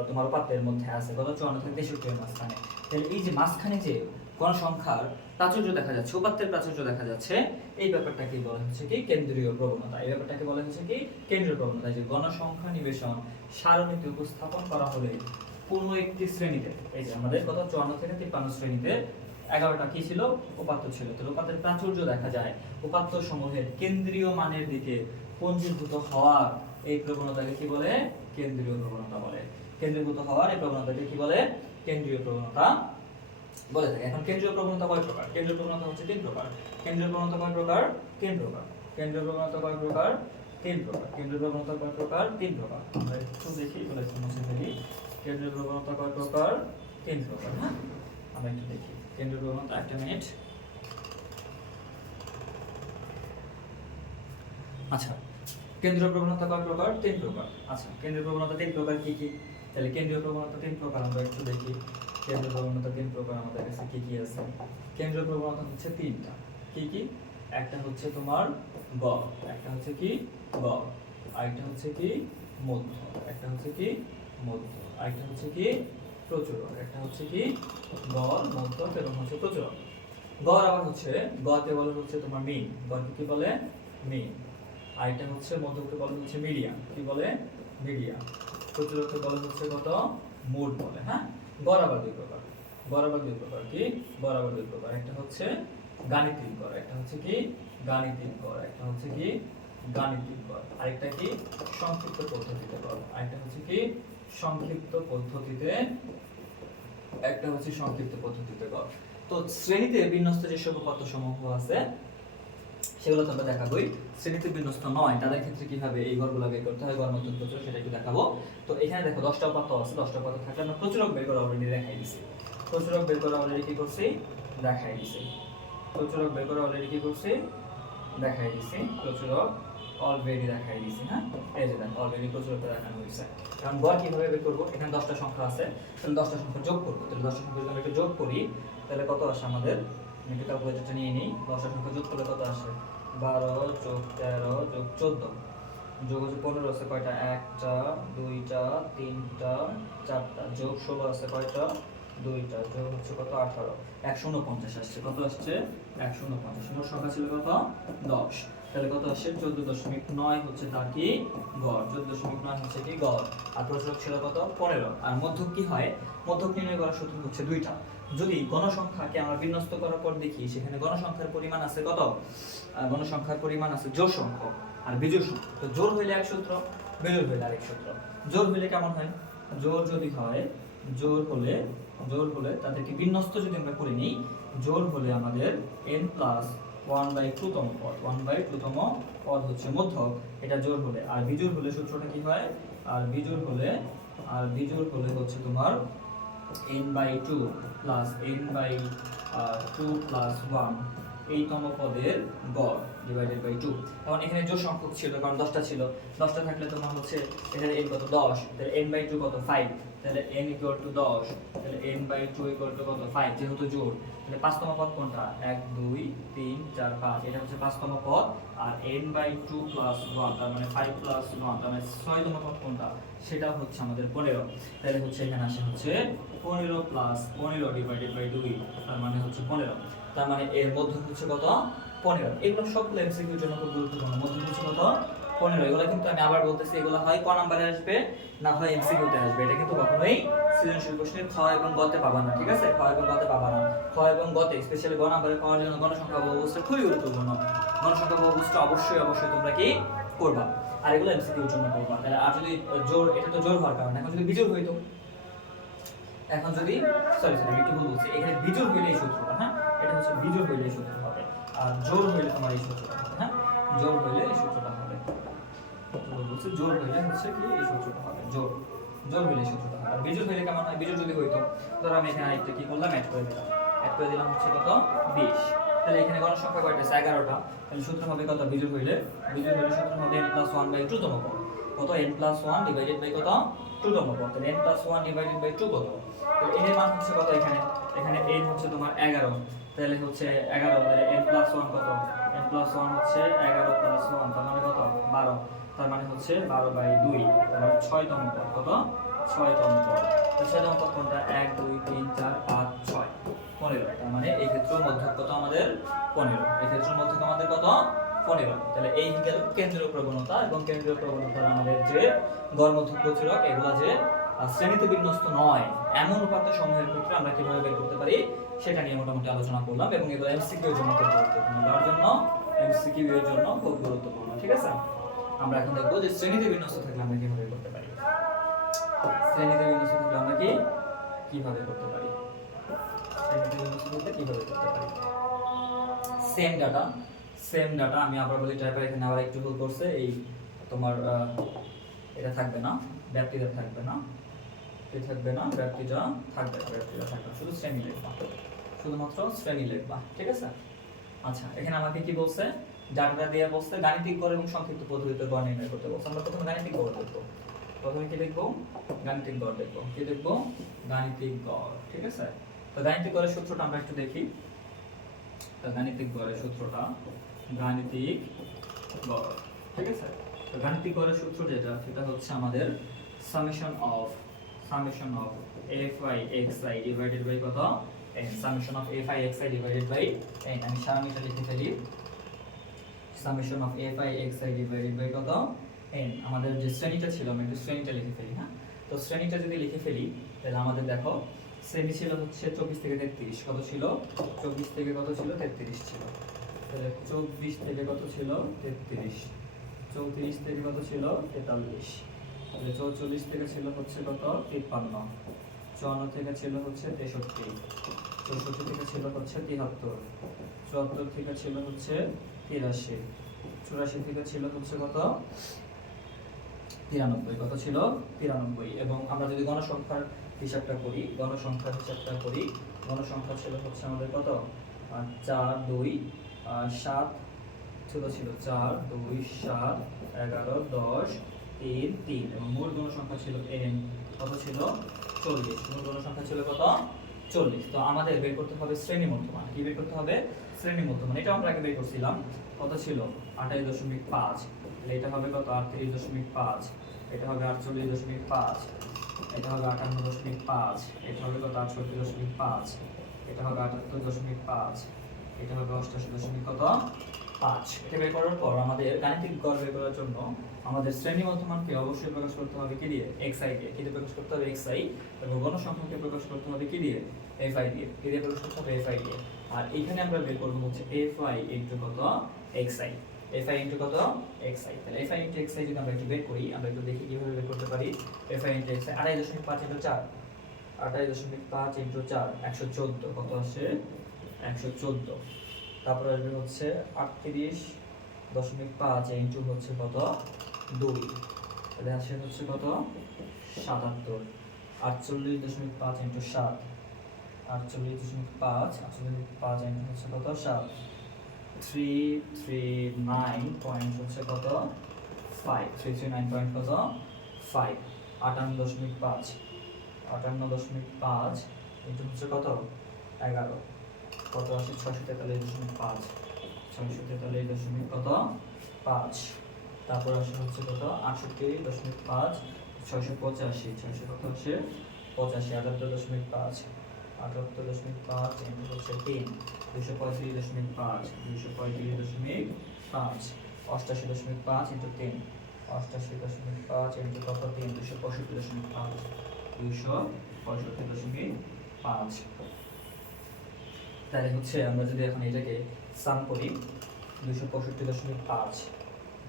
তোমার উপাত্তের মধ্যে আছে, কত 54 থেকে 63 এর মাঝখানে। তাহলে এই যে মাঝখানে যে গণসংখ্যার প্রাচুর্য দেখা যাচ্ছে, উপাত্তের প্রাচুর্য দেখা যাচ্ছে, এই ব্যাপারটাকে বলা হচ্ছে কি কেন্দ্রীয় প্রবণতা। এই ব্যাপারটাকে বলা হচ্ছে কি কেন্দ্রীয় প্রবণতা। যে গণসংখ্যা নিবেশন সারণীতে উপস্থাপন করা হলে পূর্ণ একটি শ্রেণীতে, এই যে আমাদের কত 54 থেকে 53 শ্রেণীতে 11টা কি ছিল উপাত্ত ছিল। তাহলে উপাত্তের প্রাচুর্য দেখা যায়, উপাত্ত সমূহের কেন্দ্রীয় মানের দিকে পঞ্জীভূত হওয়ার এই প্রবণতাকে কি বলে কেন্দ্রীয় প্রবণতা বলে। কেন্দ্রীভূত হওয়ার এই প্রবণতাকে কি বলে কেন্দ্রীয় প্রবণতা বলে থাকে। এখন কেন্দ্রীয় প্রবণতা কয় প্রকার? কেন্দ্রীয় প্রবণতা হচ্ছে 3 প্রকার। কেন্দ্রীয় প্রবণতা কয় প্রকার? 3 প্রকার। কেন্দ্রীয় প্রবণতা কয় প্রকার? 3 প্রকার। কেন্দ্রীয় প্রবণতা কয় প্রকার? 3 প্রকার। আমরা একটু দেখি, বলে মুছে ফেলি। কেন্দ্রীয় প্রবণতা কয় প্রকার? 3 প্রকার। হ্যাঁ, আমরা একটু দেখি কেন্দ্রীয় প্রবণতা। একটা মিনিট। আচ্ছা, কেন্দ্রীয় প্রবণতা কয় প্রকার? 3 প্রকার। আচ্ছা, কেন্দ্রীয় প্রবণতা 3 প্রকার কি কি? তাহলে কেন্দ্রীয় প্রবণতা 3 প্রকার আমরা একটু দেখি। কেন্দ্রীয় প্রবণতা 3 প্রকার আমাদের কাছে কি কি আছে? কেন্দ্রীয় প্রবণতা হচ্ছে 3টা। কি কি? একটা হচ্ছে তোমার গড়, একটা হচ্ছে কি গড়, আরেকটা হচ্ছে কি মধ্য, একটা হচ্ছে কি মধ্য, আরেকটা হচ্ছে কি প্রচুরক, একটা হচ্ছে কি গড়, মধ্য এবং হচ্ছে প্রচুরক। গড় আবার হচ্ছে, গড়কে বলে হচ্ছে তোমার মিন, গড়কে কি বলে মিন। আরেকটা হচ্ছে মধ্যকে বলে হচ্ছে মিডিয়ান, কি বলে মিডিয়ান। প্রচুরককে বলে হচ্ছে কত মোড বলে। হ্যাঁ, গড় আবার 2 প্রকার। গড় আবার 2 প্রকার। কি গড় আবার 2 প্রকার? একটা হচ্ছে গাণিতিক গড়, একটা হচ্ছে কি গাণিতিক গড়, একটা হচ্ছে কি গাণিতিক গড়, আরেকটা কি সংক্ষিপ্ত পদ্ধতিতে গড়, আরেকটা হচ্ছে কি সংক্ষিপ্ত পদ্ধতিতে, একটা হচ্ছে সংক্ষিপ্ত পদ্ধতিতে গড়। তো শ্রেণীতে বিন্যস্ত যেসব উপাত্ত সমূহ আছে সেগুলো তো আমরা দেখাবোই। শ্রেণীতে বিন্যস্ত নয় তাদের ক্ষেত্রে কিভাবে এই গড়গুলো বের করতে হয়, গড় মধ্য প্রচুরক, সেটা একটু দেখাবো। তো এখানে দেখো 10টা উপাত্ত আছে। 10টা উপাত্ত থাকলে আমরা প্রচুরক বের করা অলরেডি দেখাই দিছি। প্রচুরক বের করা অলরেডি কি করছি দেখাই দিছি। প্রচুরক বের করা অলরেডি কি করছি দেখাই দিছি। প্রচুরক অলরেডি দেখাই দিছি। হ্যাঁ, এই যে দেখো অলরেডি প্রচুরকটা দেখানো হয়েছে। কারণ গড় কিভাবে বের করব? এখানে 10টা সংখ্যা আছে, তাহলে 10টা সংখ্যা যোগ করব। তাহলে 10টা সংখ্যা যদি আমরা একটু যোগ করি তাহলে কত আসে আমাদের? আমি একটু ক্যালকুলেটরটা নিয়ে নিই। 10টা সংখ্যা যোগ করলে কত আসে? 12 যোগ 13 যোগ 14 যোগ হচ্ছে 15 আছে কয়টা? 1টা 2টা 3টা 4টা যোগ 16 আছে কয়টা? 2টা যোগ হচ্ছে কত? 18, 149 আসছে। কত আসছে? 149। মোট সংখ্যা ছিল কত? 10। তাহলে কত আসছে? 14.9 হচ্ছে তার কি গড়। 14.9 হচ্ছে কি গড়। আর প্রচুরক ছিল কত? 15। আর মধ্যক কি হয়? মধ্যক নির্ণয় করার সূত্র হচ্ছে 2টা। যদি গণসংখ্যাকে আমরা বিন্যস্ত করার পর দেখি সেখানে গণসংখ্যার পরিমাণ আছে কত? গণসংখ্যার পরিমাণ আছে জোড় সংখ্যক আর বিজোড় সংখ্যক। তো জোড় হইলে এক সূত্র, বিজোড় হইলে আরেক সূত্র। জোড় হইলে কেমন হয়? জোড় যদি হয়, জোড় হলে তাদেরকে বিন্যস্ত যদি আমরা করে নিই, জোড় হলে আমাদের n+1/2 তম পদ, 1/2 তম পদ হচ্ছে মধ্যক, এটা জোড় হলে। আর বিজোড় হলে সূত্রটা কি হয়? আর বিজোড় হলে হচ্ছে তোমার n/2 + n/2 + 1 এই তম পদের গড়, ডিভাইডেড বাই 2। এখন এখানে জোড় সংখ্যক ছিল, কারণ 10টা ছিল, 10টা থাকলে তোমার হচ্ছে এখানে n কত 10, তাহলে n বাই 2 কত 5, তাহলে n ইকুয়াল টু 10, তাহলে n বাই 2 ইকুয়াল টু কত 5, যেহেতু জোড় তাহলে 5তম পদ কোনটা, 1 2 3 4 5, এটা হচ্ছে 5তম পদ। আর n বাই 2 প্লাস 1 তার মানে 5 প্লাস 1 তার মানে 6তম পদ কোনটা, সেটা হচ্ছে আমাদের 15। তাহলে হচ্ছে এখানে আসে হচ্ছে 15 প্লাস 15 ডিভাইডেড বাই 2, তার মানে হচ্ছে 15। তার মানে এর মধ্যে হচ্ছে কত 15। এগুলো সবগুলো এমসিকিউর জন্য খুব গুরুত্বপূর্ণ। মধ্যে হচ্ছে কত 15। এগুলো কিন্তু আমি আবার বলতেছি, এগুলো হয় ক নাম্বারে আসবে না হয় এমসিকিউতে আসবে। এটা কিন্তু কখনোই সৃজনশীল প্রশ্নের খ এবং গতে পাবা না, ঠিক আছে? খ এবং গতে পাবা না। খ এবং গতে স্পেশালি গ নাম্বারে পাওয়ার জন্য গণসংখ্যা বহুবচন খুবই গুরুত্বপূর্ণ। গণসংখ্যা বহুবচন অবশ্যই তোমরা কি করবা, আর এগুলো এমসিকিউর জন্য করবা। তাহলে আর যদি জোড়, এটা তো জোড় হওয়ার কারণে, এখন যদি বিজোড় হইতো, এখন যদি সরি একটু ভুল বলছি, এখানে বিজোড় হইলে এই সূত্রটা, হ্যাঁ এটা হচ্ছে বিজোড় হইলে এই সূত্র হবে, আর জোড় হইলে তোমার এই সূত্রটা হবে, হ্যাঁ জোড় হইলে এই সূত্রটা হবে। বলছে জোড় হইলে হচ্ছে কি এই সূত্রটা হবে, জোড় হইলে এই সূত্রটা হবে। আর বিজোড় হইলে কেমন হয়, বিজোড় যদি হইতো, ধরো আমি এখানে আরেকটা কি করলাম, অ্যাড করে দিলাম হচ্ছে কত 20। তাহলে এখানে গণসংখ্যা কয়টা আছে 11টা, তাহলে সূত্র হবে কত বিজোড় হইলে সূত্র হবে n+1/2তম পদ, কত n+1 ডিভাইডেড বাই কত 2তম পদ। তাহলে n+1 ডিভাইডেড বাই 2 কত, তাহলে n এর মান হচ্ছে কত, এখানে n হচ্ছে তোমার 11, তাহলে হচ্ছে 11, তাহলে n+1 কত, n+1 হচ্ছে 11 + 1 তার মানে কত 12, তার মানে হচ্ছে 12/2, তার মানে 6তম পদ, কত 6তম পদ। তো 6তম পদ কোনটা, 1 2 3 4 5 6 15। তার মানে এই ক্ষেত্রে মধ্যক কত আমাদের 15, এই ক্ষেত্রে মধ্যক আমাদের কত 15। তাহলে এই গেল কেন্দ্রীয় প্রবণতা, এবং কেন্দ্রীয় প্রবণতার আমাদের যে গড় মধ্যক প্রচুরক, এগুলা যে শ্রেণীতে বিন্যস্ত নয় এমন উপাত্ত সমূহের ক্ষেত্রে আমরা কিভাবে বের করতে পারি সেটা নিয়ে মোটামুটি আলোচনা করলাম। এবং এগুলো এমসিকিউ এর জন্য খুব গুরুত্বপূর্ণ, তার জন্য এমসিকিউ এর জন্য খুব গুরুত্বপূর্ণ, ঠিক আছে? আমরা এখন দেখবো যে শ্রেণীতে বিন্যস্ত থাকলে আমরা কিভাবে করতে পারি। শ্রেণীতে বিন্যস্ত থাকলে আমরা কিভাবে করতে পারি, শ্রেণীতে বিন্যস্ত থাকলে কিভাবে করতে পারি। সেম ডাটা আমি আবার বলি, টাইপার এখানে আবার একটু ভুল করছে, এই তোমার এটা থাকবে না, ব্যাপ্তিটা থাকবে না, ব্যাপ্তিটা থাকবে না, শুধু শ্রেণী লিখবা, শুধুমাত্র শ্রেণী লিখবা, ঠিক আছে? আচ্ছা, এখানে আমাকে কি বলছে, ডাটাটা দিয়ে বলছে গাণিতিক গড় এবং সংক্ষিপ্ত পদ্ধতিতে গড় নির্ণয় করতে বলছে। আমরা প্রথমে গাণিতিক গড় দেখব, প্রথমে কি দেখব, গাণিতিক গড় দেখব, কি দেখব, গাণিতিক গড়, ঠিক আছে? তো গাণিতিক গড়ের সূত্রটা আমরা একটু দেখি। তো গাণিতিক গড়ের সূত্রটা, গাণিতিক গড়, ঠিক আছে? তো গাণিতিক গড়ের সূত্র যেটা, সেটা হচ্ছে আমাদের summation of fi xi divided by কত n, summation of fi xi divided by n। আমি সারাংশটা লিখে ফেলি, summation of fi xi divided by কত n। আমাদের যে শ্রেণীটা ছিল, আমি একটু শ্রেণীটা লিখে ফেলি, হ্যাঁ তো শ্রেণীটা যদি লিখে ফেলি, তাহলে আমাদের দেখো শ্রেণী ছিল হচ্ছে 24 থেকে 33, কত ছিল 24 থেকে কত ছিল 33 ছিল, তাহলে 24 থেকে কত ছিল 33, 34 থেকে কত ছিল 43, তাহলে 44 থেকে ছিল হচ্ছে কত 53, 54 থেকে ছিল হচ্ছে 63, 64 থেকে ছিল হচ্ছে 73, 74 থেকে ছিল হচ্ছে 83, 84 থেকে ছিল হচ্ছে কত 93, কত ছিল 93। এবং আমরা যদি গণসংখ্যার হিসাবটা করি, গণসংখ্যা ছিল হচ্ছে আমাদের কত 4 2 7, ছোট ছিল 4 2 7 11 10 3 3, এবং মোট গণসংখ্যা ছিল n, কত ছিল 40, মোট গণসংখ্যা ছিল কত 40। তো আমাদের বের করতে হবে শ্রেণী মধ্যমান, কি বের করতে হবে শ্রেণী মধ্যমান। এটা আমরা আগে বের করছিলাম, কত ছিল 28.5, তাহলে এটা হবে কত 38.5, এটা হবে 48.5, এটা হবে 58.5, এটা হবে কত 68.5, এটা হবে 78.5, এটা হবে 88.5। এটা বের করার পর আমাদের গাণিতিক গড় বের করার জন্য আমাদের শ্রেণী মধ্যমানকে অবশ্যই প্রকাশ করতে হবে কি দিয়ে, xi দিয়ে। কি দিয়ে প্রকাশ করতে হবে, xi। এবং গণসংখ্যাকে প্রকাশ করতে হবে কি দিয়ে, fi দিয়ে। কি দিয়ে প্রকাশ করতে হবে, fi দিয়ে। আর এখানে আমরা বের করব হচ্ছে fi ইনটু কত xi, fi ইনটু কত xi। তাহলে fi ইনটু xi যদি আমরা একটু বের করি, আমরা একটু দেখি কিভাবে বের করতে পারি। fi into xi 28.5 into 4, 28.5 into 4 114, কত আসে 114। তারপর আসবে হচ্ছে 38.5 ইনটু হচ্ছে কত 2, তাহলে আসে হচ্ছে কত 77। 48.5 ইনটু 7, 48.5 ইনটু হচ্ছে কত 7, 339 পয়েন্ট হচ্ছে কত 5, 339 পয়েন্ট কত 5, 58.5, 58.5 এটা হচ্ছে কত 11, কত আসে 643.5, 643 কত 5, তারপর আসে হচ্ছে কত 68.5, 685, 600 কত আসে 85, 78.5, 78.5 ইন্টু হচ্ছে 3, 235.5, 235.5, 88.5 ইন্টু 3, 88.5 ইন্টু কত 3, 265.5, 265.5। তাহলে হচ্ছে আমরা যদি এখন এটাকে সাম করি 265.5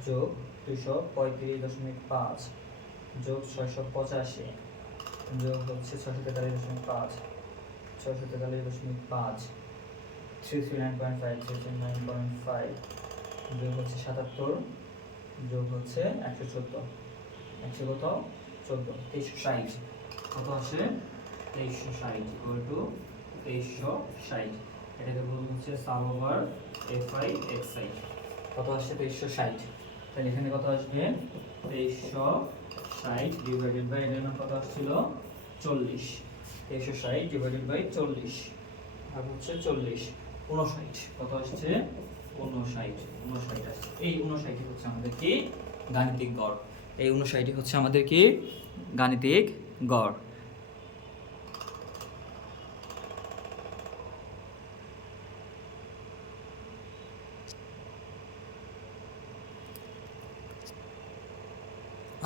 যোগ 235.5 যোগ 685 যোগ হচ্ছে 643.5, 643.5, 339.5, 339.5 যোগ হচ্ছে 77 যোগ হচ্ছে 114, 100 কত 14, 2360 কত আসে 2360 ইকুয়াল টু 2360, এটাকে বলবো হচ্ছে সাম ওভার এফআই এক্সআই, কত আসছে 2360। তাহলে এখানে কত আসবে 2360 ডিভাইডেড বাই এটার নাম কত আসছিল 40, 2360 ডিভাইডেড বাই 40 আর হচ্ছে 40, 59 কত আসছে 59, 59 আসছে। এই 59 হচ্ছে আমাদের কি গাণিতিক গড়, এই 59 হচ্ছে আমাদের কি গাণিতিক গড়।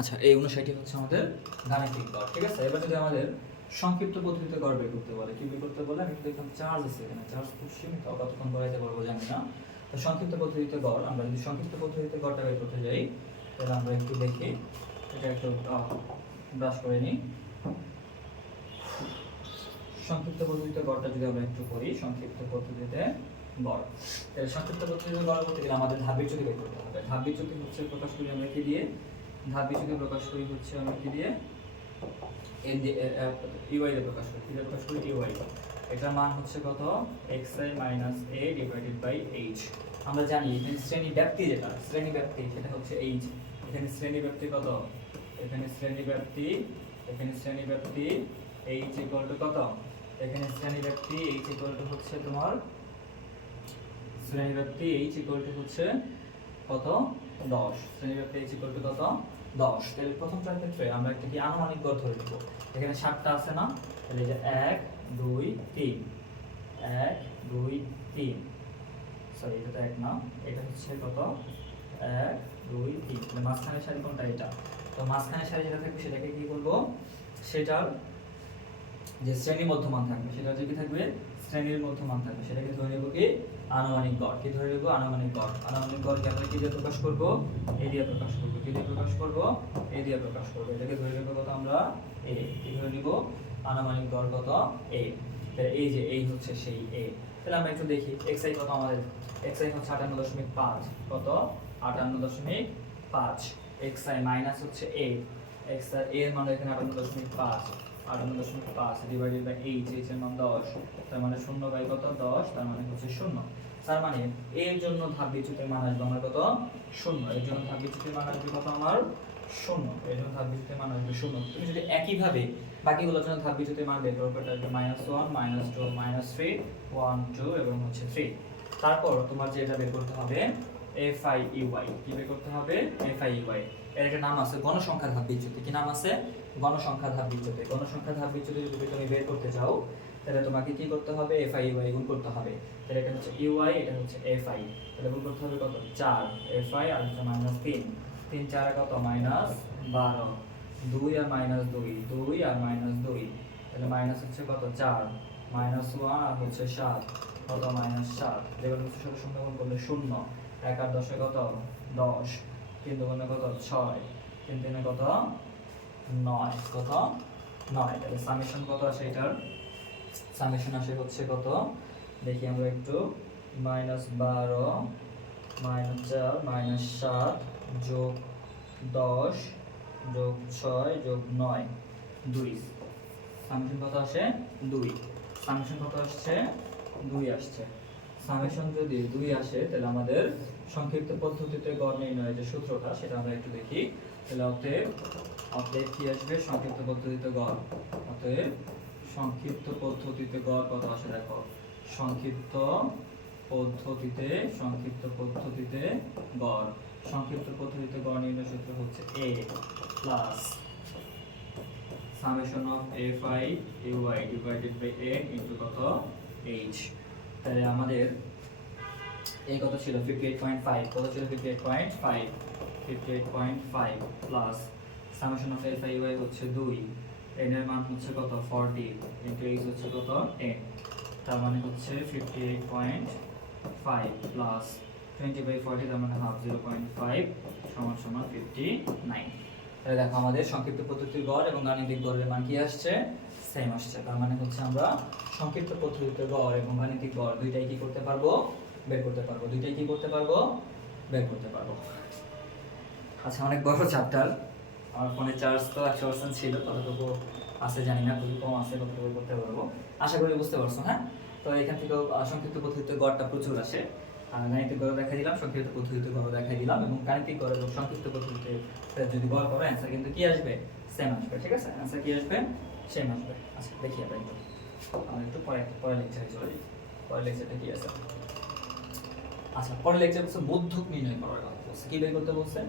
আচ্ছা, এই 59 হচ্ছে আমাদের গাণিতিক গড়, ঠিক আছে। এবার যদি আমাদের সংক্ষিপ্ত পদ্ধতিতে গড় বের করতে বলে, কি বের করতে বলে, আমি কিন্তু এখানে চার্জ আছে, এখানে চার্জ খুব সীমিত, কতক্ষণ করাইতে পারবো জানি না। তো সংক্ষিপ্ত পদ্ধতিতে গড়, আমরা যদি সংক্ষিপ্ত পদ্ধতিতে গড়টা বের করতে যাই তাহলে আমরা একটু দেখি, এটা একটু ব্রাশ করে নিই। সংক্ষিপ্ত পদ্ধতিতে গড়টা যদি আমরা একটু করি, সংক্ষিপ্ত পদ্ধতিতে গড়, তাহলে সংক্ষিপ্ত পদ্ধতিতে গড় করতে গেলে আমাদের ধাপ বিচ্যুতি বের করতে হবে। ধাপ বিচ্যুতি হচ্ছে প্রকাশ করি আমরা কি দিয়ে, ধাপ বিচ্যুতি প্রকাশ করি হচ্ছে আমরা কি দিয়ে ইউআই দিয়ে প্রকাশ করি, কিভাবে প্রকাশ করি ইউআই, এটার মান হচ্ছে কত xi minus a divided by h। আমরা জানি এখানে শ্রেণী ব্যাপ্তি, যেটা শ্রেণী ব্যাপ্তি সেটা হচ্ছে h, এখানে শ্রেণী ব্যাপ্তি কত, এখানে শ্রেণী ব্যাপ্তি, এখানে শ্রেণী ব্যাপ্তি h ইকুয়াল টু কত, এখানে শ্রেণী ব্যাপ্তি h ইকুয়াল টু হচ্ছে তোমার শ্রেণী ব্যাপ্তি h ইকুয়াল টু হচ্ছে কত 10, শ্রেণী ব্যাপ্তি h ইকুয়াল টু কত 10। তাহলে প্রথমটার ক্ষেত্রে আমরা একটা কি আনুমানিক গড় ধরে নেব, এখানে 7টা আছে না, তাহলে যে 1 2 3, 1 2 3, সরি এটা তো এক না, এটা হচ্ছে কত 1 2 3, তাহলে মাঝখানের সারি কোনটা, এটা। তো মাঝখানের সারি যেটা থাকবে সেটাকে কি বলবো, সেটার যে শ্রেণী মধ্যমান থাকবে সেটা যে কি থাকবে শ্রেণীর মধ্যমান থাকবে, সেটাকে ধরে নেব কি আনুমানিক গড়, কি ধরে নেব আনুমানিক গড়। আনুমানিক গড়কে আমরা কি দিয়ে প্রকাশ করব, এ দিয়ে প্রকাশ করব, কি দিয়ে প্রকাশ করব, এ দিয়ে প্রকাশ করব, এটাকে ধরে নেব কত আমরা এ, কি ধরে নেব আনুমানিক গড় কত এ। তাহলে এই যে এই হচ্ছে সেই এ। তাহলে আমরা একটু দেখি xi কত আমাদের, xi হচ্ছে 58.5, কত 58.5, xi মাইনাস হচ্ছে a, xi এর মান এখানে 58.5, 58.5 ডিভাইডেড বাই h, h এর মান 10, তার মানে 0 বাই কত 10, তার মানে হচ্ছে 0। তার মানে এর জন্য ধাপ বিচ্যুতির মান আসবে আমার কত 0, এর জন্য ধাপ বিচ্যুতির মান আসবে কত আমার 0, এর জন্য ধাপ বিচ্যুতির মান আসবে 0। তুমি যদি একই ভাবে বাকিগুলোর জন্য ধাপ বিচ্যুতির মান বের করো, এটা আসবে -1 -2 -3 1 2 এবং হচ্ছে 3। তারপর তোমার যে এটা বের করতে হবে FIUI, কি বের করতে হবে FIUI, এর একটা নাম আছে গণসংখ্যা ধাপ বিচ্যুতি। কি নাম আছে গণসংখ্যা ধাপ বিচ্যুতি। গণসংখ্যা ধাপ বিচ্যুতি যদি তুমি বের করতে চাও তাহলে তোমাকে কি করতে হবে FIUI গুণ করতে হবে। তাহলে এটা হচ্ছে UI, এটা হচ্ছে FI, তাহলে গুণ করতে হবে কত 4, FI আর হচ্ছে -3, 3 4 কত -12, 2 আর -2, 2 আর -2, তাহলে মাইনাস হচ্ছে কত 4, -1 আর হচ্ছে 7, কত -7, যেগুলো হচ্ছে সাথে শূন্য গুণ করলে 0, 1 আর 10 কত 10, 3 দুগুণে কত 6, 3 3 কত 9, কত 9। তাহলে সামেশন কত আসে, এটার সামেশন আসে হচ্ছে কত দেখি আমরা একটু, -12 -4 -7 যোগ 10 যোগ 6 যোগ 9 2, সামেশন কত আসে 2, সামেশন কত আসছে 2 আসছে, সামেশন যদি 2 আসে তাহলে আমাদের সংক্ষিপ্ত পদ্ধতিতে গড় নির্ণয়ের যে সূত্রটা সেটা আমরা একটু দেখি। তাহলে অতএব কি আসবে? সংক্ষিপ্ত পদ্ধতিতে গড়। অতএব সংক্ষিপ্ত পদ্ধতিতে গড় কত আসে দেখো। সংক্ষিপ্ত পদ্ধতিতে গড়। সংক্ষিপ্ত পদ্ধতিতে গড় নির্ণয় সূত্র হচ্ছে a plus summation of fi ay divided by n into কত h। তাহলে আমাদের এই কত ছিল 58.5, কত ছিল 58.5 plus summation of fi ay হচ্ছে 2, n এর মান হচ্ছে কত 40 into h হচ্ছে কত 10, তার মানে হচ্ছে 58.5 প্লাস 20 by 40 তার মানে হাফ 0.5 সমান সমান 59। তাহলে দেখো আমাদের সংক্ষিপ্ত পদ্ধতির গড় এবং গাণিতিক গড়ের মান কি আসছে? সেম আসছে। তার মানে হচ্ছে আমরা সংক্ষিপ্ত পদ্ধতিতে গড় এবং গাণিতিক গড় দুইটাই কি করতে পারবো? বের করতে পারবো। দুইটাই কি করতে পারবো? বের করতে পারবো। আচ্ছা, অনেক বড় চ্যাপ্টার। আমার ফোনে চার্জ তো 100% ছিল, কতটুকু আছে জানি না, খুবই কম আছে, কতটুকু করতে পারবো আশা করি বুঝতে পারছো। হ্যাঁ, তো এখান থেকে সংক্ষিপ্ত পদ্ধতিতে গড়টা প্রচুর আসে। গাণিতিক গড় দেখাই দিলাম, সংক্ষিপ্ত পদ্ধতিতে গড় দেখাই দিলাম, এবং গাণিতিক গড় এবং সংক্ষিপ্ত পদ্ধতিতে যদি গড় করো অ্যান্সার কিন্তু কি আসবে? সেম আসবে। ঠিক আছে, অ্যান্সার কি আসবে? সেম আসবে। আচ্ছা দেখি আমরা একটু পরে লেকচারে চলে যাই। পরের লেকচারটা কি আছে? আচ্ছা, পরের লেকচার হচ্ছে মধ্যক নির্ণয় করার কথা বলছে। কি বের করতে বলছে?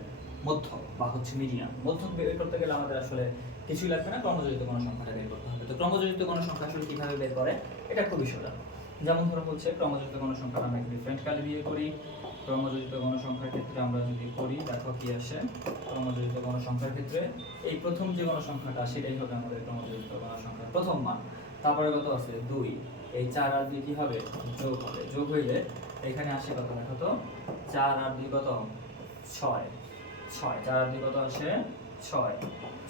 মধ্যক বা হচ্ছে মিডিয়ান। মধ্যক বের করতে গেলে আমাদের আসলে কিছুই লাগবে না, ক্রমযোজিত কোনো সংখ্যাটা বের করতে হবে। তো ক্রমযোজিত কোনো সংখ্যা আসলে কিভাবে বের করে? এটা খুবই সোজা। যেমন ধরো হচ্ছে ক্রমযোজিত কোনো সংখ্যা আমরা ডিফারেন্ট কালি দিয়ে করি। ক্রমযোজিত কোনো সংখ্যার ক্ষেত্রে আমরা যদি করি, দেখো কি আসে। ক্রমযোজিত কোনো সংখ্যার ক্ষেত্রে এই প্রথম যে কোনো সংখ্যাটা সেটাই হবে আমাদের ক্রমযোজিত কোনো সংখ্যার প্রথম মান। তারপরে কত আছে? 2। এই 4 আর 2 কি হবে? যোগ হবে। যোগ হইলে এখানে আসে কত দেখো তো, 4 আর 2 কত? 6। 4 আর 2 কত আসে? 6।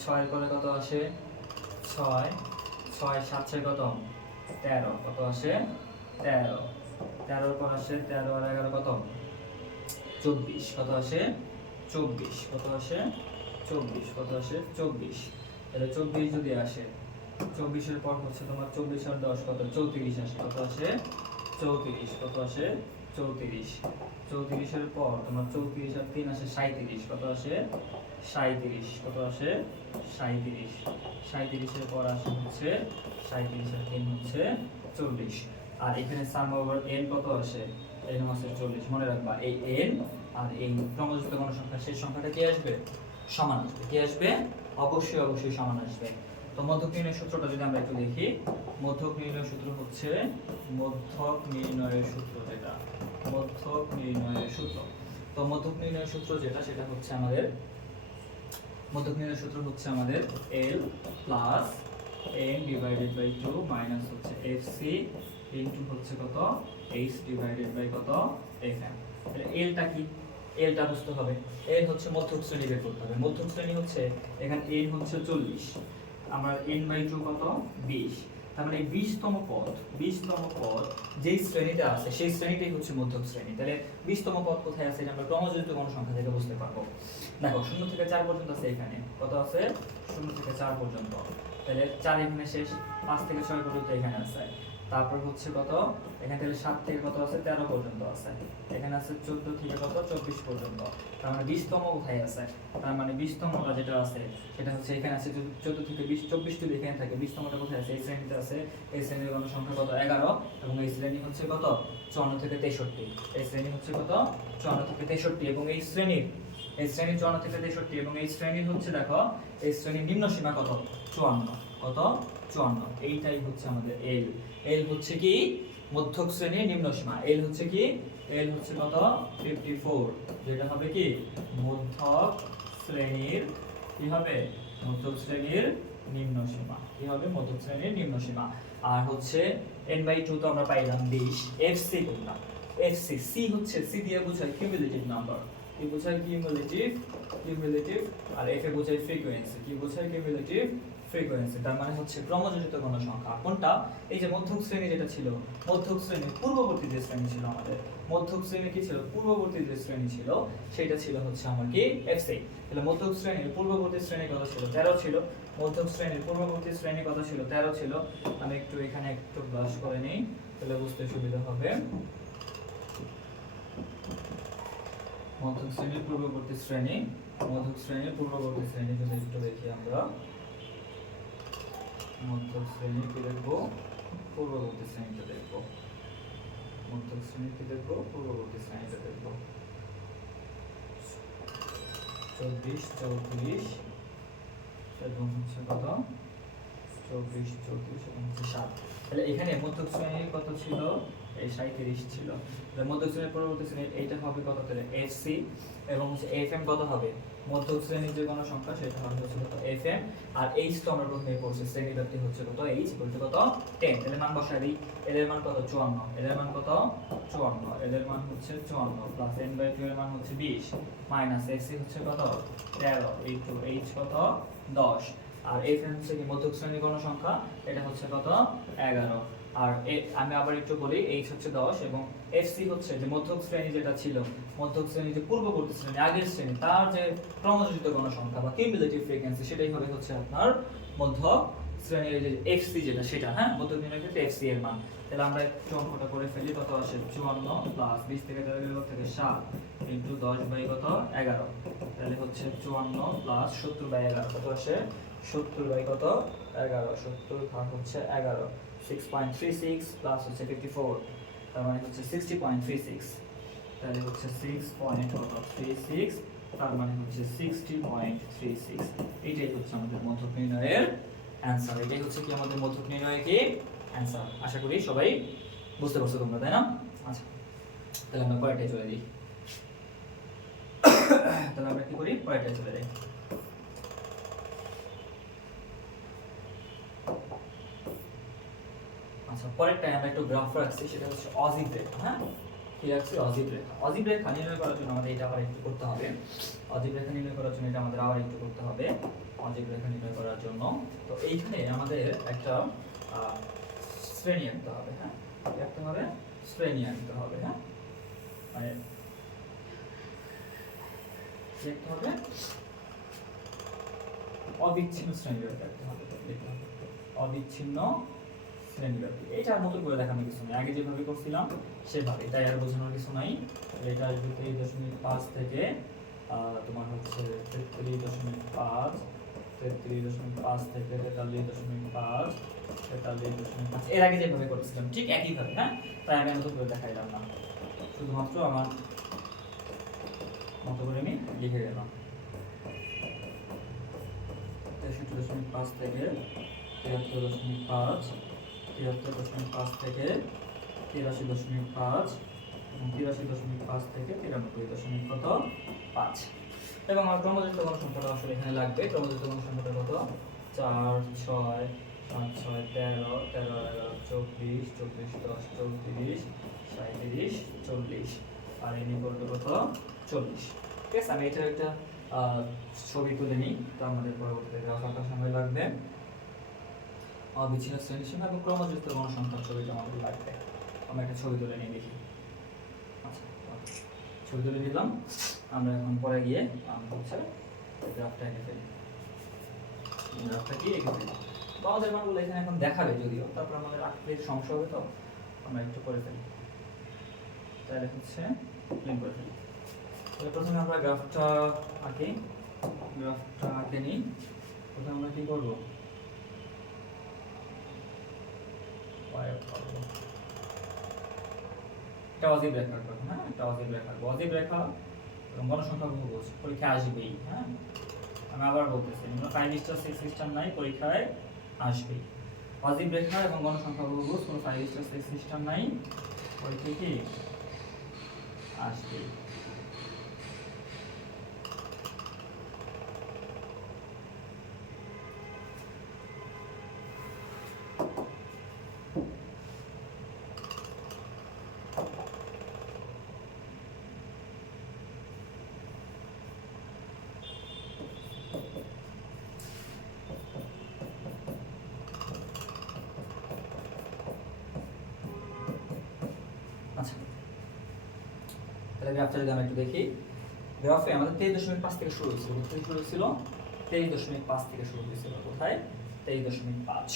6 এর পরে কত আসে? 6 7 কত? 13। কত আসে? 13। 13 এর পর আসে 13 আর 11 কত? 24। কত আসে? 24। কত আসে? 24। কত আসে? 24। তাহলে 24 যদি আসে, 24 এর পর হচ্ছে তোমার 24 আর 10 কত? 34 আসে। কত আসে? 34। কত আসে? 34। 34 এর পর তোমার 34 আর 3 আসে 37। কত আসে? 37। কত আসে? 37। 37 এর পর আসে হচ্ছে 37 আর 3 হচ্ছে 40। আর এখানে সাম ওভার n কত আসে? n হচ্ছে 40। মনে রাখবা এই n আর এই ক্রমযুক্ত কোনো সংখ্যা শেষ সংখ্যাটা কি আসবে? সমান আসবে। কি আসবে? অবশ্যই সমান আসবে। তো মধ্যক নির্ণয়ের সূত্রটা যদি আমরা একটু দেখি, মধ্যক নির্ণয়ের সূত্র হচ্ছে মধ্যক নির্ণয়ের সূত্র যেটা, মধ্যক নির্ণয়ের সূত্র। তো মধ্যক নির্ণয়ের সূত্র যেটা, সেটা হচ্ছে আমাদের মধ্যক নির্ণয়ের সূত্র হচ্ছে আমাদের l plus n divided by 2 minus হচ্ছে fc ইনটু হচ্ছে কত h ডিভাইডেড বাই কত fm। তাহলে lটা কি? lটা বুঝতে হবে। l হচ্ছে মধ্যক শ্রেণী বের করতে হবে। মধ্যক শ্রেণী হচ্ছে এখানে n হচ্ছে 40, আমার n বাই 2 কত? 20। তার মানে 20তম পদ যেই শ্রেণীতে আছে সেই শ্রেণীটাই হচ্ছে মধ্যক শ্রেণী। তাহলে 20তম পদ কোথায় আছে? এটা আমরা ক্রমযোজিত কোনো সংখ্যা থেকে বুঝতে পারবো। দেখো 0 থেকে 4 পর্যন্ত আছে। এখানে কত আছে? 0 থেকে 4 পর্যন্ত। তাহলে 4 এখানে শেষ, 5 থেকে 6 পর্যন্ত এখানে আছে। তারপর হচ্ছে কত? এখানে তাহলে 7 থেকে কত আছে? 13 পর্যন্ত আছে। এখানে আছে 14 থেকে কত? 24 পর্যন্ত। তার মানে 20তম কোথায় আছে? তার মানে 20তমটা যেটা আছে সেটা হচ্ছে এখানে আছে 14 থেকে 20, 24 যদি এখানে থাকে, 20তমটা কোথায় আছে? এই শ্রেণীতে আছে। এই শ্রেণীর গণসংখ্যা কত? 11, এবং এই শ্রেণী হচ্ছে কত? 54 থেকে 63। এই শ্রেণী হচ্ছে কত? 54 থেকে 63, এবং এই শ্রেণী 54 থেকে 63, এবং এই শ্রেণীর হচ্ছে দেখো এই শ্রেণীর নিম্ন সীমা কত? 54। কত? 54। এইটাই হচ্ছে আমাদের এল। এল হচ্ছে কি? মধ্যক শ্রেণীর নিম্ন সীমা। এল হচ্ছে কি? এল হচ্ছে কত? 54, যেটা হবে কি? মধ্যক শ্রেণীর কি হবে? মধ্যক শ্রেণীর নিম্ন সীমা। কি হবে? মধ্যক শ্রেণীর নিম্ন সীমা। আর হচ্ছে n/2 তো আমরা পাইলাম 20। fc কোনটা? fc c হচ্ছে, c দিয়ে বোঝায় কিউমুলেটিভ নাম্বার। কি বোঝায়? কিউমুলেটিভ। আর f এ বোঝায় ফ্রিকোয়েন্সি। কি বোঝায়? Cumulative frequency. তার মানে হচ্ছে ক্রমযোজিত কোনো সংখ্যা কোনটা? এই যে মধ্যক শ্রেণী যেটা ছিল, মধ্যক শ্রেণীর পূর্ববর্তী যে শ্রেণী ছিল আমাদের, মধ্যক শ্রেণী কি ছিল? পূর্ববর্তী যে শ্রেণী ছিল সেটা ছিল হচ্ছে আমার কি? fc। তাহলে মধ্যক শ্রেণীর পূর্ববর্তী শ্রেণী কত ছিল? 13 ছিল। মধ্যক শ্রেণীর পূর্ববর্তী শ্রেণী কত ছিল? 13 ছিল। আমি একটু এখানে একটু ব্লাশ করে নেই, তাহলে বুঝতে সুবিধা হবে। মধ্যক শ্রেণীর পূর্ববর্তী শ্রেণী, মধ্যক শ্রেণীর পূর্ববর্তী শ্রেণী যদি একটু দেখি আমরা, মধ্যক শ্রেণী কি দেখবো, পূর্ববর্তী শ্রেণীটা দেখবো, মধ্যক শ্রেণী কি দেখবো, পূর্ববর্তী শ্রেণীটা দেখবো। 24 34 এবং হচ্ছে কত, 24 34 এবং হচ্ছে 7। তাহলে এখানে মধ্যক শ্রেণী কত ছিল, এই 37 ছিল। তাহলে মধ্যক শ্রেণীর পরবর্তী শ্রেণী এইটা হবে কত, তাহলে এফসি এবং হচ্ছে এফএম কত হবে, মধ্যক শ্রেণীর যে কোনো সংখ্যা সেটা হবে হচ্ছে কত, এফএম। আর এইচ তো আমরা প্রথমে পড়ছি, শ্রেণী ব্যাপ্তি হচ্ছে কত, এইচ বলতে কত 10। এর মান বসাই দিই, এর মান কত 54, এর মান কত 54, এর মান হচ্ছে 54 প্লাস n/2 এর মান হচ্ছে 20 মাইনাস এফসি হচ্ছে কত 13 ইনটু এইচ কত 10। আর এফএম হচ্ছে কি মধ্যক শ্রেণীর কোনো সংখ্যা, এটা হচ্ছে কত 11। আর আমি আবার একটু বলি, এইচ হচ্ছে 10 এবং এফসি হচ্ছে যে মধ্যক শ্রেণী যেটা ছিল, মধ্যক শ্রেণী যে পূর্ববর্তী শ্রেণী আগের শ্রেণী, তার যে ক্রমযোজিত গণসংখ্যা বা কিউমুলেটিভ ফ্রিকোয়েন্সি, সেটাই হবে হচ্ছে আপনার মধ্যক শ্রেণীর যে এফসি যেটা সেটা, হ্যাঁ মধ্যক নির্ণয়ের ক্ষেত্রে এফসি এর মান। তাহলে আমরা একটু অঙ্কটা করে ফেলি, কত আসে 54 প্লাস 20 থেকে 13 থেকে 7 ইনটু 10 বাই কত 11। তাহলে হচ্ছে 54 প্লাস 70/11 কত আসে, 70 বাই কত 11, 70 ভাগ হচ্ছে 11, 6.36 প্লাস হচ্ছে 54, তার মানে হচ্ছে 60.36। তাহলে হচ্ছে 6.36, তার মানে হচ্ছে 60.36। এইটাই হচ্ছে আমাদের মধ্যক নির্ণয়ের অ্যান্সার। এটাই হচ্ছে কি আমাদের মধ্যক নির্ণয়ের কি অ্যান্সার। আশা করি সবাই বুঝতে পারছো তোমরা, তাই না? আচ্ছা, তাহলে আমরা পরেরটায় চলে যাই। তাহলে আমরা কি করি, পরেরটায় চলে যাই। আচ্ছা, পরেরটায় আমরা একটু গ্রাফ রাখছি, সেটা হচ্ছে অজিব রেখা। হ্যাঁ, কি রাখছি, অজিব রেখা। অজিব রেখা নির্ণয় করার জন্য আমাদের এটা আবার একটু করতে হবে। অজিব রেখা নির্ণয় করার জন্য এটা আমাদের আবার একটু করতে হবে। অজিব রেখা নির্ণয় করার জন্য তো এইখানে আমাদের একটা শ্রেণী আনতে হবে। হ্যাঁ, আনতে হবে, শ্রেণী আনতে হবে। হ্যাঁ, মানে দেখতে হবে অবিচ্ছিন্ন শ্রেণী রাখতে হবে, দেখতে হবে অবিচ্ছিন্ন শ্রেণীব্যাপী। এটার মতো করে দেখানোর কিছু নাই, আগে যেভাবে করছিলাম সেভাবে, তাই আর বোঝানোর কিছু নাই। এটা আসবে 23.5 থেকে তোমার হচ্ছে 33.5, 33.5 থেকে 43.5, 43.5, এর আগে যেভাবে করেছিলাম ঠিক একইভাবে। হ্যাঁ, তাই আমি নতুন করে দেখাইলাম না, শুধুমাত্র আমার মতো করে আমি লিখে গেলাম। 63.5 থেকে 73.5, 73.5 থেকে 83.5 এবং 83.5 থেকে 93.5। এবং আমার ক্রমযুক্ত গণসংখ্যাটা আসলে এখানে লাগবে। ক্রমযুক্ত গণসংখ্যাটা কত, 4 6 5 6 13 13 11 24 24 10 34 37 40 আর এর নিকট কত 40। ঠিক আছে, আমি এটা একটা ছবি তুলে নিই, তো আমাদের পরবর্তীতে গ্রাফ আঁকার সময় লাগবে। অবিচ্ছিন্ন শ্রেণীসীমা এবং ক্রমযুক্ত গণসংখ্যার ছবিটা আমাদের লাগবে। আমরা একটা ছবি তুলে নিয়ে দেখি। আচ্ছা, ছবি তুলে নিলাম। আমরা এখন পরে গিয়ে আমরা হচ্ছে গ্রাফটা এঁকে ফেলি। গ্রাফটা কি এঁকে ফেলি, আমাদের মানগুলো এখানে এখন দেখাবে যদিও, তারপর আমাদের আঁকতে সমস্যা হবে, তো আমরা একটু করে ফেলি। তাহলে হচ্ছে প্লেন করে ফেলি। তাহলে প্রথমে আমরা গ্রাফটা আঁকি, গ্রাফটা আঁকে নিই। প্রথমে আমরা কি করবো, একটা অজিব রেখা আঁকবো। হ্যাঁ, একটা অজিব রেখা আঁকবো। অজিব রেখা এবং গণসংখ্যা বহুভুজ পরীক্ষায় আসবেই। হ্যাঁ, আমি আবার বলতেছি, 5 স্টার 6 স্টার নাই, পরীক্ষায় আসবেই। অজিব রেখা এবং গণসংখ্যা বহুভুজ, কোনো 5 স্টার 6 স্টার নাই, পরীক্ষায় কি আসবেই। আচ্ছা, তাহলে গ্রাফটা যদি আমরা একটু দেখি, গ্রাফে আমাদের 23.5 থেকে শুরু হয়েছিল। কোথায় শুরু হয়েছিল, 23.5 থেকে শুরু হয়েছিল। কোথায়, 23.5।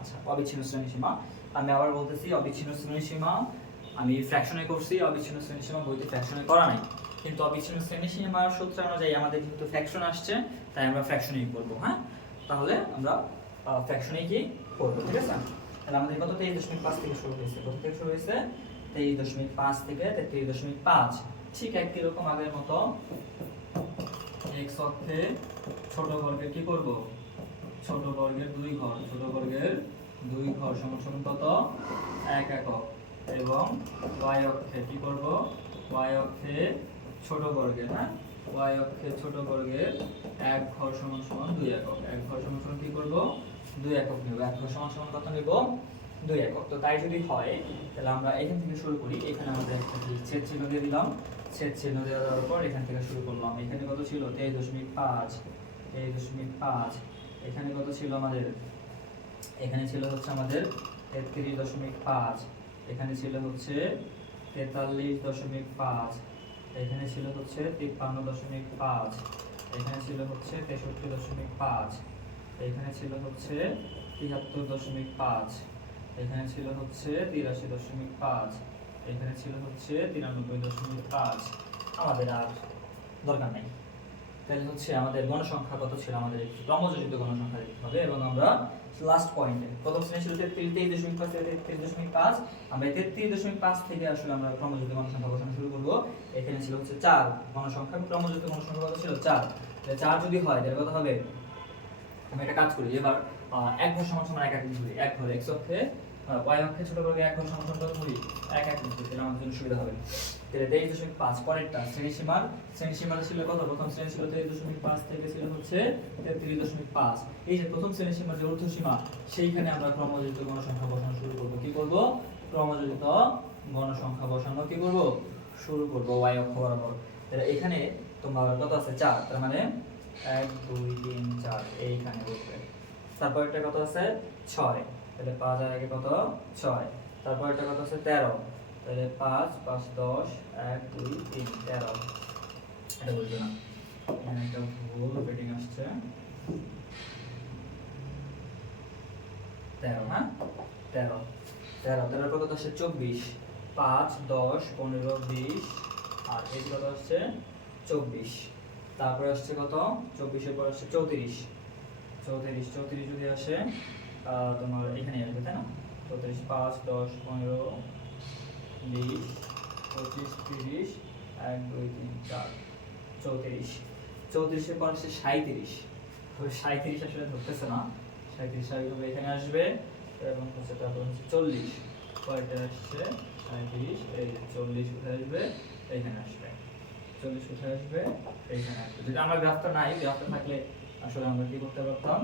আচ্ছা, অবিচ্ছিন্ন শ্রেণীসীমা আমি আবার বলতেছি, অবিচ্ছিন্ন শ্রেণীসীমা আমি ফ্র্যাকশনে করছি, অবিচ্ছিন্ন শ্রেণীসীমা বইতে ফ্র্যাকশনে করা নাই। কিন্তু অবিচ্ছিন্ন শ্রেণীসীমার সূত্র অনুযায়ী আমাদের যেহেতু ফ্র্যাকশন আসছে, তাই আমরা ফ্র্যাকশনেই করব। হ্যাঁ, তাহলে আমরা ফ্র্যাকশনেই কি করব, ঠিক আছে? তাহলে আমাদের কত 23.5 থেকে শুরু হয়েছে, কত থেকে শুরু হয়েছে 23.5 থেকে 33.5। ঠিক একই রকম আগের মতো x অক্ষে ছোট বর্গের কি করব, ছোট বর্গের 2 ঘর, ছোট বর্গের 2 ঘর সমান সমান কত 1 একক, এবং y অক্ষে কি করব, y অক্ষে ছোট বর্গের, হ্যাঁ y অক্ষে ছোট বর্গের 1 ঘর সমান সমান 2 একক, 1 ঘর সমান সমান কি করব 2 একক নেব, 1 ঘর সমান সমান কত নেব 2 একক। তো তাই যদি হয় তাহলে আমরা এখান থেকে শুরু করি। এখানে আমাদের একটা ছেদ চিহ্ন দিয়ে দিলাম, ছেদ চিহ্ন দেওয়ার পর এখান থেকে শুরু করলাম। এখানে কত ছিল 23.5, 23.5। এখানে কত ছিল আমাদের, এখানে ছিল হচ্ছে আমাদের 33.5, এখানে ছিল হচ্ছে 43.5, এখানে ছিল হচ্ছে 53.5, এখানে ছিল হচ্ছে 63.5, এখানে ছিল হচ্ছে 73.5, এখানে ছিল হচ্ছে 83.5, এখানে ছিল হচ্ছে 93.5। আমাদের আর দরকার নেই। তাহলে হচ্ছে আমাদের গণসংখ্যা কত ছিল, আমাদের একটু ক্রমযোজিত গণসংখ্যা দেখতে হবে। এবং আমরা লাস্ট পয়েন্টে প্রথম শ্রেণী ছিল 23.5 থেকে 33.5, আমরা 33.5 থেকে আসলে আমরা ক্রমযোজিত গণসংখ্যা বসানো শুরু করব। এখানে ছিল হচ্ছে 4 গণসংখ্যা, ক্রমযোজিত গণসংখ্যা কত ছিল 4। তাহলে 4 যদি হয় তাহলে কত হবে, আমি একটা কাজ করি এবার, 1 ঘর সমান সমান 1 একক ধরি, 1 ঘর x অক্ষে y অক্ষে ছোট বর্গে 1 ঘর সমান সমান কত ধরি 1 একক ধরি, তাহলে আমাদের জন্য সুবিধা হবে। তাহলে 23.5 পরেরটা শ্রেণীসীমার ছিল কত, প্রথম শ্রেণী ছিল 23.5 থেকে ছিল হচ্ছে 33.5। এই যে প্রথম শ্রেণীসীমার যে ঊর্ধ্বসীমা, সেইখানে আমরা ক্রমযোজিত গণসংখ্যা বসানো শুরু করব। কি করব, ক্রমযোজিত গণসংখ্যা বসানো কি করব শুরু করব y অক্ষ বরাবর। তাহলে এখানে তোমার কত আছে 4, তার মানে 1 2 3 4 এইখানে বসবে। তারপর এটা কত আছে 6, তাহলে 5 আর আগে কত 6। তারপর এটা কত আছে 13, তাহলে 5 5 10 1 2 3 13। এটা বলবে না, এখানে একটা ভুল রিপিটিং আসছে 13, হ্যাঁ 13 13 13 কত আসছে 24, 5 10 15 20, আর এই কত আসছে 24। তারপরে আসছে কত 24 এর পর আসছে 34, 34 34 যদি আসে তোমার এখানে আসবে, তাই না? 34 5 10 15 20 25 30 1 2 3 4 34, 34 এর পর আসছে 37, 37 আসলে ধরতেছে না, 37 স্বাভাবিকভাবে এখানে আসবে, এবং হচ্ছে তারপর হচ্ছে 40, কয়টা আসছে 37, এই 40 কোথায় আসবে এইখানে আসবে, 40 কোথায় আসবে এইখানে আসবে। যদি আমার গ্রাফটা নাই, গ্রাফটা থাকলে আসলে আমরা কি করতে পারতাম,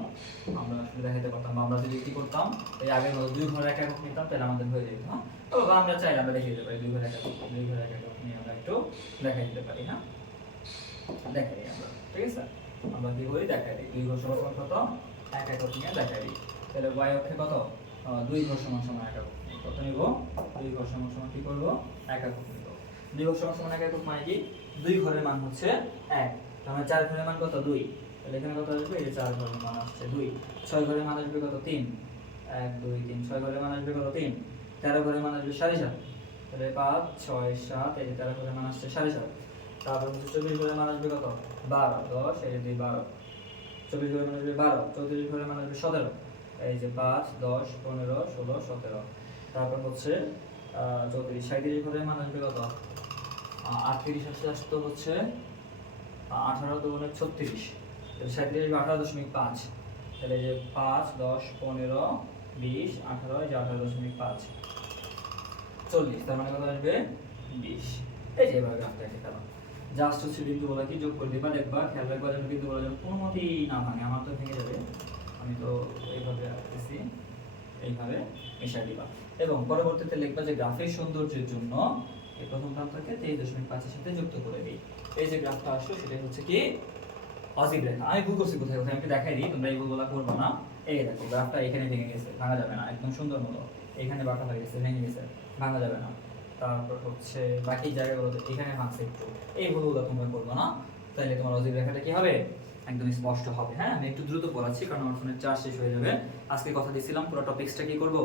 আমরা আসলে দেখাতে পারতাম, আমরা যদি কি করতাম এই আগের মতো 2 ঘর 1 একক নিতাম, তাহলে আমাদের হয়ে যেত। হ্যাঁ, তো আমরা চাইলে আমরা দেখিয়ে দিতে পারি 2 ঘর 1 একক, 2 ঘর 1 একক নিয়ে আমরা একটু দেখাই দিতে পারি। হ্যাঁ, দেখাই আমরা, ঠিক আছে, আমরা কি করি দেখাই দিই 2 ঘর সমান সমান কত 1 একক নিয়ে দেখাই দিই। তাহলে y অক্ষে কত 2 ঘর সমান সমান 1 একক, কত নিব 2 ঘর সমান সমান কি করব 1 একক নিব। 2 ঘর সমান সমান 1 একক মানে কি 2 ঘরের মান হচ্ছে 1, তার মানে 4 ঘরের মান কত 2, তাহলে এখানে কত আসবে, এই যে 4 ঘরের মান আসছে 2। 6 ঘরের মান আসবে কত 3, 1 2 3, 6 ঘরের মান আসবে কত 3। 13 ঘরের মান আসবে 7.5, তাহলে 5 6 7, এই যে 13 ঘরের মান আসছে 7.5। তারপর হচ্ছে 24 ঘরের মান আসবে কত 12 10, এই যে 2 12, 24 ঘরের মান আসবে 12, 34 ঘরের মান আসবে 17, এই যে 5 10 15 16 17। তারপর হচ্ছে 34 37 ঘরের মান আসবে কত 38, আসতে হচ্ছে 18 দুগুণে 36, তাহলে 37 18.5, তাহলে যে 5 10 15 20 18, এই যে 18.5 40, তার মানে কত আসবে 20। এই যে এভাবে গ্রাফটা এঁকে ফেলা, জাস্ট হচ্ছে বিন্দুগুলো কি যোগ করে দিবা, দেখবা খেয়াল রাখবা যেন বিন্দুগুলো যেন কোনো মতেই না ভাঙে, আমার তো ভেঙে যাবে, আমি তো এইভাবে আঁকতেছি, এইভাবে মিশাই দিবা। এবং পরবর্তীতে লিখবা যে গ্রাফের সৌন্দর্যের জন্য এই প্রথম প্রান্তকে 23.5 এর সাথে যুক্ত করে দিই। এই যে গ্রাফটা আসলো সেটাই হচ্ছে কি অজিব রেখা। আমি ভুল করছি কোথায় কোথায়, আমি দেখাই দিই, তোমরা এই ভুলগুলো করবো না। এই দেখো গ্রাফটা এখানে ভেঙে গেছে, ভাঙা যাবে না, একদম সুন্দর মতো এখানে বাঁকা হয়ে গেছে, ভেঙে গেছে, ভাঙা যাবে না। তারপর হচ্ছে বাকি জায়গাগুলোতে এখানে ভাঙছে একটু, এই ভুলগুলো তোমরা করবো না, তাহলে তোমার অজিব রেখাটা কি হবে একদম স্পষ্ট হবে। হ্যাঁ, আমি একটু দ্রুত পড়াচ্ছি কারণ আমার ফোনের চার্জ শেষ হয়ে যাবে। আজকে কথা দিয়েছিলাম পুরো টপিক্সটা কি করব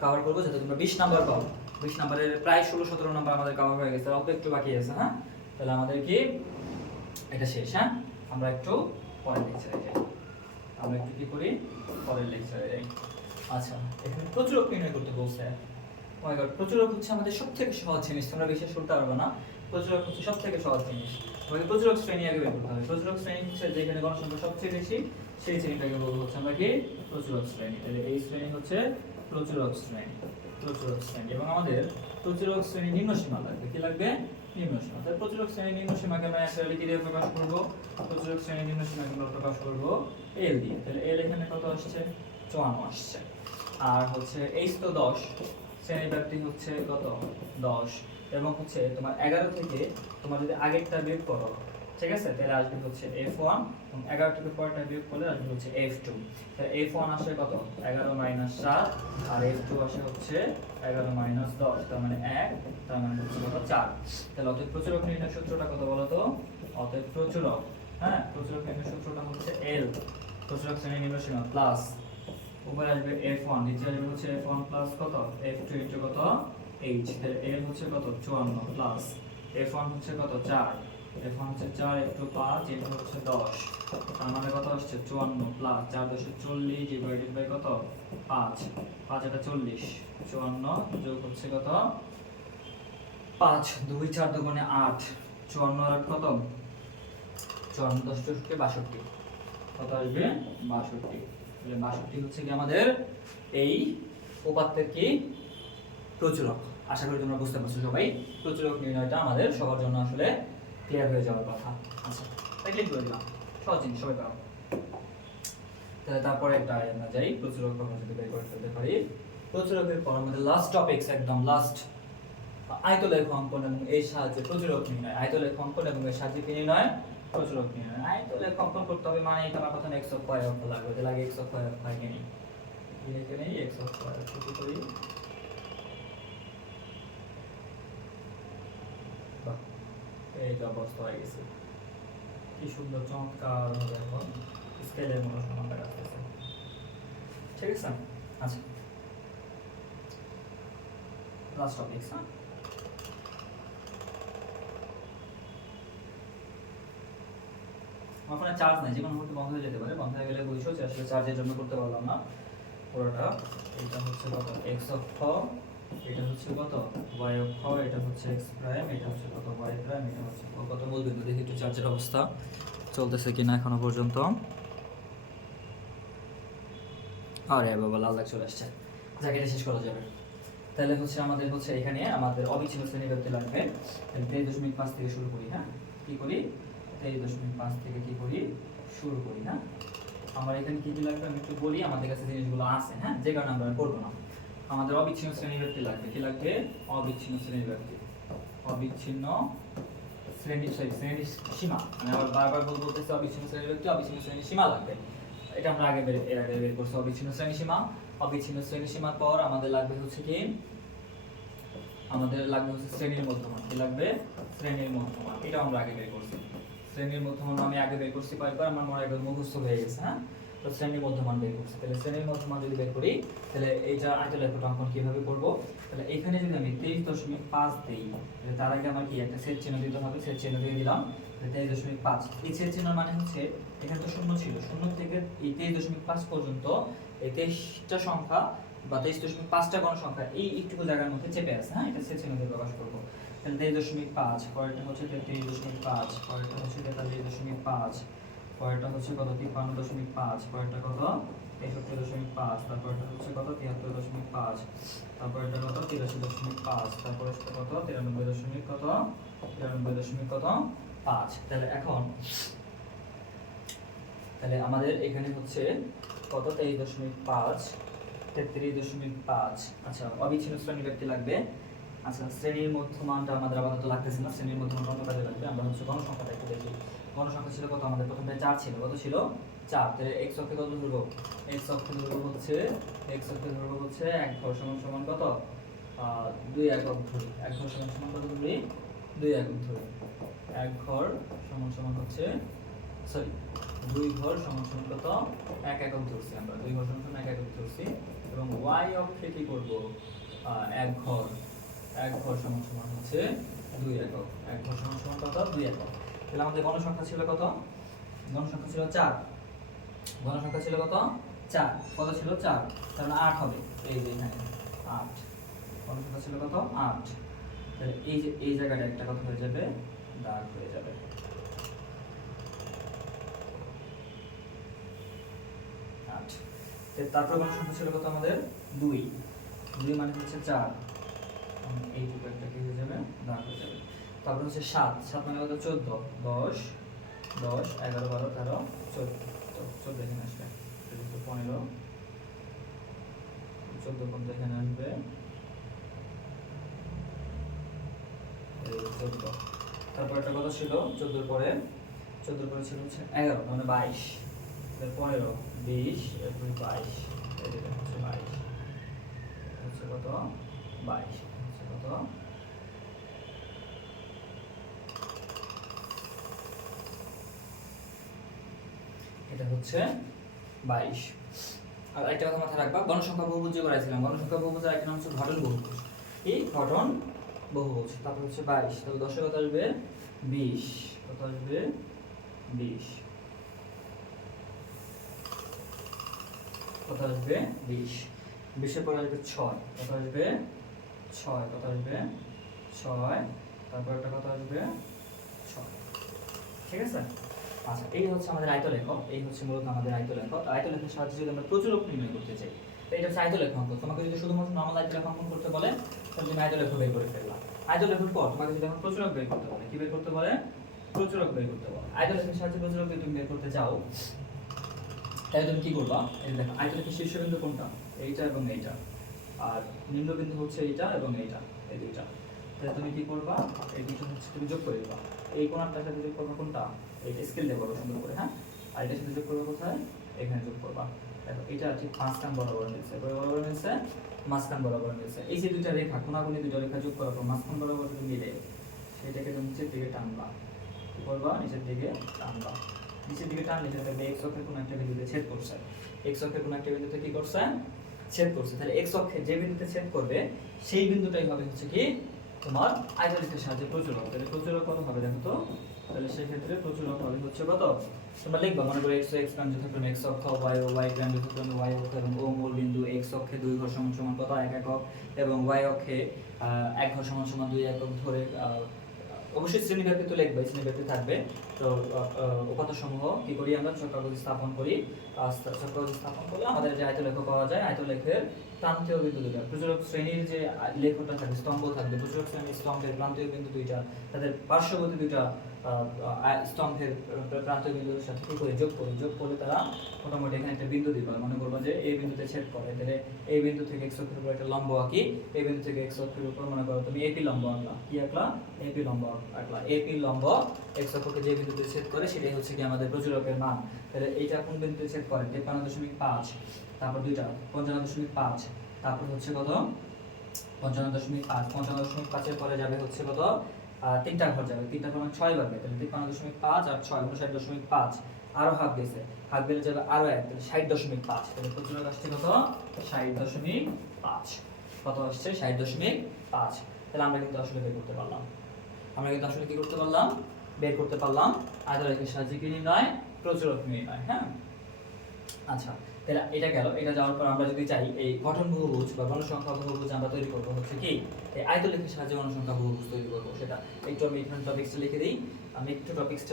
কভার করবো, যাতে তোমরা 20 নাম্বার পাও। 20 নাম্বারের প্রায় 16-17 নাম্বার আমাদের কভার হয়ে গেছে, অল্প একটু বাকি আছে। হ্যাঁ, তাহলে আমাদের কি এটা শেষ। হ্যাঁ, আমরা একটু পরের লেকচারে যাই। আমরা একটু কি করি, পরের লেকচারে যাই। আচ্ছা, এখানে প্রচুরক নির্ণয় করতে বলছে। ও মাই গড, প্রচুরক হচ্ছে আমাদের সবথেকে সহজ জিনিস, তোমরা বিশ্বাস করতে পারবে না। প্রচুরক হচ্ছে সবথেকে সহজ জিনিস। আমাদের প্রচুরক শ্রেণী আগে বের করতে হবে। প্রচুরক শ্রেণী হচ্ছে যেখানে গণসংখ্যা সবচেয়ে বেশি, সেই শ্রেণীটাকে বলবো হচ্ছে আমরা কি প্রচুরক শ্রেণী। তাহলে এই শ্রেণী হচ্ছে প্রচুরক শ্রেণী। প্রচুরক শ্রেণী, এবং আমাদের প্রচুরক শ্রেণী নিম্ন সীমা লাগবে। কি লাগবে? নিম্ন সীমা। তাহলে প্রচুরক শ্রেণী নিম্ন সীমাকে আমরা অ্যাকচুয়ালি কি দিয়ে প্রকাশ করব? প্রচুরক শ্রেণী নিম্ন সীমাকে আমরা প্রকাশ করব এল দিয়ে। তাহলে এল এখানে কত আসছে? 54 আসছে। আর হচ্ছে এইচ তো 10, শ্রেণী ব্যাপ্তি হচ্ছে কত? 10, এবং হচ্ছে তোমার 11 থেকে তোমার যদি আগেরটা বিয়োগ করো, ঠিক আছে, তাহলে আসবে হচ্ছে F1, এবং 11 থেকে পরেরটা বিয়োগ করলে আসবে হচ্ছে F2। তাহলে F1 আসে কত? 11 - 7, আর F2 আসে হচ্ছে 11 - 10, তার মানে 1, তার মানে হচ্ছে কত? 4। তাহলে অতএব প্রচুরক নির্ণয় সূত্রটা কত বলো তো? অতএব প্রচুরক, হ্যাঁ, প্রচুরক নির্ণয় সূত্রটা হচ্ছে L, প্রচুরক শ্রেণী নিম্ন সীমা, প্লাস উপরে আসবে F1, নিচে আসবে হচ্ছে F1 প্লাস কত? F2 ইনটু কত? H। তাহলে L হচ্ছে কত? 54 প্লাস F1 হচ্ছে কত? 4, F1 হচ্ছে 4, F2 5, এটা হচ্ছে 10, তার মানে কত আসছে? 54 প্লাস 4 10 40 ডিভাইডেড বাই কত? 5, 5 এটা 40, 54 যোগ হচ্ছে কত? 5, 2 4 দুগুণে 8, 54 আর কত? 54 10 62, কত আসবে? 62। তাহলে 62 হচ্ছে কি আমাদের এই উপাত্তের কি প্রচুরক। আশা করি তোমরা বুঝতে পারছো সবাই। প্রচুরক নির্ণয়টা আমাদের সবার জন্য আসলে ক্লিয়ার হয়ে যাওয়ার কথা। আচ্ছা, তাই ক্লিক করে দিলাম, সহজ জিনিস, সবাই পারো। তাহলে তারপরে একটা আমরা যাই, প্রচুরক আমরা যদি বের করে ফেলতে পারি। প্রচুরকের পর আমাদের লাস্ট টপিকস, একদম লাস্ট, আয়তলেখ অঙ্কন এবং এর সাহায্যে প্রচুরক নির্ণয়। আয়তলেখ অঙ্কন এবং এর সাহায্যে কি নির্ণয়? প্রচুরক নির্ণয়। আয়তলেখ অঙ্কন করতে হবে মানে তোমার প্রথমে x অক্ষ y অক্ষ লাগবে। তাহলে আগে x অক্ষ y অক্ষ এঁকে নিই। এঁকে নেই x অক্ষ y অক্ষ কি করি? বাহ, এই যে অবস্থা হয়ে গেছে, কি সুন্দর চমৎকার হবে এখন স্কেলের মতো সমানটা আসতেছে। ঠিক আছে? আচ্ছা, লাস্ট টপিকস। হ্যাঁ, আমার ফোনে চার্জ নাই, যে কোনো মুহূর্তে বন্ধ হয়ে যেতে পারে। বন্ধ হয়ে গেলে বুঝছো যে আসলে চার্জের জন্য করতে পারলাম না পুরোটা। এটা হচ্ছে কত? x অক্ষ, এটা হচ্ছে কত? y অক্ষ, এটা হচ্ছে x প্রাইম, এটা হচ্ছে কত? y প্রাইম, এটা হচ্ছে কত মূলবিন্দু। দেখি একটু চার্জের অবস্থা চলতেছে কিনা এখনো পর্যন্ত। আরে বাবা, লাল দাগ চলে আসছে। যাকে এটা শেষ করা যাবে। তাহলে হচ্ছে আমাদের হচ্ছে এখানে আমাদের অবিচ্ছিন্ন শ্রেণী ব্যাপ্তি লাগবে। 23.5 থেকে শুরু করি। হ্যাঁ, কি করি? 23.5 থেকে কি করি? শুরু করি। হ্যাঁ, আমার এখানে কি কি লাগবে আমি একটু বলি, আমাদের কাছে জিনিসগুলো আছে, হ্যাঁ, যে কারণে আমরা করবো না। আমাদের অবিচ্ছিন্ন শ্রেণী ব্যাপ্তি লাগবে। কি লাগবে? অবিচ্ছিন্ন শ্রেণী ব্যাপ্তি, অবিচ্ছিন্ন শ্রেণী শ্রেণী সীমা। মানে আবার বারবার বলতেছি অবিচ্ছিন্ন শ্রেণী ব্যাপ্তি, অবিচ্ছিন্ন শ্রেণী সীমা লাগবে। এটা আমরা এর আগে বের করছি অবিচ্ছিন্ন শ্রেণী সীমা। অবিচ্ছিন্ন শ্রেণী সীমার পর আমাদের লাগবে হচ্ছে কি? আমাদের লাগবে হচ্ছে শ্রেণীর মধ্যমান। কি লাগবে? শ্রেণীর মধ্যমান। এটা আমরা আগে বের করছি। শ্রেণীর মধ্যমান আমি আগে বের করছি কয়েকবার, আমার মনে একবার মুখস্থ হয়ে গেছে। হ্যাঁ, তো শ্রেণীর মধ্যমান বের করছি। তাহলে শ্রেণীর মধ্যমান যদি বের করি, তাহলে এইটা আয়তলেখটা অঙ্কন কিভাবে করব? তাহলে এখানে যদি আমি 23.5 দেই, তাহলে তার আগে আমার কি একটা ছেদ চিহ্ন দিতে হবে। ছেদ চিহ্ন দিয়ে দিলাম 23.5। এই ছেদ চিহ্ন মানে হচ্ছে এখানে তো শূন্য ছিল, শূন্য থেকে এই 23.5 পর্যন্ত এই 23টা সংখ্যা বা 23.5টা গণসংখ্যা এই একটুকু জায়গার মধ্যে চেপে আছে। হ্যাঁ, এটা ছেদ চিহ্ন দিয়ে প্রকাশ করবো। তাহলে 23.5, পরেরটা হচ্ছে 33.5, পরেরটা হচ্ছে 43.5, পরেরটা হচ্ছে কত? 53.5, পরেরটা কত? 63.5, তারপরটা হচ্ছে কত? 73.5, তারপরটা কত? 83.5, তারপরে কত? 93 কত? 93 কত? 5। তাহলে এখন তাহলে আমাদের এখানে হচ্ছে কত? 23.5, 33.5। আচ্ছা, অবিচ্ছিন্ন শ্রেণী ব্যাপ্তি লাগবে। আচ্ছা, শ্রেণীর মধ্যমানটা আমাদের আপাতত লাগতেছে না। শ্রেণীর মধ্যমান কত কাজে লাগবে? আমরা হচ্ছে গণসংখ্যাটা একটু দেখি। গণসংখ্যা ছিল কত? আমাদের প্রথমে 4 ছিল। কত ছিল? 4। তাহলে x অক্ষে কত ধরবো? x অক্ষে ধরবো হচ্ছে 1 ঘর সমান সমান কত? 2 একক ধরি। 1 ঘর সমান সমান কত ধরি? 2 একক ধরি। 1 ঘর সমান সমান হচ্ছে সরি 2 ঘর সমান সমান কত? 1 একক ধরছি আমরা। 2 ঘর সমান সমান 1 একক ধরছি, এবং y অক্ষে কি করব? 1 ঘর এক ভর সমান সমান হচ্ছে 2 একক। এক ভর সমান সমান কত? 2 একক। তাহলে আমাদের গণসংখ্যা ছিল কত? গণসংখ্যা ছিল 4। গণসংখ্যা ছিল কত? 4। কত ছিল? 4। তাহলে 8 হবে। এই যে এখানে 8। গণসংখ্যা ছিল কত? 8। তাহলে এই যে এই জায়গাটা একটা কত হয়ে যাবে? দাগ হয়ে যাবে। 8। তারপর গণসংখ্যা ছিল কত আমাদের? 2। 2 মানে হচ্ছে 4। এইটুকু একটা কি হয়ে যাবে? দাগ হয়ে যাবে। তারপর হচ্ছে 7। 7 মানে কত? 14। 10 10 11 12 13 14। 14 এখানে আসবে। 15 14 পর্যন্ত এখানে আসবে। এই 14। তারপর একটা কথা ছিল 14 পরে ছিল হচ্ছে 11 মানে 22। 15 20 এরপর 22। এই যে হচ্ছে 22। হচ্ছে কত? 22 হচ্ছে কত? এটা হচ্ছে 22। আর একটা কথা মাথায় রাখবা, গণসংখ্যা বহুভুজ যে করাইছিলাম, গণসংখ্যা বহুভুজের আরেকটা নাম হচ্ছে ঘটন বহুভুজ। এই ঘটন বহুভুজ। তারপর হচ্ছে 22। তাহলে 10 কত আসবে? 20। কত আসবে? 20। কত আসবে? 20। 20 এর পরে আসবে 6। কত আসবে? 6। কত আসবে? 6। তারপর একটা কত আসবে? 6। ঠিক আছে? আচ্ছা, এই হচ্ছে আমাদের আয়তলেখ। এই হচ্ছে মূলত আমাদের আয়তলেখ। আয়তলেখের সাহায্যে যদি আমরা প্রচুরক নির্ণয় করতে চাই, তো এটা হচ্ছে আয়তলেখ অঙ্ক। তোমাকে যদি শুধুমাত্র নরমাল আয়তলেখ অঙ্কন করতে বলে, তাহলে তুমি আয়তলেখ বের করে ফেললা। আয়তলেখের পর তোমাকে যদি এখন প্রচুরক বের করতে বলে, কি বের করতে বলে? প্রচুরক বের করতে বলে। আয়তলেখের সাহায্যে প্রচুরক যদি তুমি বের করতে চাও, তাহলে তুমি কি করবা? এই দেখো, আয়তলেখের শীর্ষবিন্দু কোনটা? এইটা এবং এইটা। আর নিম্নবিন্দু হচ্ছে এইটা এবং এইটা, এই দুইটা। তাহলে তুমি কি করবা? এই দুটো হচ্ছে তুমি যোগ করে দিবা। এই কোণাটার সাথে যোগ করবা কোনটা? এইটা স্কেল দিয়ে করো সুন্দর করে, হ্যাঁ? আর এটার সাথে যোগ করবা কোথায়? এখানে যোগ করবা। দেখো এটা ঠিক মাঝখান বরাবর মিলছে। বরাবর মিলছে, মাঝখান বরাবর মিলছে। এই যে দুইটা রেখা, কোণাগুণি দুইটা রেখা যোগ করার পর মাঝখান বরাবর যদি মিলে, সেটাকে তুমি নিচের দিকে টানবা। কি করবা? নিচের দিকে টানবা। নিচের দিকে টানলে সেটা দেখবে এক্স অক্ষের কোনো একটা বিন্দুতে ছেদ করছে। এক্স অক্ষের কোনো একটা বিন্দুতে কি করছে? ছেদ করছে। তাহলে এক্স অক্ষে যে বিন্দুতে ছেদ করবে, সেই বিন্দুটাই হবে হচ্ছে কি তোমার আয়তলেখের সাহায্যে প্রচুরক। তাহলে প্রচুরক কত হবে দেখো তো? তাহলে সেই ক্ষেত্রে প্রচুরক হবে হচ্ছে কত? তোমরা লিখবা, মনে করো x প্রান্ত যথাক্রমে x অক্ষ, y প্রান্ত যথাক্রমে y অক্ষ এবং ও মূল বিন্দু। x অক্ষে 2 ঘর সমান সমান কত? 1 একক, এবং y অক্ষে 1 ঘর সমান সমান 2 একক ধরে অবশ্যই শ্রেণীব্যাপ্তি তো লিখবে, শ্রেণীব্যাপ্তি থাকবে। তো উপাত্তসমূহ কি করি আমরা? চক্রাকৃতি স্থাপন করি। চক্রাকৃতি স্থাপন করলে আমাদের যে আয়তলেখ পাওয়া যায়, আয়তলেখের প্রান্তীয় বিন্দু দুইটা। প্রচুরক শ্রেণীর যে লেখটা থাকবে, স্তম্ভ থাকবে, প্রচুরক শ্রেণীর স্তম্ভের প্রান্তীয় বিন্দু দুইটা, তাদের পার্শ্ববর্তী দুইটা স্তম্ভের প্রান্তীয় বিন্দুর সাথে কি করে? যোগ করি। যোগ করলে তারা মোটামুটি এখানে একটা বিন্দু দিবা। মনে করবো যে এই বিন্দুতে ছেদ করে, তাহলে এই বিন্দু থেকে x অক্ষের উপর একটা লম্ব আঁকি। এই বিন্দু থেকে x অক্ষের উপর মনে করো তুমি এপি লম্ব আঁকলা। কি আঁকলা? এপি লম্ব আঁকলা। এপি লম্ব x অক্ষকে যে বিন্দুতে ছেদ করে, সেটাই হচ্ছে কি আমাদের প্রচুরকের মান। তাহলে এইটা কোন বিন্দুতে ছেদ করে? 53.5। তারপর দুইটা 55.5। তারপর হচ্ছে কত? 55.5। 55.5 এর পরে যাবে হচ্ছে কত? তিনটা ঘর যাবে। তিনটা ঘর মানে 6 বাড়বে। তাহলে 53.5 আর 6 59.5। আরো হাফ গেছে, হাফ বেড়ে যাবে আরো 1, তাহলে 60.5। তাহলে প্রচুরক আসছে কত? 60.5। কত আসছে? 60.5। তাহলে আমরা কিন্তু আসলে বের করতে পারলাম। আমরা কিন্তু আসলে কি করতে পারলাম? বের করতে পারলাম আয়তলেখের সাহায্যে কি নির্ণয়? প্রচুরক নির্ণয়, হ্যাঁ? আচ্ছা, তাহলে এটা গেল। এটা যাওয়ার পর আমরা যদি চাই এই গঠন বহুভুজ বা গণসংখ্যা বহুভুজ আমরা তৈরি করব হচ্ছে কি এই আয়তলেখের সাহায্যে গণসংখ্যা বহুভুজ তৈরি করব। সেটা একটু আমি এখানে টপিকসটা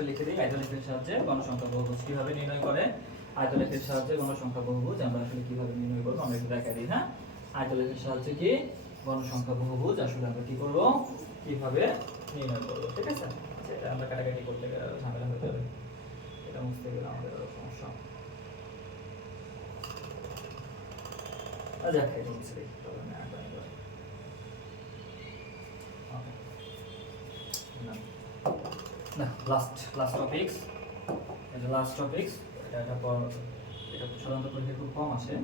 লিখে দিই। আয়তলেখের সাহায্যে গণসংখ্যা বহুভুজ কিভাবে নির্ণয় করে। আয়তলেখের সাহায্যে গণসংখ্যা বহুভুজ আমরা আসলে কিভাবে নির্ণয় করব আমরা একটু দেখা দিই, হ্যাঁ? আয়তলেখের সাহায্যে কি গণসংখ্যা বহুভুজ আসলে আমরা কি করব, কিভাবে নির্ণয় করব, ঠিক আছে? এটা আমরা কাটাকাটি করতে গেলে ঝামেলা হয়ে যাবে, এটা মুছতে গেলে আমাদের আরো সমস্যা। আচ্ছা, এটা হচ্ছে তবে না এটা নিব। ওকে, না লাস্ট টপিকস। এটা লাস্ট টপিকস। এটা পর এটা সাধারণত পরীক্ষা খুব কম আসে।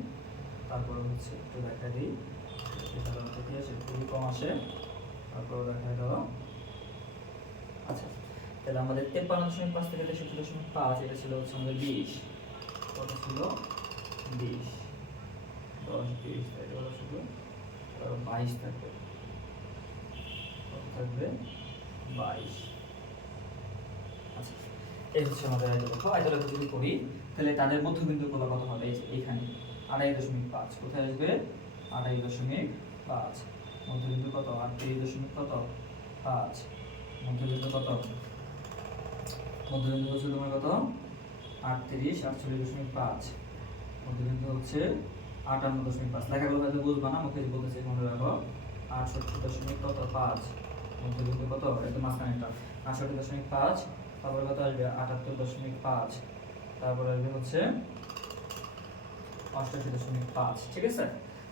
তারপর হচ্ছে একটু দেখা দিই, সাধারণত কি আসে? খুবই কম আসে। তারপর দেখা দাও। আচ্ছা, তাহলে আমাদের 53.5 থেকে 63.5 এটা ছিল হচ্ছে আমাদের 20। কত ছিল? 20। 10 20 এটা হলো শুধু 22 থাকবে। থাকবে 22। আচ্ছা, এই হচ্ছে আমাদের আয়তলেখ। আয়তলেখ যদি করি তাহলে তাদের মধ্যবিন্দুগুলো কত হবে? এই যে এখানে 28.5 কোথায় আসবে? 28.5। মধ্যবিন্দু কত? 38.5। মধ্যবিন্দু কত? মধ্যবিন্দু হচ্ছে তোমার কত? 38 48.5। মধ্যবিন্দু হচ্ছে 58.5। লেখাগুলো হয়তো বুঝবা না, মুখে বলতেছি মনে রাখো। 68.5 মধ্যবিন্দু কত? একদম মাঝখানেটা 68.5। তারপরে কত আসবে? 78.5। তারপরে আসবে হচ্ছে 88.5। ঠিক আছে?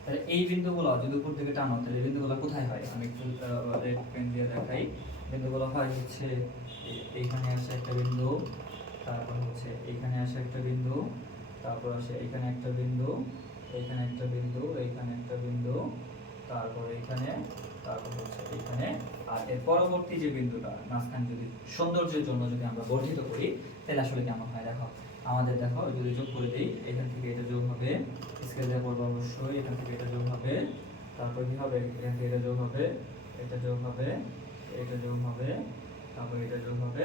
তাহলে এই বিন্দুগুলো যদি উপর দিকে টানো তাহলে এই বিন্দুগুলো কোথায় হয়? আমি একটু রেড পেন দিয়ে দেখাই। বিন্দুগুলো হয় হচ্ছে এইখানে আসে একটা বিন্দু, তারপর হচ্ছে এইখানে আসে একটা বিন্দু, তারপর আসে এইখানে একটা বিন্দু, এইখানে একটা বিন্দু, এইখানে একটা বিন্দু, তারপর এইখানে, তারপর হচ্ছে এইখানে। আর এর পরবর্তী যে বিন্দুটা মাঝখানে যদি সৌন্দর্যের জন্য যদি আমরা বর্ধিত করি তাহলে আসলে কেমন হয় দেখো। আমাদের দেখো যদি যোগ করে দিই, এখান থেকে এটা যোগ হবে, স্কেল দিয়ে পড়বো অবশ্যই, এখান থেকে এটা যোগ হবে, তারপর কি হবে? এখান থেকে এটা যোগ হবে, এটা যোগ হবে, এটা যোগ হবে, তারপর এটা যোগ হবে।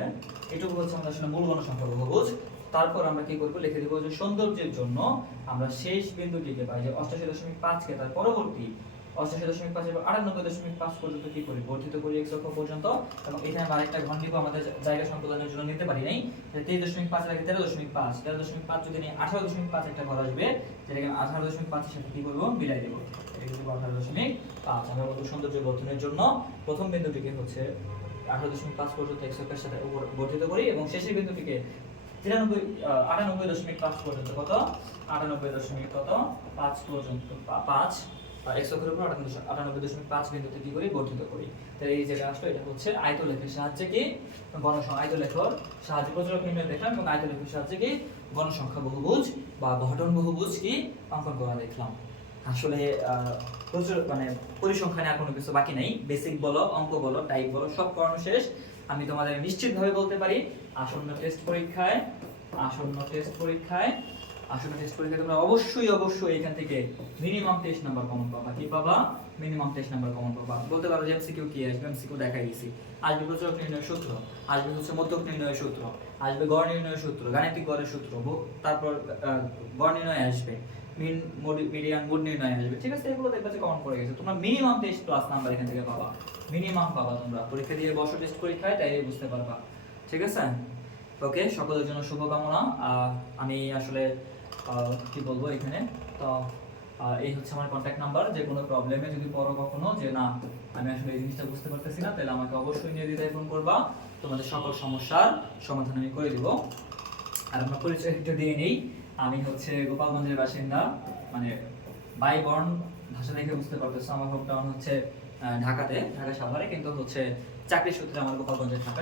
এটুকু হচ্ছে আমাদের আসলে মূল গণসংখ্যা বহুভুজ। তারপর আমরা কি করব? লিখে দেব যে সৌন্দর্যের জন্য আমরা শেষ বিন্দুটিকে পাই যে 88.5 কে তার পরবর্তী 88.5 এবং 98.5 পর্যন্ত কি করি? বর্ধিত করি x অক্ষ পর্যন্ত। এবং এখানে আমরা আরেকটা ঘন নিব আমাদের জায়গা সংকলনের জন্য নিতে পারি নাই। 23.5 এর আগে 13.5, 13.5 যদি নিই 18.5 একটা ঘর আসবে, যেটাকে আমি 18.5 এর সাথে কি করব? মিলাই দেব। এটা কিন্তু 18.5। আমরা বলবো সৌন্দর্য বর্ধনের জন্য প্রথম বিন্দুটিকে হচ্ছে 18.5 পর্যন্ত x অক্ষের সাথে বর্ধিত করি এবং শেষের বিন্দুটিকে 98.5 পর্যন্ত কত? 98.5 পর্যন্ত 5 x অক্ষের উপর 98.5 বিন্দুতে কি করি? বর্ধিত করি। তাহলে এই জায়গায় আসলে এটা হচ্ছে আয়তলেখের সাহায্যে কি আয়তলেখর সাহায্যে প্রচলক নির্ণয় দেখলাম এবং আয়তলেখের সাহায্যে কি গণসংখ্যা বহুভুজ বা গঠন বহুভুজ কি অঙ্কন করা দেখলাম। আসলে প্রচুর মানে পরিসংখ্যানে আর কোনো কিছু বাকি নাই। বেসিক বলো, অঙ্ক বলো, টাইপ বলো, সব করানো শেষ। আমি তোমাদের নিশ্চিতভাবে বলতে পারি আসন্ন টেস্ট পরীক্ষায় তোমরা অবশ্যই এখান থেকে মিনিমাম 23 নাম্বার কমন পাবা। কি পাবা? মিনিমাম 23 নাম্বার কমন পাবা। বলতে পারো যে এমসিকিউ কি আসবে? এমসিকিউ দেখাই দিয়েছি। আসবে প্রচলক নির্ণয়ের সূত্র, আসবে হচ্ছে মধ্যক নির্ণয়ের সূত্র, আসবে গড় নির্ণয়ের সূত্র, গাণিতিক গড়ের সূত্র, তারপর গড় নির্ণয় আসবে, মিন মিডিয়ান মোড নির্ণয় আসবে। ঠিক আছে? এগুলো দেখবে যে কমন পড়ে গেছে। তোমরা মিনিমাম 23 প্লাস নাম্বার এখান থেকে পাবা। মিনিমাম পাবা। তোমরা পরীক্ষা দিয়ে বসো টেস্ট পরীক্ষায়, তাই বুঝতে পারবা। ঠিক আছে? ওকে, সকলের জন্য শুভকামনা। আমি আসলে কি বলবো এখানে তো এই হচ্ছে আমার কন্ট্যাক্ট নাম্বার। যে কোনো প্রবলেমে যদি পড়ো কখনো যে না আমি আসলে এই জিনিসটা বুঝতে পারতেছি না, তাহলে আমাকে অবশ্যই নির্দ্বিধায় ফোন করবা। তোমাদের সকল সমস্যার সমাধান আমি করে দিব। আর আমরা পরিচয় একটু দিয়ে নেই। আমি হচ্ছে গোপালগঞ্জের বাসিন্দা, মানে বাই বর্ন ভাষা দেখে বুঝতে পারতেছো আমার হোম টাউন হচ্ছে ঢাকা সাভারে, কিন্তু হচ্ছে চাকরি সূত্রে আমার গোপালগঞ্জে থাকা,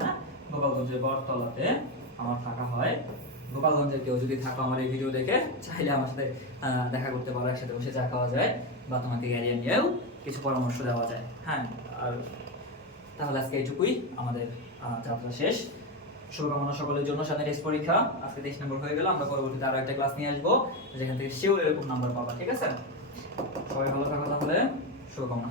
হ্যাঁ গোপালগঞ্জের বটতলাতে আমার থাকা হয়। গোপালগঞ্জে কেউ যদি থাকো আমার এই ভিডিও দেখে চাইলে আমার সাথে দেখা করতে পারো, একসাথে বসে চা খাওয়া যায় বা তোমাকে এরিয়া নিয়েও কিছু পরামর্শ দেওয়া যায়। হ্যাঁ, আর তাহলে আজকে এইটুকুই, আমাদের যাত্রা শেষ। শুভকামনা সকলের জন্য। সামনে টেস্ট পরীক্ষা, আজকে 23 নম্বর হয়ে গেল। আমরা পরবর্তীতে আরো একটা ক্লাস নিয়ে আসবো যেখান থেকে শিওর এরকম নাম্বার পাবা। ঠিক আছে? সবাই ভালো থাকো তাহলে, শুভকামনা।